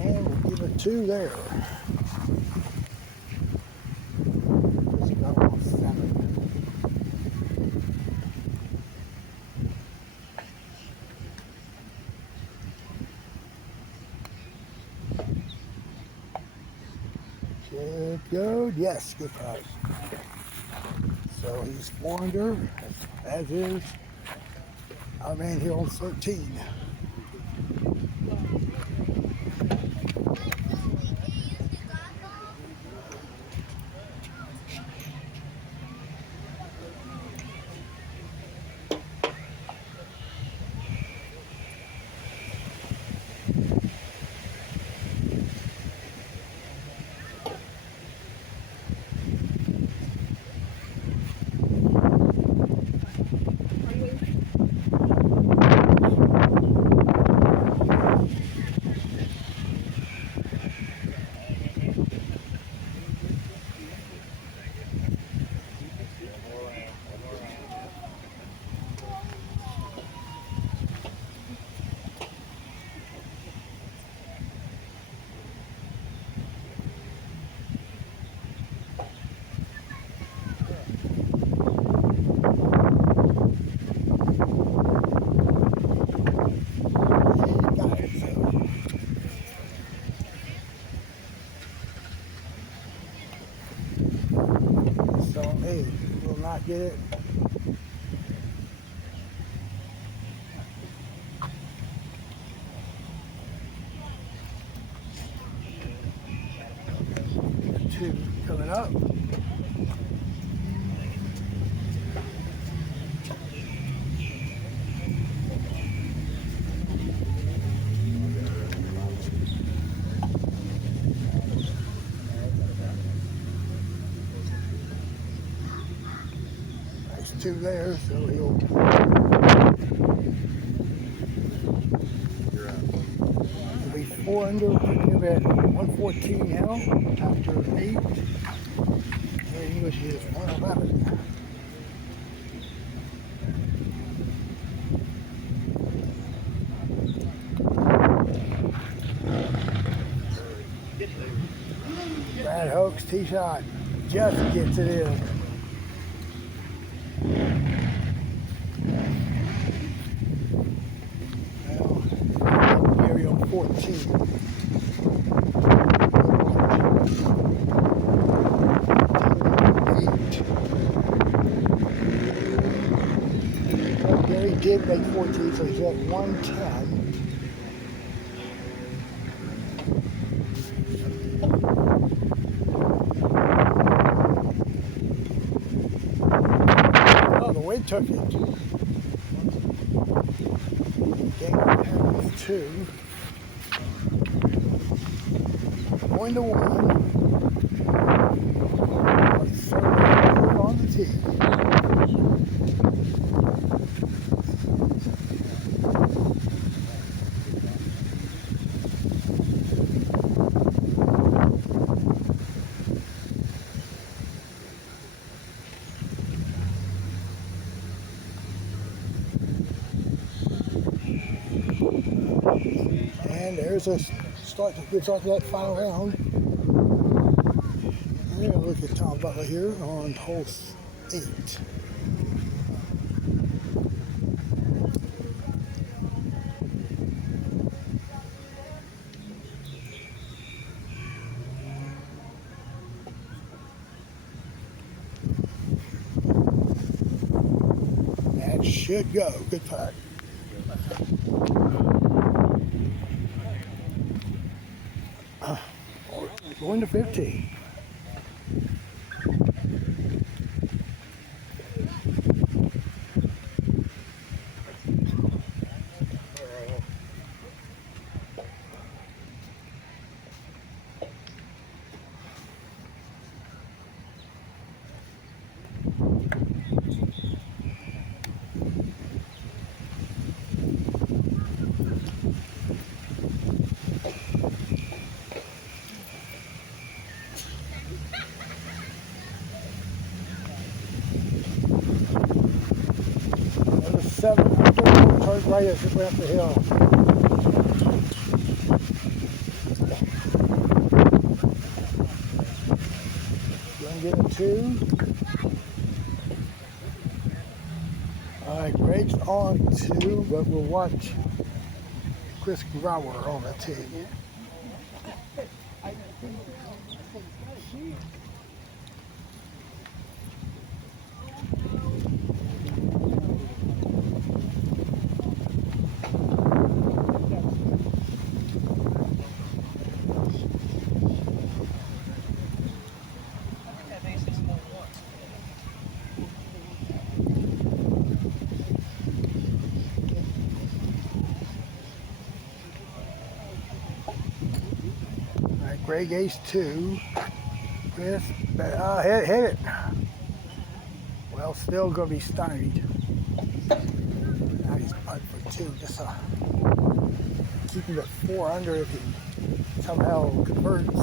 And we'll give it 2 there. Just got on 7. Good go, Yes, good putt. So he's 4 under, as is our man here on 13. So, hey, will not get it. Two coming up. Nice 2 there, so he'll be 4 under, putting him at 114 now after 8. English is 111. Brad Hoke's tee shot just gets it in. Well, Gary on 14. Gary did make 14, so he's at 110. Oh, the wind took it. Game has 2. Going to 1. Third on the tee. And there's a good start to that final round. And we're going to look at Tom Butler here on hole 8. That should go. Good putt. Going to 15. Another 7 under, turns right as it went up the hill. Gonna get a 2. Alright, Greg's on 2, but we'll watch Chris Grauer on the tee. Greg ace 2. Chris, hit it. Well, still going to be stymied. Now he's putt for 2. Just keeping it 4 under if he somehow converts.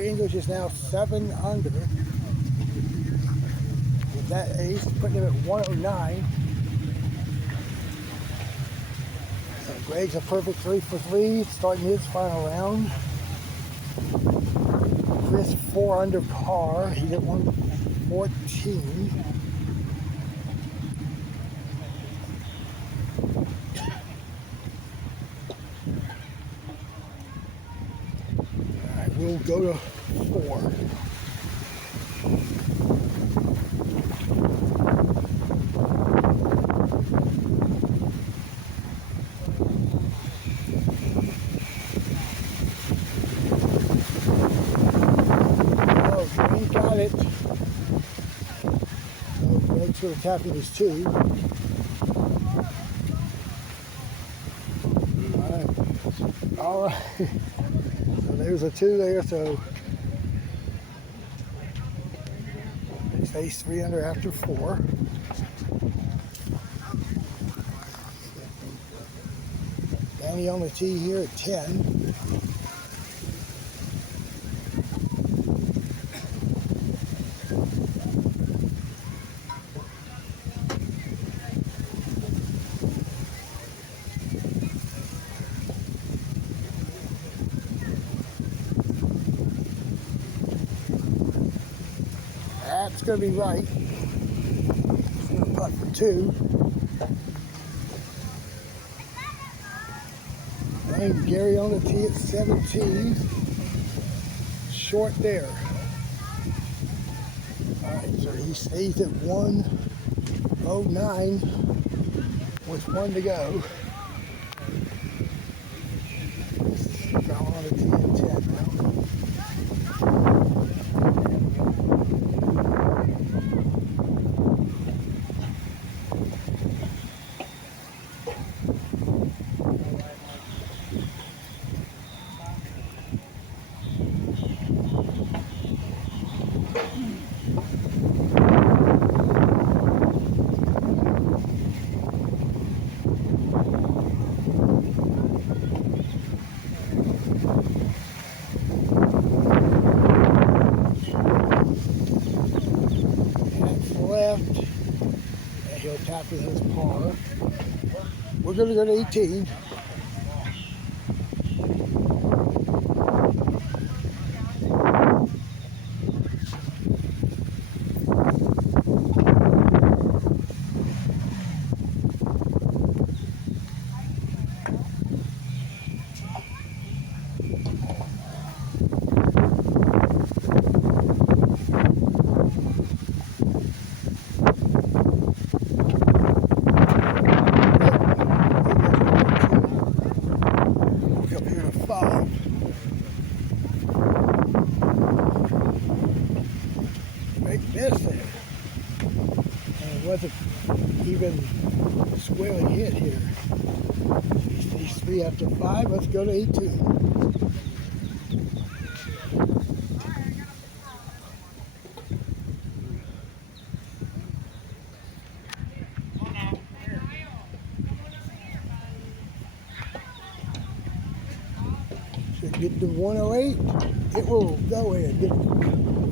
English is now 7 under. With that ace, putting him at 109. So Greg's a perfect 3 for 3, starting his final round. Chris 4 under par. He's at 114. We'll go to 4. Oh, Green got it. So Greg's going to tap in his 2. All right. There's a 2 there, so he stays 3 under after 4. Danny on the tee here at 10. That's going to be right. He's going to putt for 2. And Gary on the tee at 17. Short there. All right, so he stays at 109 with 1 to go. Down on the tee at 10 now. Tap with his par. We're going to go to 18. Wasn't even squarely hit here. Stage 3 after 5. Let's go to 18. Should get to 108. It will go in. Get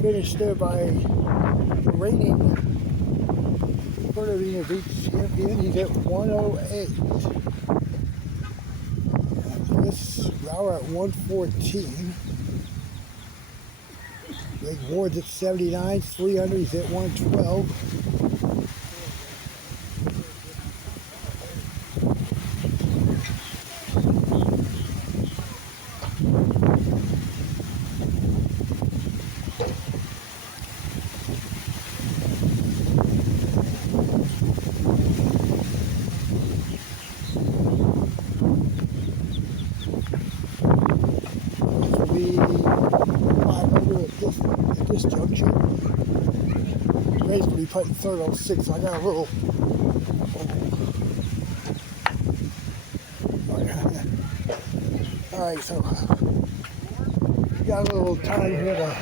finished there by the reigning Fernandina Beach champion. He's at 108. This Brower at 114. Greg Ward's at 79. 300. He's at 112. Be 500 at this juncture. Ray's going to be putting third on 6. So I got a little. Alright, so we got a little time here to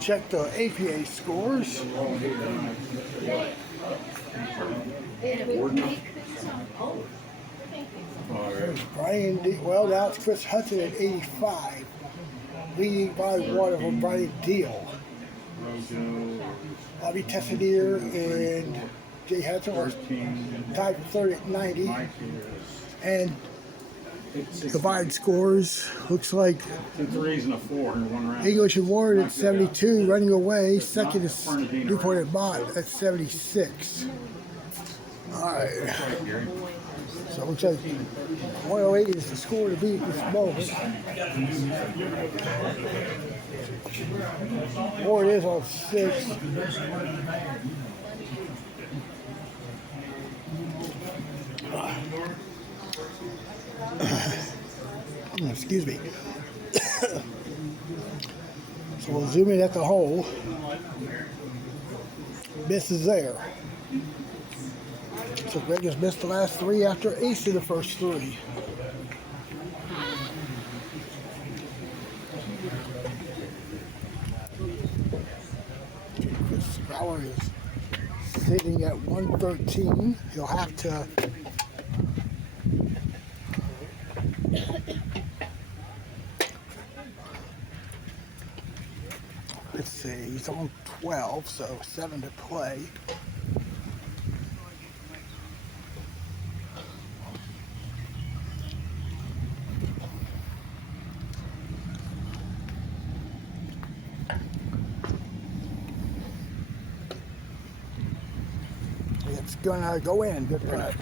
check the APA scores. Brian D. Well, now it's Chris Hudson at 85, leading by one of them, Brian Deal. Bobby Tessadier and Jay Hudson are tied for third at 90. And combined scores looks like 2 3s and a 4 in 1 round. English and Ward at 72, running away. Second is Newport and Bott at 76. All right. So it looks like 108 is the score to beat at this moment. Ward is on 6. Excuse me. So we'll zoom in at the hole. Miss is there. So Greg has missed the last 3 after ace in the first 3. Chris Brower is sitting at 113. He'll have to let's see, he's on 12, so 7 to play. It's gonna go in, good putt.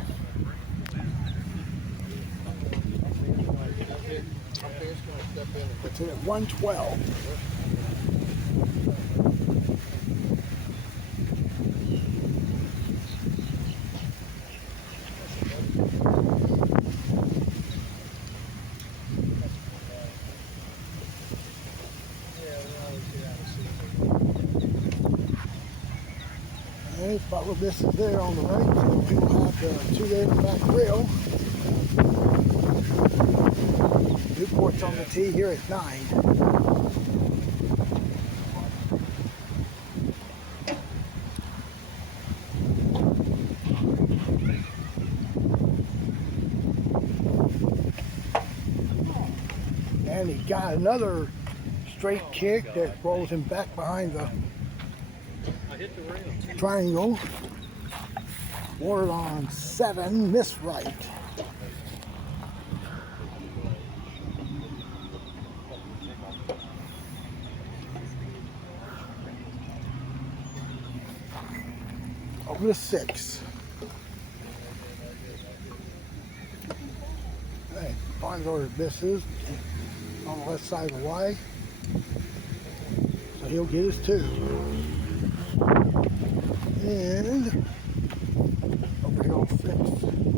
It's in at 112. Okay, Butler misses there on the right, so he'll have the 2 there in the back rail. Newport's on the tee here at 9. And he got another straight kick that rolls him back behind the triangle. Ward on 7, miss right. Over to 6. Hey, Barnsdorf misses on the left side of the Y. So he'll get his 2. And over here on 6.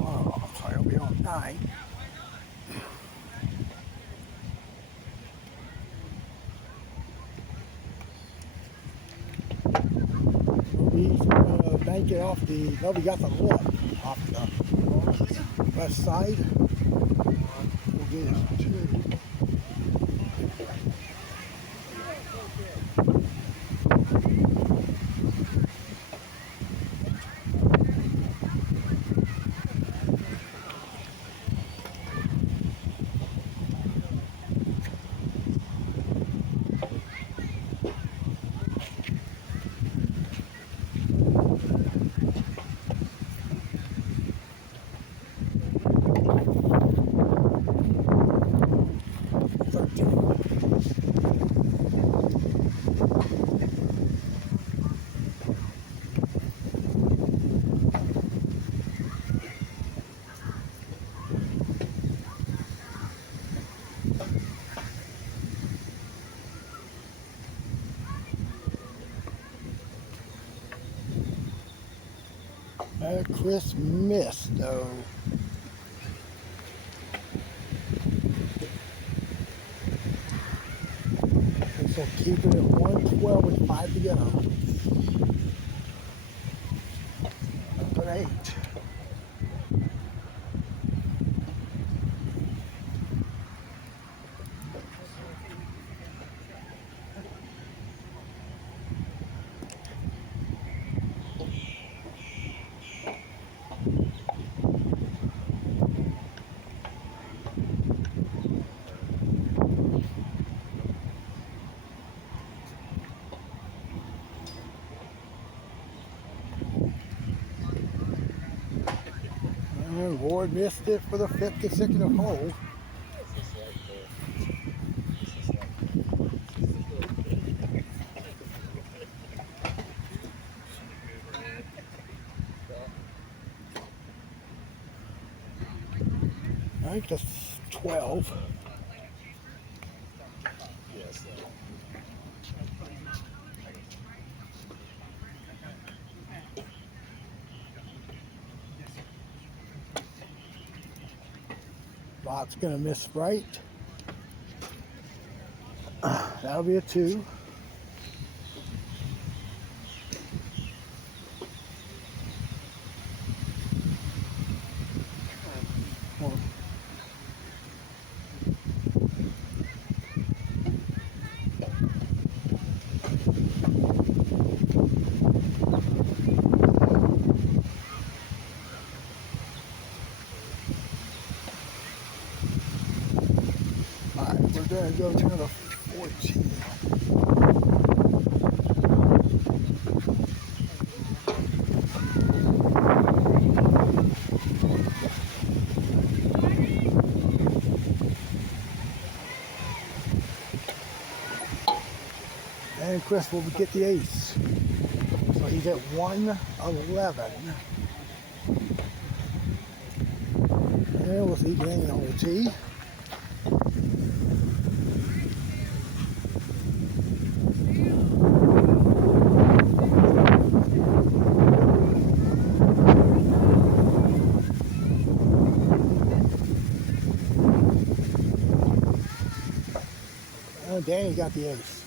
Oh, I'm sorry, over here on 9. He's going to bank it off the, no, we got the lip off the West side. We'll get it too. Chris missed though. So keep it at 112 with 5 to go. Great. And Ward missed it for the 5th consecutive hole. I think that's 12. Bot's gonna miss right. That'll be a 2. We're going to go to the 14. And Chris will get the ace. So he's at 111. And we'll see Danny on the tee. Danny got the ace.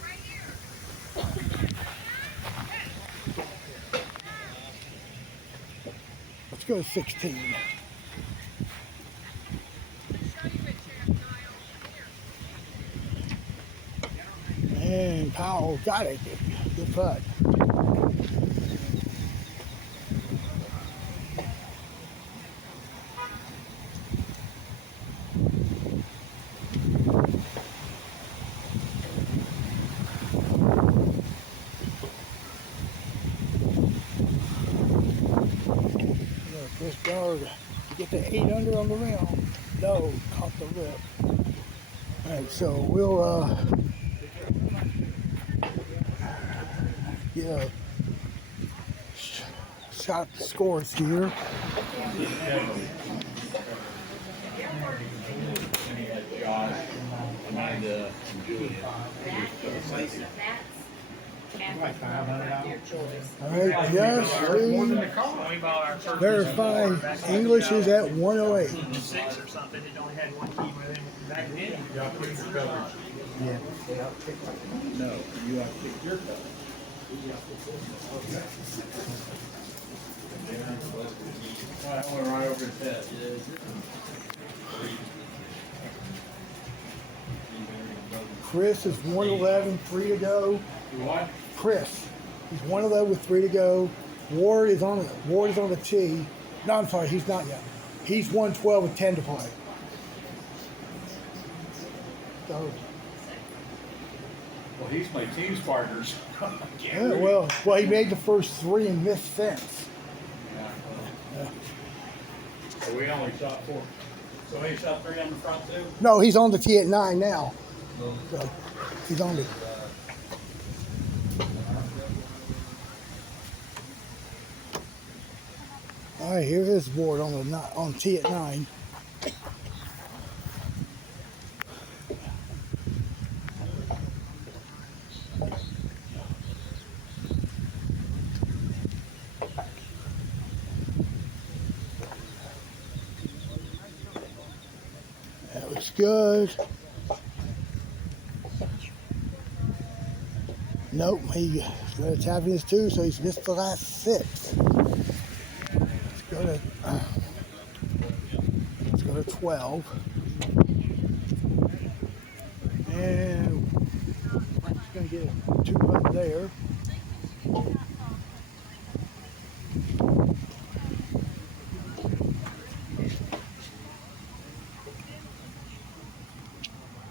Let's go to 16. And Powell got it. Good putt. Chris Ballard to get the 8 under on the rim. No, caught the lip. Alright, so we'll get a shot at the scores here. Alright, yes, verify English is at 108. 6 or something, it only had one key with him back then. Yeah. No, you have to pick your color. That went right over his head. Chris is 111, 3 to go. You what? Chris, he's 111 with 3 to go. Ward is on the tee. No, I'm sorry, he's not yet. He's 112 with 10 to play. So, Well, he's my team's partners. yeah, well, he made the first 3 and missed since. So we only shot 4. So he shot 3 on the front too? No, he's on the tee at 9 now. So he's on the. All right, here's his board on tee at 9. That looks good. Nope, he's got a tap in his 2, so he's missed the last 6. Let's go to 12. And he's going to get a 2 putt there.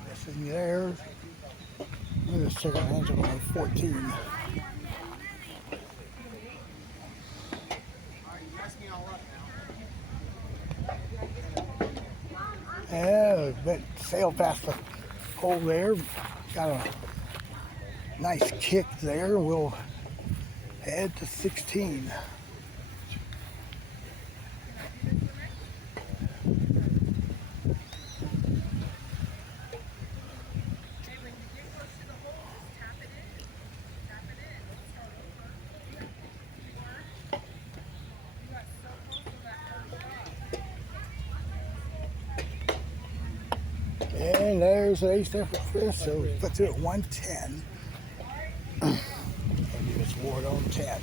Missing there. I'm going to check our hands on 14. Yeah, but sailed past the hole there. Got a nice kick there. We'll head to 16. And there's an ace there for Chris, so he puts it at 110. And give us Ward on 10.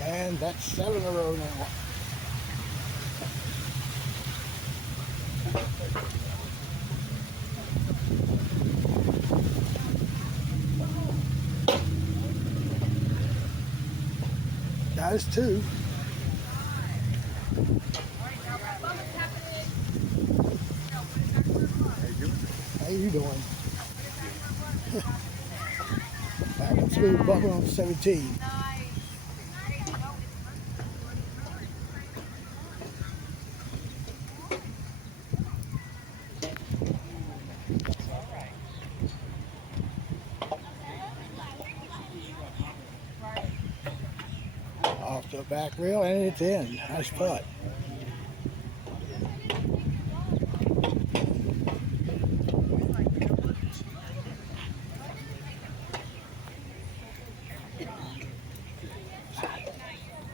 And that's 7 in a row now. That is 2. How you doing? Back in Smooth Bubba on 17. Off the back rail, and it's in. Nice putt.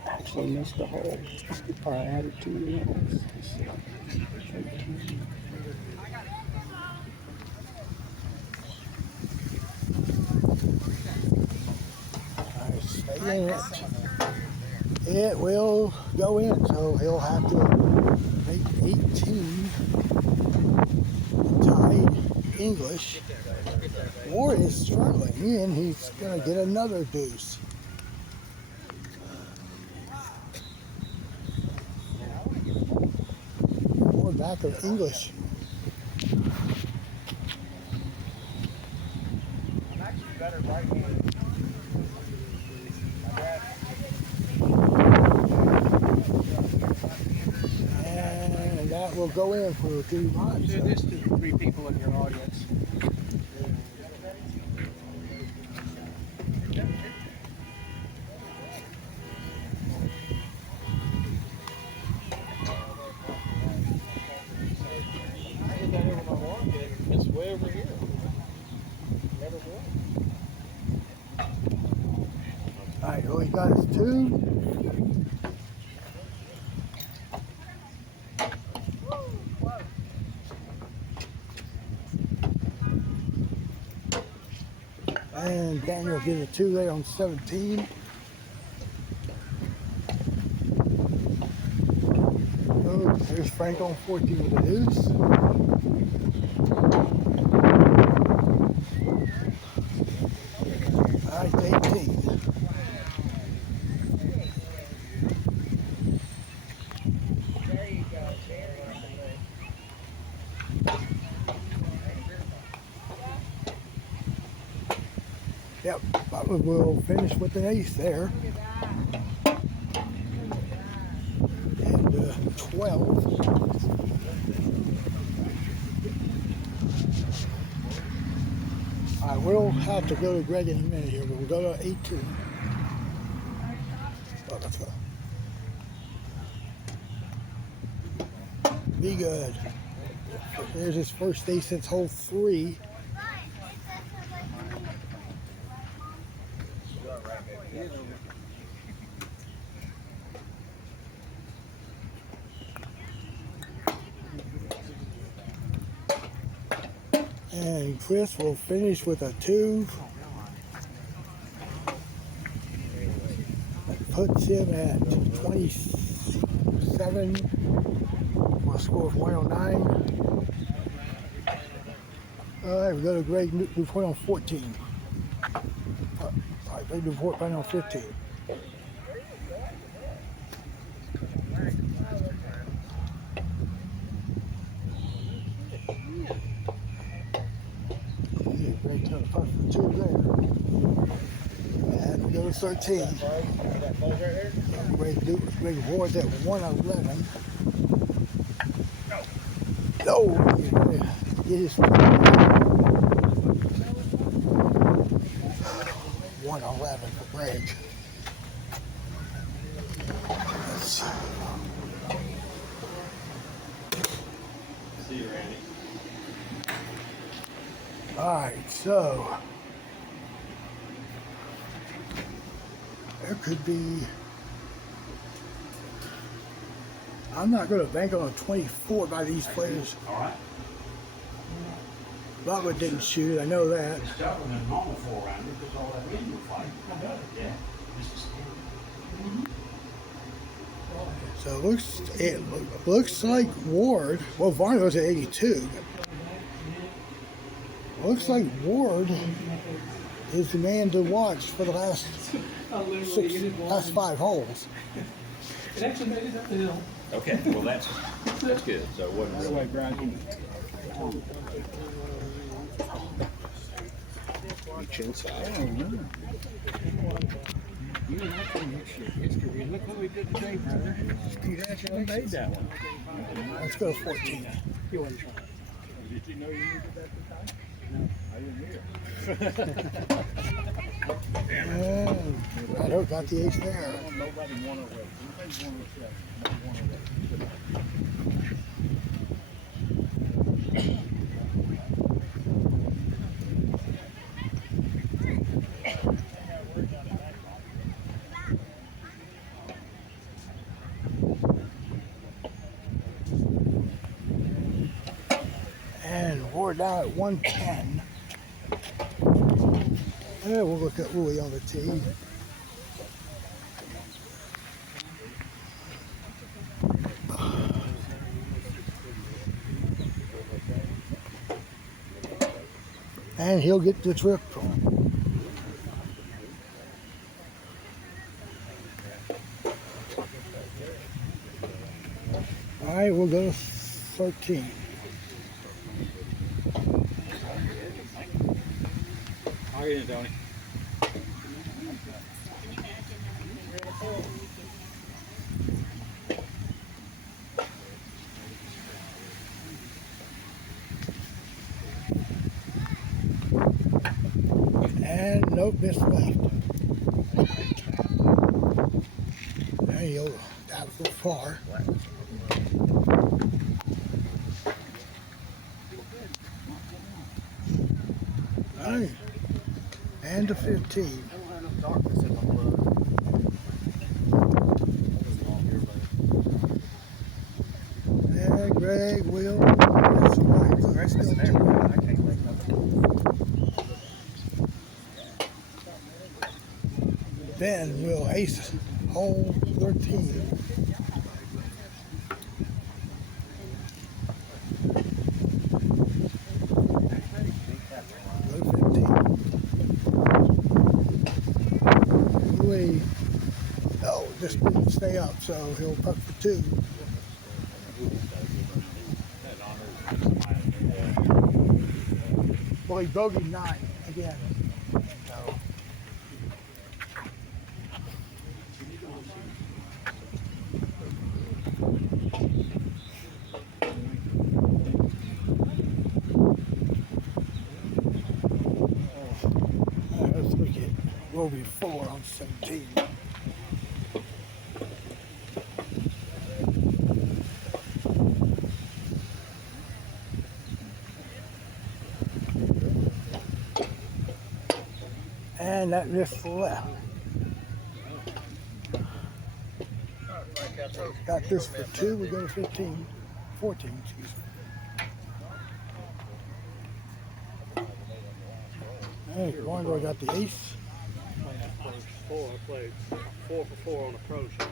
Actually missed the hole. Or I added 2 wheels. Stay in it. It will go in, so he'll have to make 18. Tie English. Ward is struggling, and he's going to get another deuce. Ward back of English. I'm actually better right-handed. And that will go in for 2 runs. Do this to 3 people in your audience. I did that over my walk, and it's way over here. Never will. All right, all he got is 2. And Daniel did a 2 there on 17. Oh, there's Frank on 14 with a deuce. All right, 18. Yep, Butler will finish with an ace there. And 12. All right, we'll have to go to Greg in a minute here, but we'll go to 18. Oh, let's go. Be good. There's his first ace since hole 3. And Chris will finish with a 2. That puts him at 27. We'll score of 109. All right, we go to Greg Newport on 14. All right, Greg Newport right on 15. Great to putt for 2 there. And we go to 13. Greg Ward's at 111. No! Get his 111 for Greg. Let's see. See you, Randy. All right, so there could be. I'm not going to bank on a 24 by these players. All right. Butler didn't shoot. I know that. It's tougher than a normal 4-rounder because all that wind will fight. Yeah. So it looks like Ward. Well, Varno's at 82. Looks like Ward is the man to watch for the last 5 holes. It actually made it up the hill. Okay, well that's good. So it wasn't really. Reach inside. I don't know. You and I can mix your history. Look what we did today, brother. Congratulations. Made that one. Let's go 14. You wasn't trying. Did you know you needed that to time? No, I didn't hear. And Rado got the ace there. Nobody won away. Everybody's 107. Nobody won away. And we're down at 110. Yeah, we'll look at Louis on the tee. And he'll get the trip. All right, we'll go to 13. How are you doing, Tony? And nope, missed left. There you go. That was far. All right. And to 15. And Greg will. That's right. So that's still 2. Then we'll ace hole 13. Oh, this didn't stay up, so he'll putt for 2. Well, he bogeyed 9 again. So. Let's look at Roe v. 4 on 17. And that missed the left. Got this for 2, we go to 15. 14, excuse me. Hey, Warner got the ace. I played 4 for 4 on a pro shot.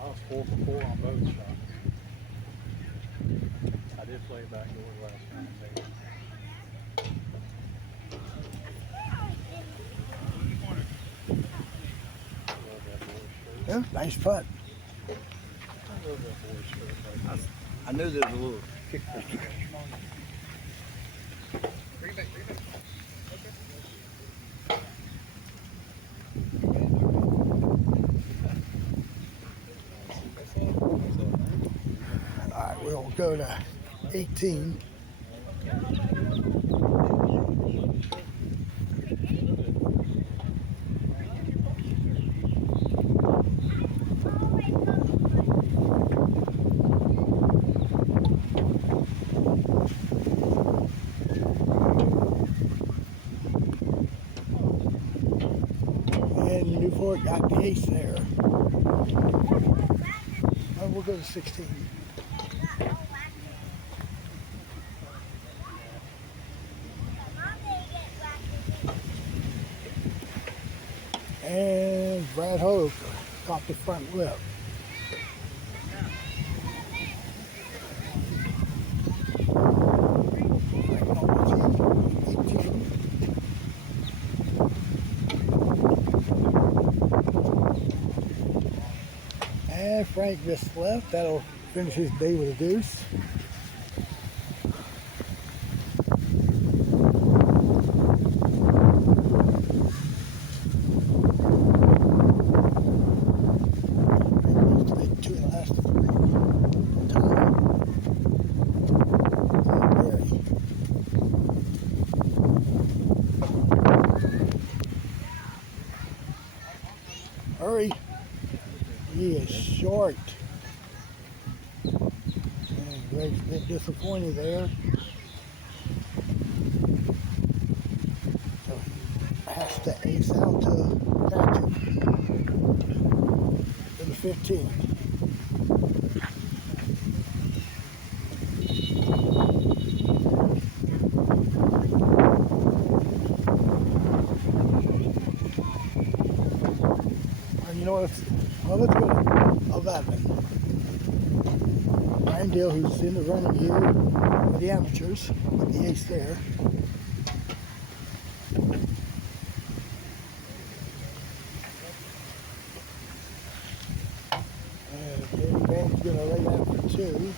I was 4 for 4 on both shots. I did play backdoor last time. Yeah, nice putt. I knew there was a little kick there. All right, we'll go to 18. And Newport got the ace there. And we'll go to 16. And Brad Hoke caught the front lip. And Frank missed left. That'll finish his day with a deuce. Hurry. He is short. And Greg's a bit disappointed there. So he has to ace out to Patrick in the 15. And you know what? Well, let's go to 11. Ryan Dill, who's in the running here for the amateurs, with the ace there. And Danny Van's going to lay that for 2.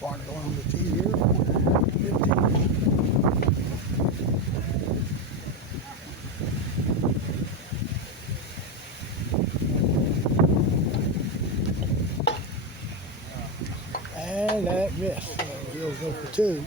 Barn going on the tee here. 15. And that missed. So he'll go for 2.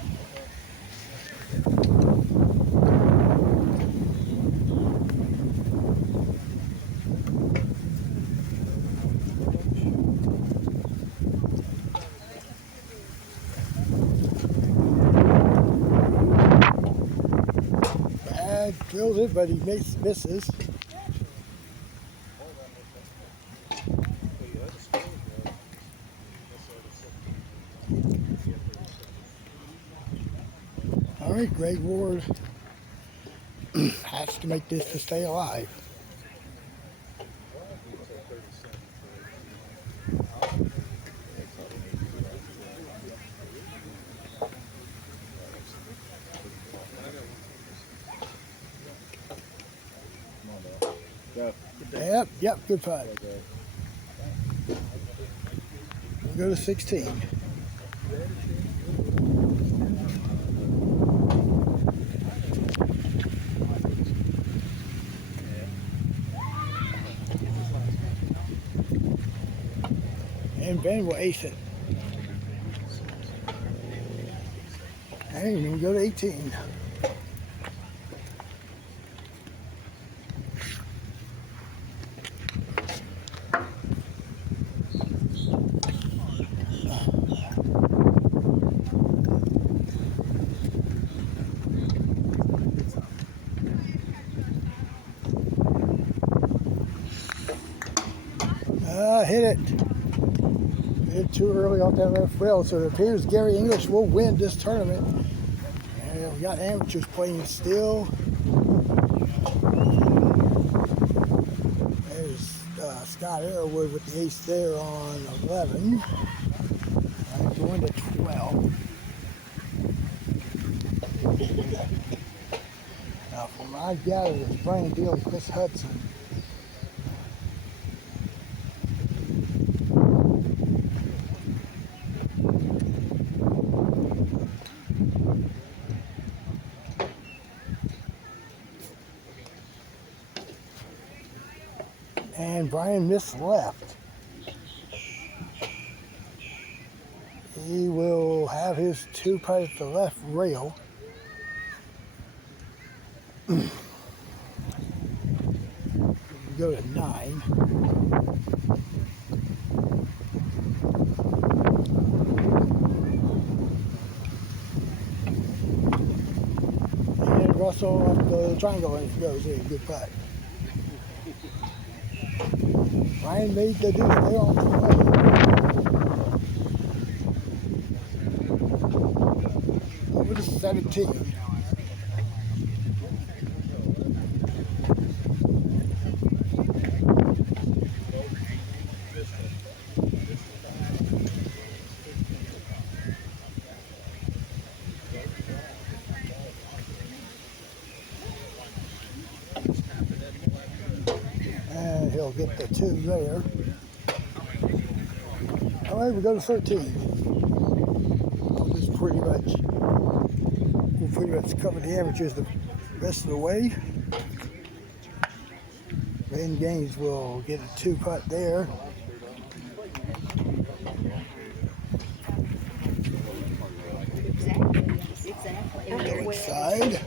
drills it, but he misses. All right, Greg Ward has to make this to stay alive. Yep, good putt. We'll go to 16. And Ben will ace it. And we go to 18. Hit it. Hit too early off that left rail, so it appears Gary English will win this tournament. And we got amateurs playing still. There's Scott Arrowwood with the ace there on 11. Going to 12. Now, from what I gathered, it's Brian Deal and Chris Hudson. And Brian missed left. He will have his 2-putt at the left rail. We go to 9. And Russell up the triangle and goes in. Good putt. Ryan made the deuce there on 12. Over to 17. And he'll get the 2 there. All right, we go to 13. We'll pretty much cover the amateurs the rest of the way. Ben Gaines will get a 2-putt there. Going side.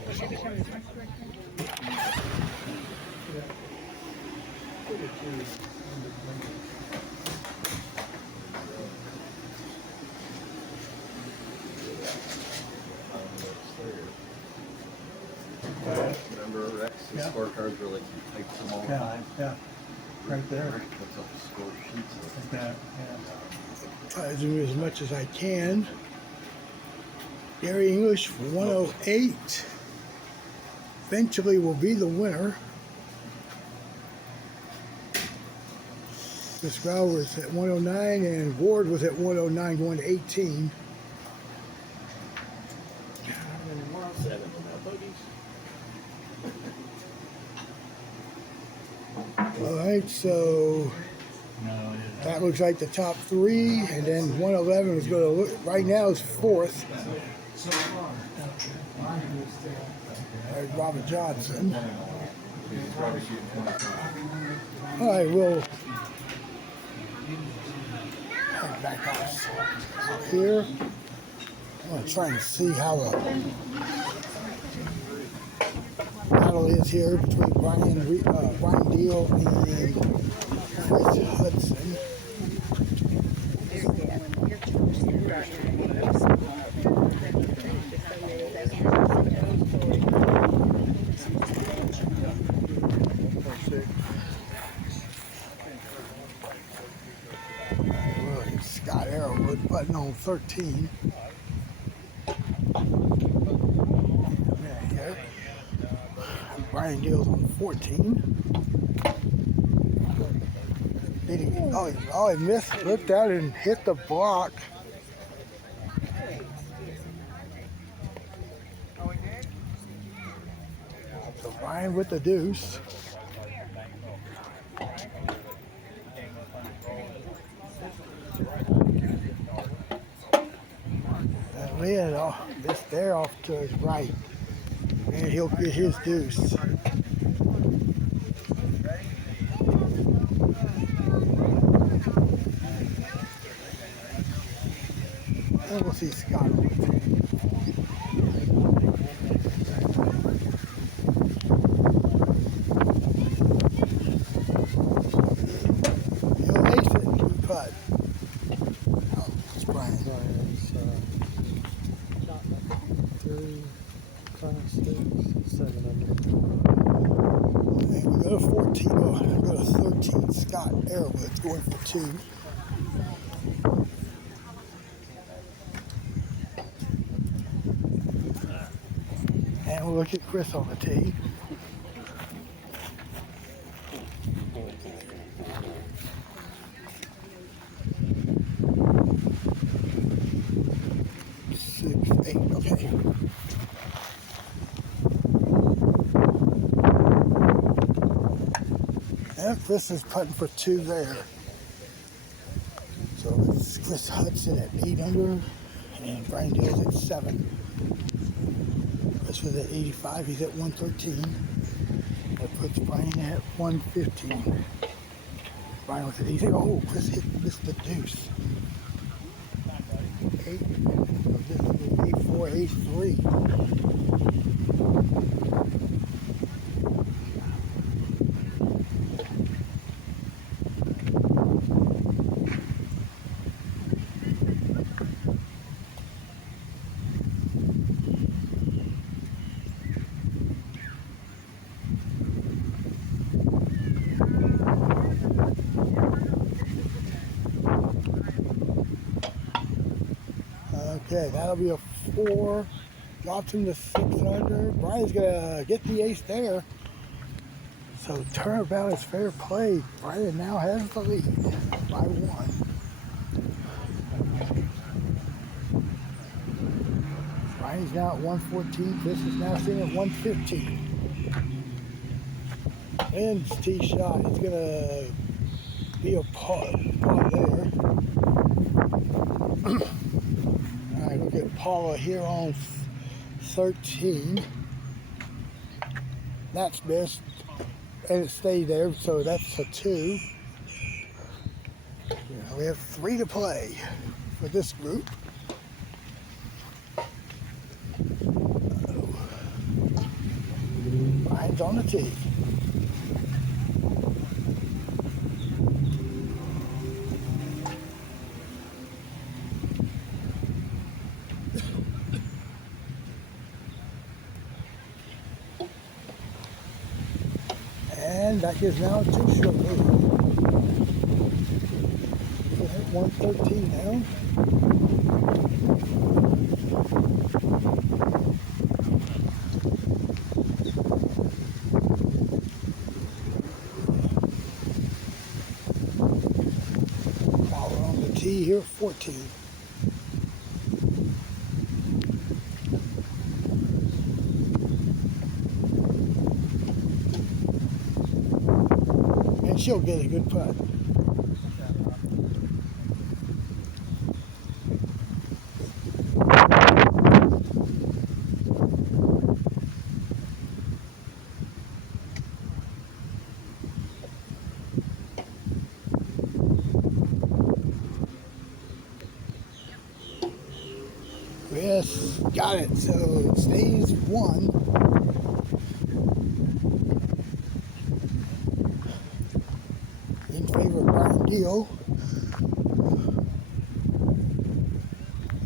Remember Rex's scorecards were like you typed them all the time? Yeah, right there. What's up the score sheets? Like that, yeah. Try to do as much as I can. Gary English for 108. Eventually will be the winner. Chris Grau was at 109 and Ward was at 109 going to 18. All right, so that looks like the top 3, and then 111 is going to look, right now is 4th. There's Robert Johnson. All right, we'll head back up here. I'm going to try and see how the battle is here between Brian Deal and Chris Hudson. Button on 13. Yeah. Brian Deal's on 14. He missed, looked out and hit the block. So Brian with the deuce. And Lynn, this there off to his right. And he'll get his deuce. And we'll see Scott on the tee. He'll ace it and putt. Oh, it's Brian. Brian's 3, 5, 6, 7 under. And we go to 14. Oh, we go to 13. Scott Arrowwood's going for 2. And we'll look at Chris on the tee. Okay. And Chris is putting for 2 there. So it's Chris Hudson at 8 under and Brian Deal's at 7. Chris was at 85, he's at 113. That puts Brian at 115. Brian was at 86. Oh, Chris missed the deuce. 8-4, 8-3. Okay, that'll be a 4. Drops him to 6 under. Brian's gonna get the ace there. So turnabout is fair play. Brian now has the lead by 1. Brian's now at 114. Chris is now sitting at 115. Lynn's tee shot is gonna be a putt there. Alright, we'll get Paula here on 13. That's missed. And it stayed there, so that's a 2. We have 3 to play for this group. Brian's on the tee. And that gives now a 2-stroke lead. So at 113 now. While we're on the tee here, 14. She'll get a good putt. Yes, got it. So it stays 1. In favor of Brian Deal.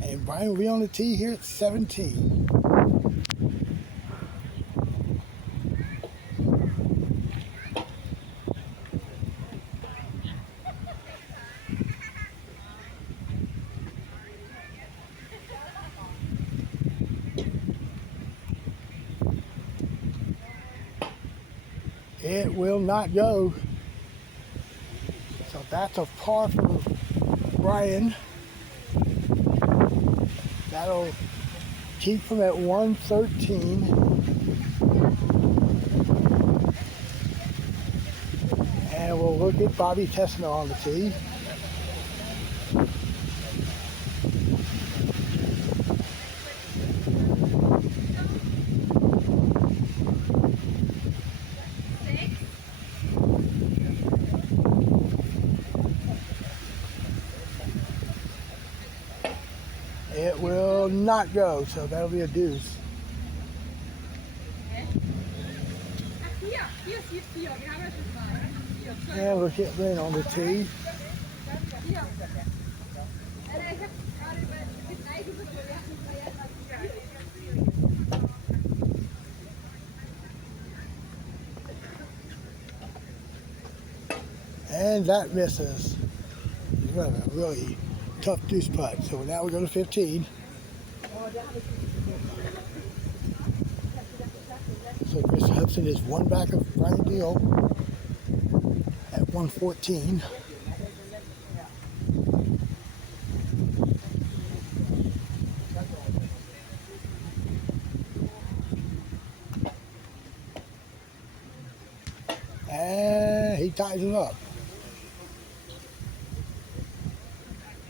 And Brian will be on the tee here at 17. It will not go. So that's a par for Brian. That'll keep him at 113. And we'll look at Bobby Tessner on the tee. It will not go, so that'll be a deuce. And look at Lynn on the tee. And that misses. He's running a really tough deuce putt. So now we go to 15. So Chris Hudson is one back of Brian Deal at 114. And he ties it up.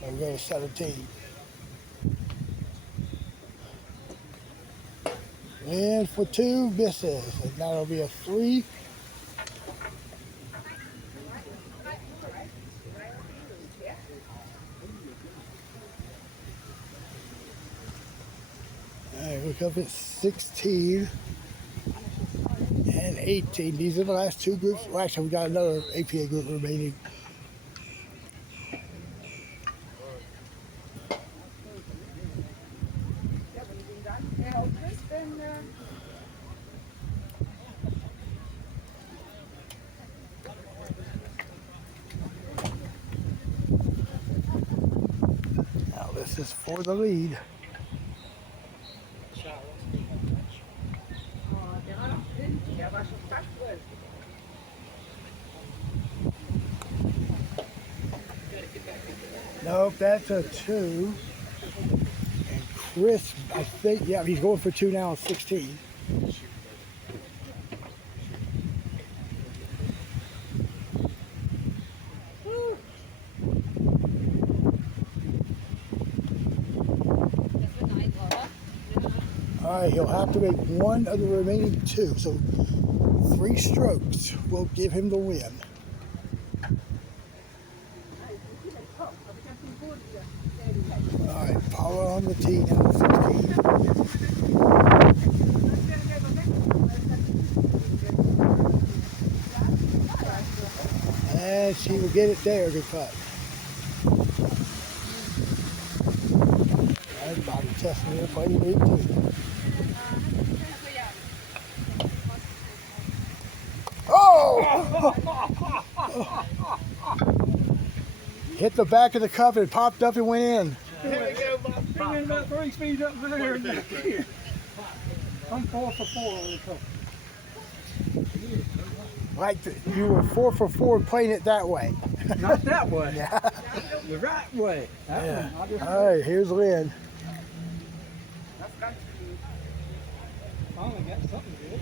So we go to 17. And for two, misses. And that'll be a 3. All right, look up at 16 and 18. These are the last two groups. Well, actually, we got another APA group remaining. Now this is for the lead. Nope, that's a 2. And Chris, I think, yeah, he's going for 2 now, 16. All right, he'll have to make one of the remaining 2. So 3 strokes will give him the win. All right, Paula on the tee now, 16. And she will get it there, good putt. All right, Bobby Tessner playing 18. Oh! Hit the back of the cup and popped up and went in. There we go, Bob. He went about 3 feet up there and back here. I'm 4 for 4 on the cup. Like you were 4 for 4 playing it that way. Not that way. Yeah. The right way. That Yeah. one, I just All right, here's Lynn. finally got something good.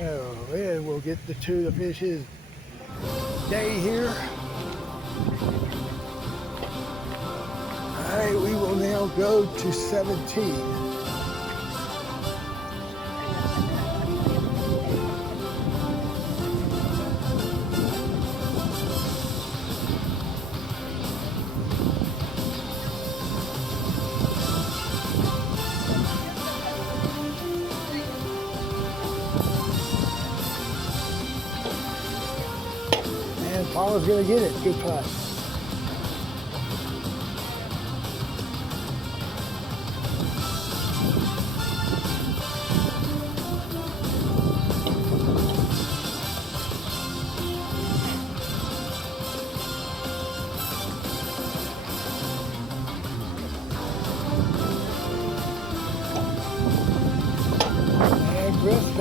Oh, Lynn will get the 2 to finish his day here. All right, we will now go to 17. And Paula's gonna get it. Good putt.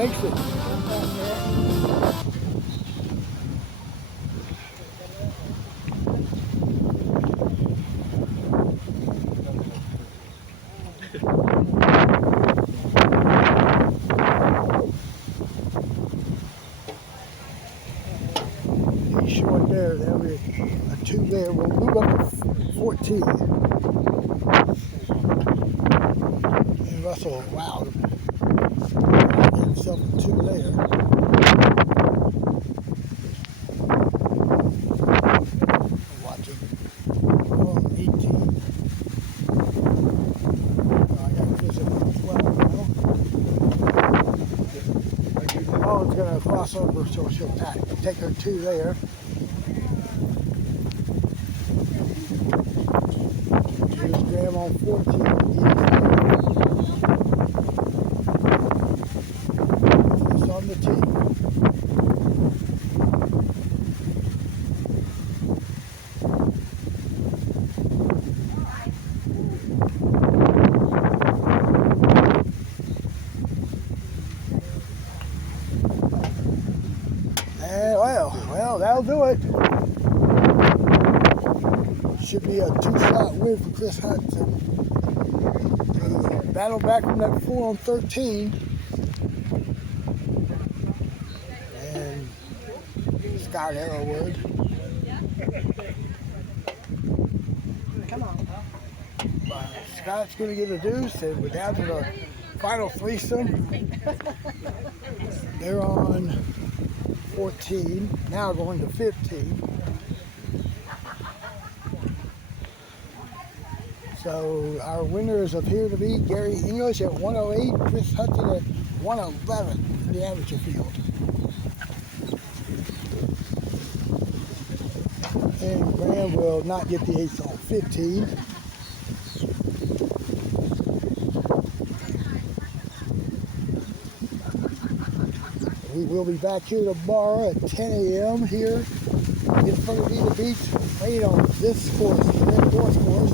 makes it. He's short there. That'll be a 2 there. We'll move up to 14. And Russell, wow, got himself a 2 there. Watch him. Oh, 18. I got Chris at 12 now. Oh, it's going to cross over, so she'll take her 2 there. Here's Graham on 14. It's on the tee. And well, that'll do it. Should be a 2-shot win for Chris Hudson. Battle back from that 4 on 13. And Scott Arrowwood. Come on. Scott's going to get a deuce, and we're down to the final threesome. They're on 14, now going to 15. So our winners appear to be Gary English at 108, Chris Hudson at 111 in the amateur field. And Graham will not get the ace on 15. We will be back here tomorrow at 10 a.m. here in Fernandina Beach, playing on this course, the Red Course course,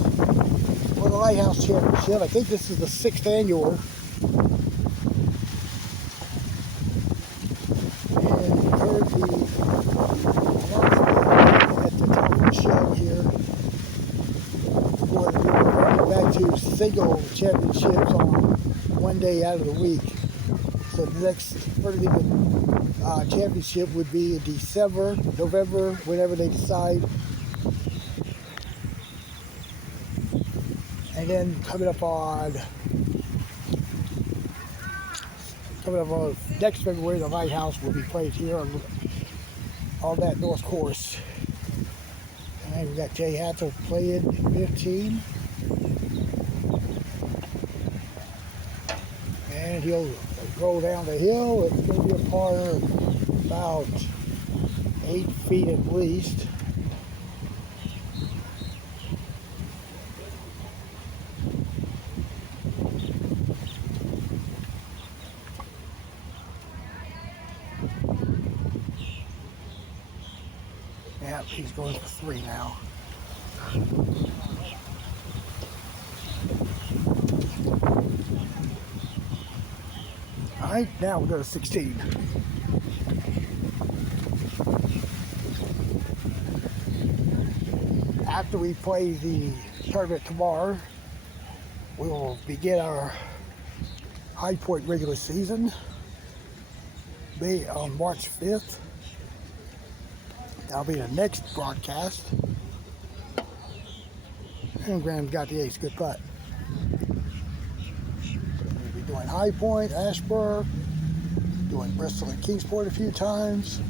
for the Lighthouse Championship. I think this is the 6th annual. And you heard the announcement at the top of the show here. We're going back to single championships on one day out of the week. So the next Fernandina championship would be in December, November, whenever they decide. And then coming up on next February, the Lighthouse will be played here on that North Course. And we got Jay Hathel playing 15. And he'll roll down the hill. It's going to be a par about 8 feet at least. Yeah, he's going for 3 now. All right, now we go to 16. After we play the tournament tomorrow, we will begin our High Point regular season on March 5th. That'll be the next broadcast. And Graham's got the ace, good putt. We'll be doing High Point, Ashburn, doing Bristol and Kingsport a few times.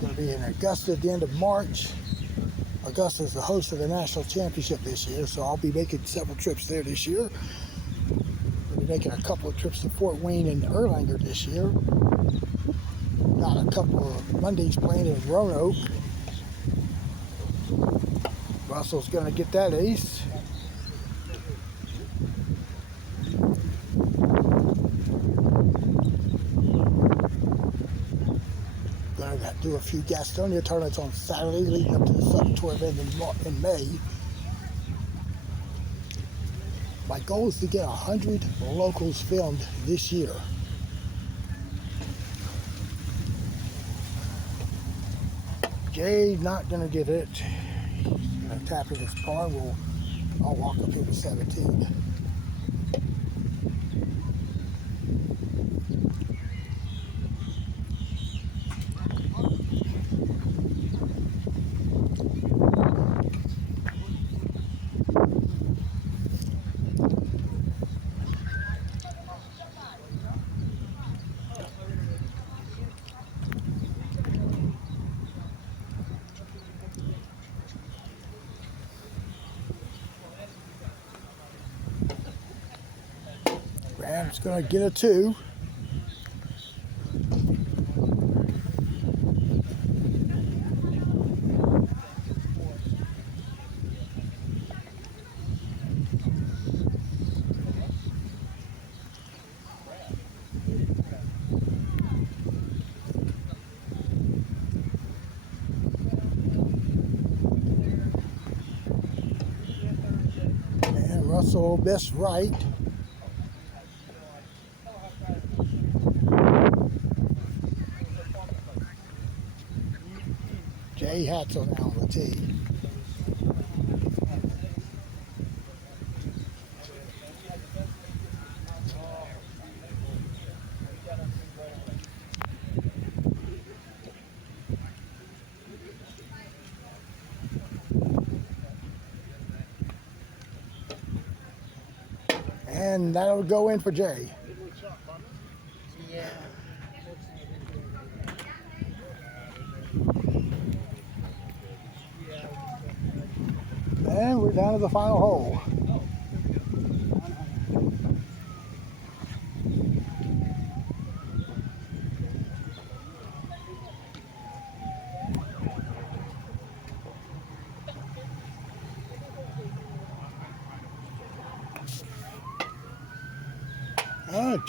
Going to be in Augusta at the end of March. Augusta is the host of the National Championship this year, so I'll be making several trips there this year. We'll be making a couple of trips to Fort Wayne and Erlanger this year. Got a couple of Mondays playing in Roanoke. Russell's going to get that ace. Going to do a few Gastonia tournaments on Saturday leading up to the Southern Tour event in May. My goal is to get 100 locals filmed this year. Jay's not gonna get it. He's gonna tap in his par. I'll walk up here to 17. Graham's gonna get a 2. And Russell missed right. Jay Hatzel now on the tee. And that'll go in for Jay. And we're down to the final hole.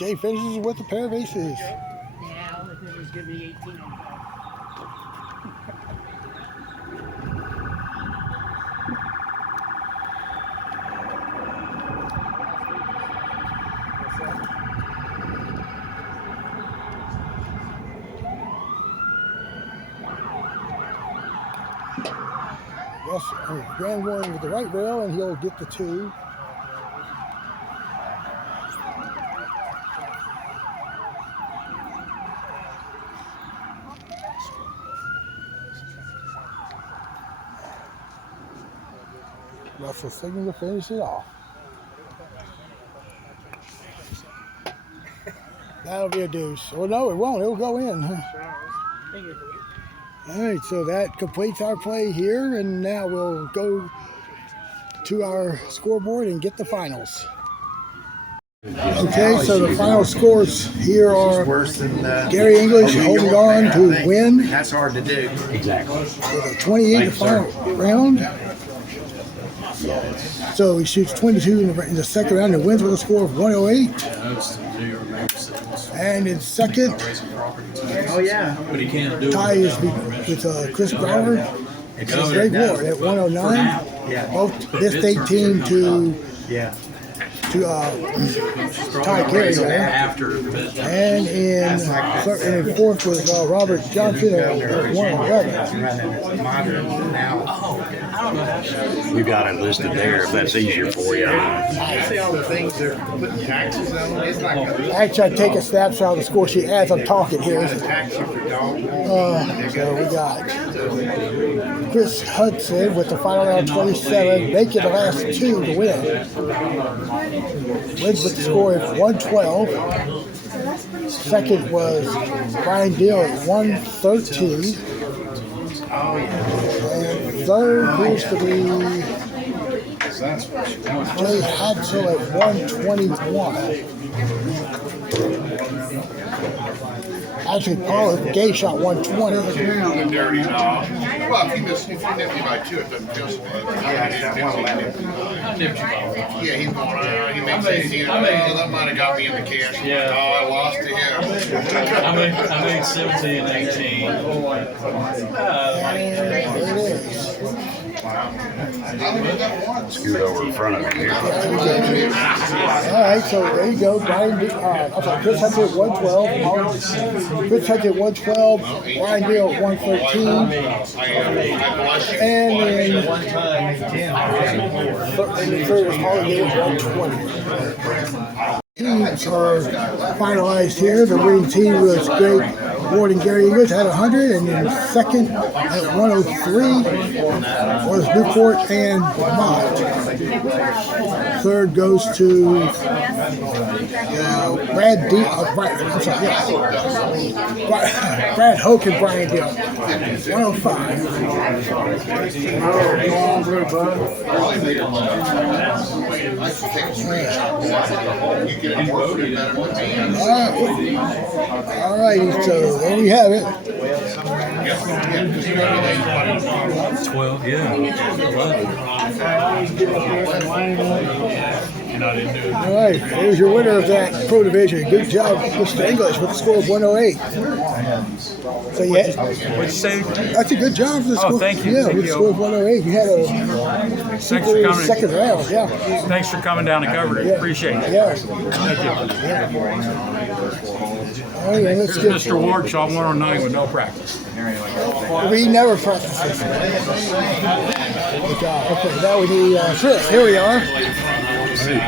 Jay finishes with a pair of aces. Yeah, all it did was give me 18 on that. Grand one with the right rail, and he'll get the 2. Russell signal to finish it off. That'll be a deuce. Well, no, it won't. It'll go in. All right, so that completes our play here, and now we'll go to our scoreboard and get the finals. Okay, so the final scores here are Gary English holding on to win. That's hard to do. Exactly. With a 28 final round. So he shoots 22 in the second round and wins with a score of 108. And in second, tie is with Chris Brower and Greg Ward at 109. Both missed 18 to Ty Gary there. And in fourth was Robert Johnson at 111. We've got it listed there if that's easier for you. I see all the things they're putting taxes on. It's like actually, I take a snapshot of the score sheet as I'm talking here. So we got Chris Hudson with the final round 27, making the last 2 to win. Wins with the score of 112. Second was Brian Deal at 113. And third appears to be Jay Hatzel at 121. Actually, Paul Gay shot 120. Well, if you nip me by 2, it doesn't feel so bad. Yeah, he's going around. He makes it. That might have got me in the cash. Yeah. Oh, I lost to him. I made 17 and 18. Scoot over in front of me here. right, so there you go. Brian, Chris Hunter at 112. Chris Hunter at 112. Brian Deal at 113. And then the third is Holiday at 120. Teams are finalized here. The winning team was Greg Ward and Gary English at 100, and then second at 103 was Newport and Mott. Third goes to Brad Hoke and Brian Deal. 105. All righty, so there we have it. 12, yeah. All right, here's your winner of that Pro Division. Good job, Mr. English, with a score of 108. So yeah, What'd you say? that's a good job for the score. Thank you. Yeah, Thank with a you. score of 108. You had a Thanks for super coming. second round. Yeah. Thanks for coming down and covering it. Yeah. Appreciate it. Yeah. Thank you. Oh yeah, let's This get. is Mr. Ward, shot 109 with no practice. We never practice. Good job. Okay, now we need Chris. Here we are.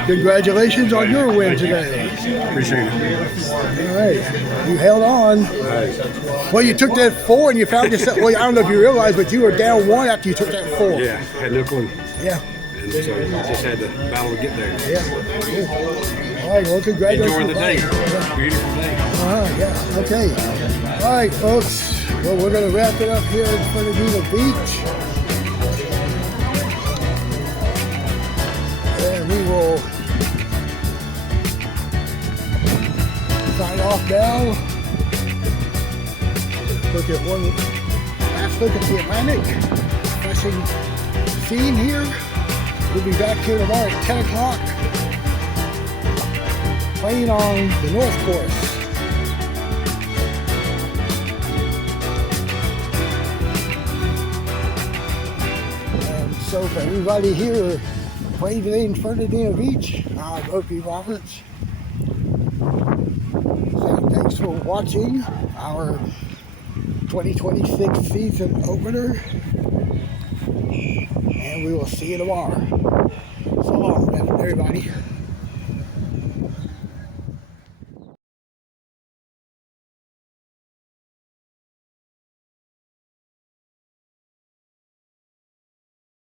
Congratulations on your win today. Appreciate it. All right, you held on. Well, you took that 4 and you found yourself. Well, I don't know if you realized, but you were down 1 after you took that 4. Yeah, had no clue. Yeah. And so just had to battle to get there. Yeah. Good. All right. Well, congratulations. Enjoy the day. Beautiful day. Yeah. Okay. All right, folks. Well, we're going to wrap it up here in Fernandina Beach. And we will sign off now. Look at one last look at the Atlantic. Pressing scene here. We'll be back here tomorrow at 10 o'clock. Playing on the North Course. So for everybody here playing today in Fernandina Beach, I'm Opie Roberts. So thanks for watching our 2026 season opener. And we will see you tomorrow. So long, everybody.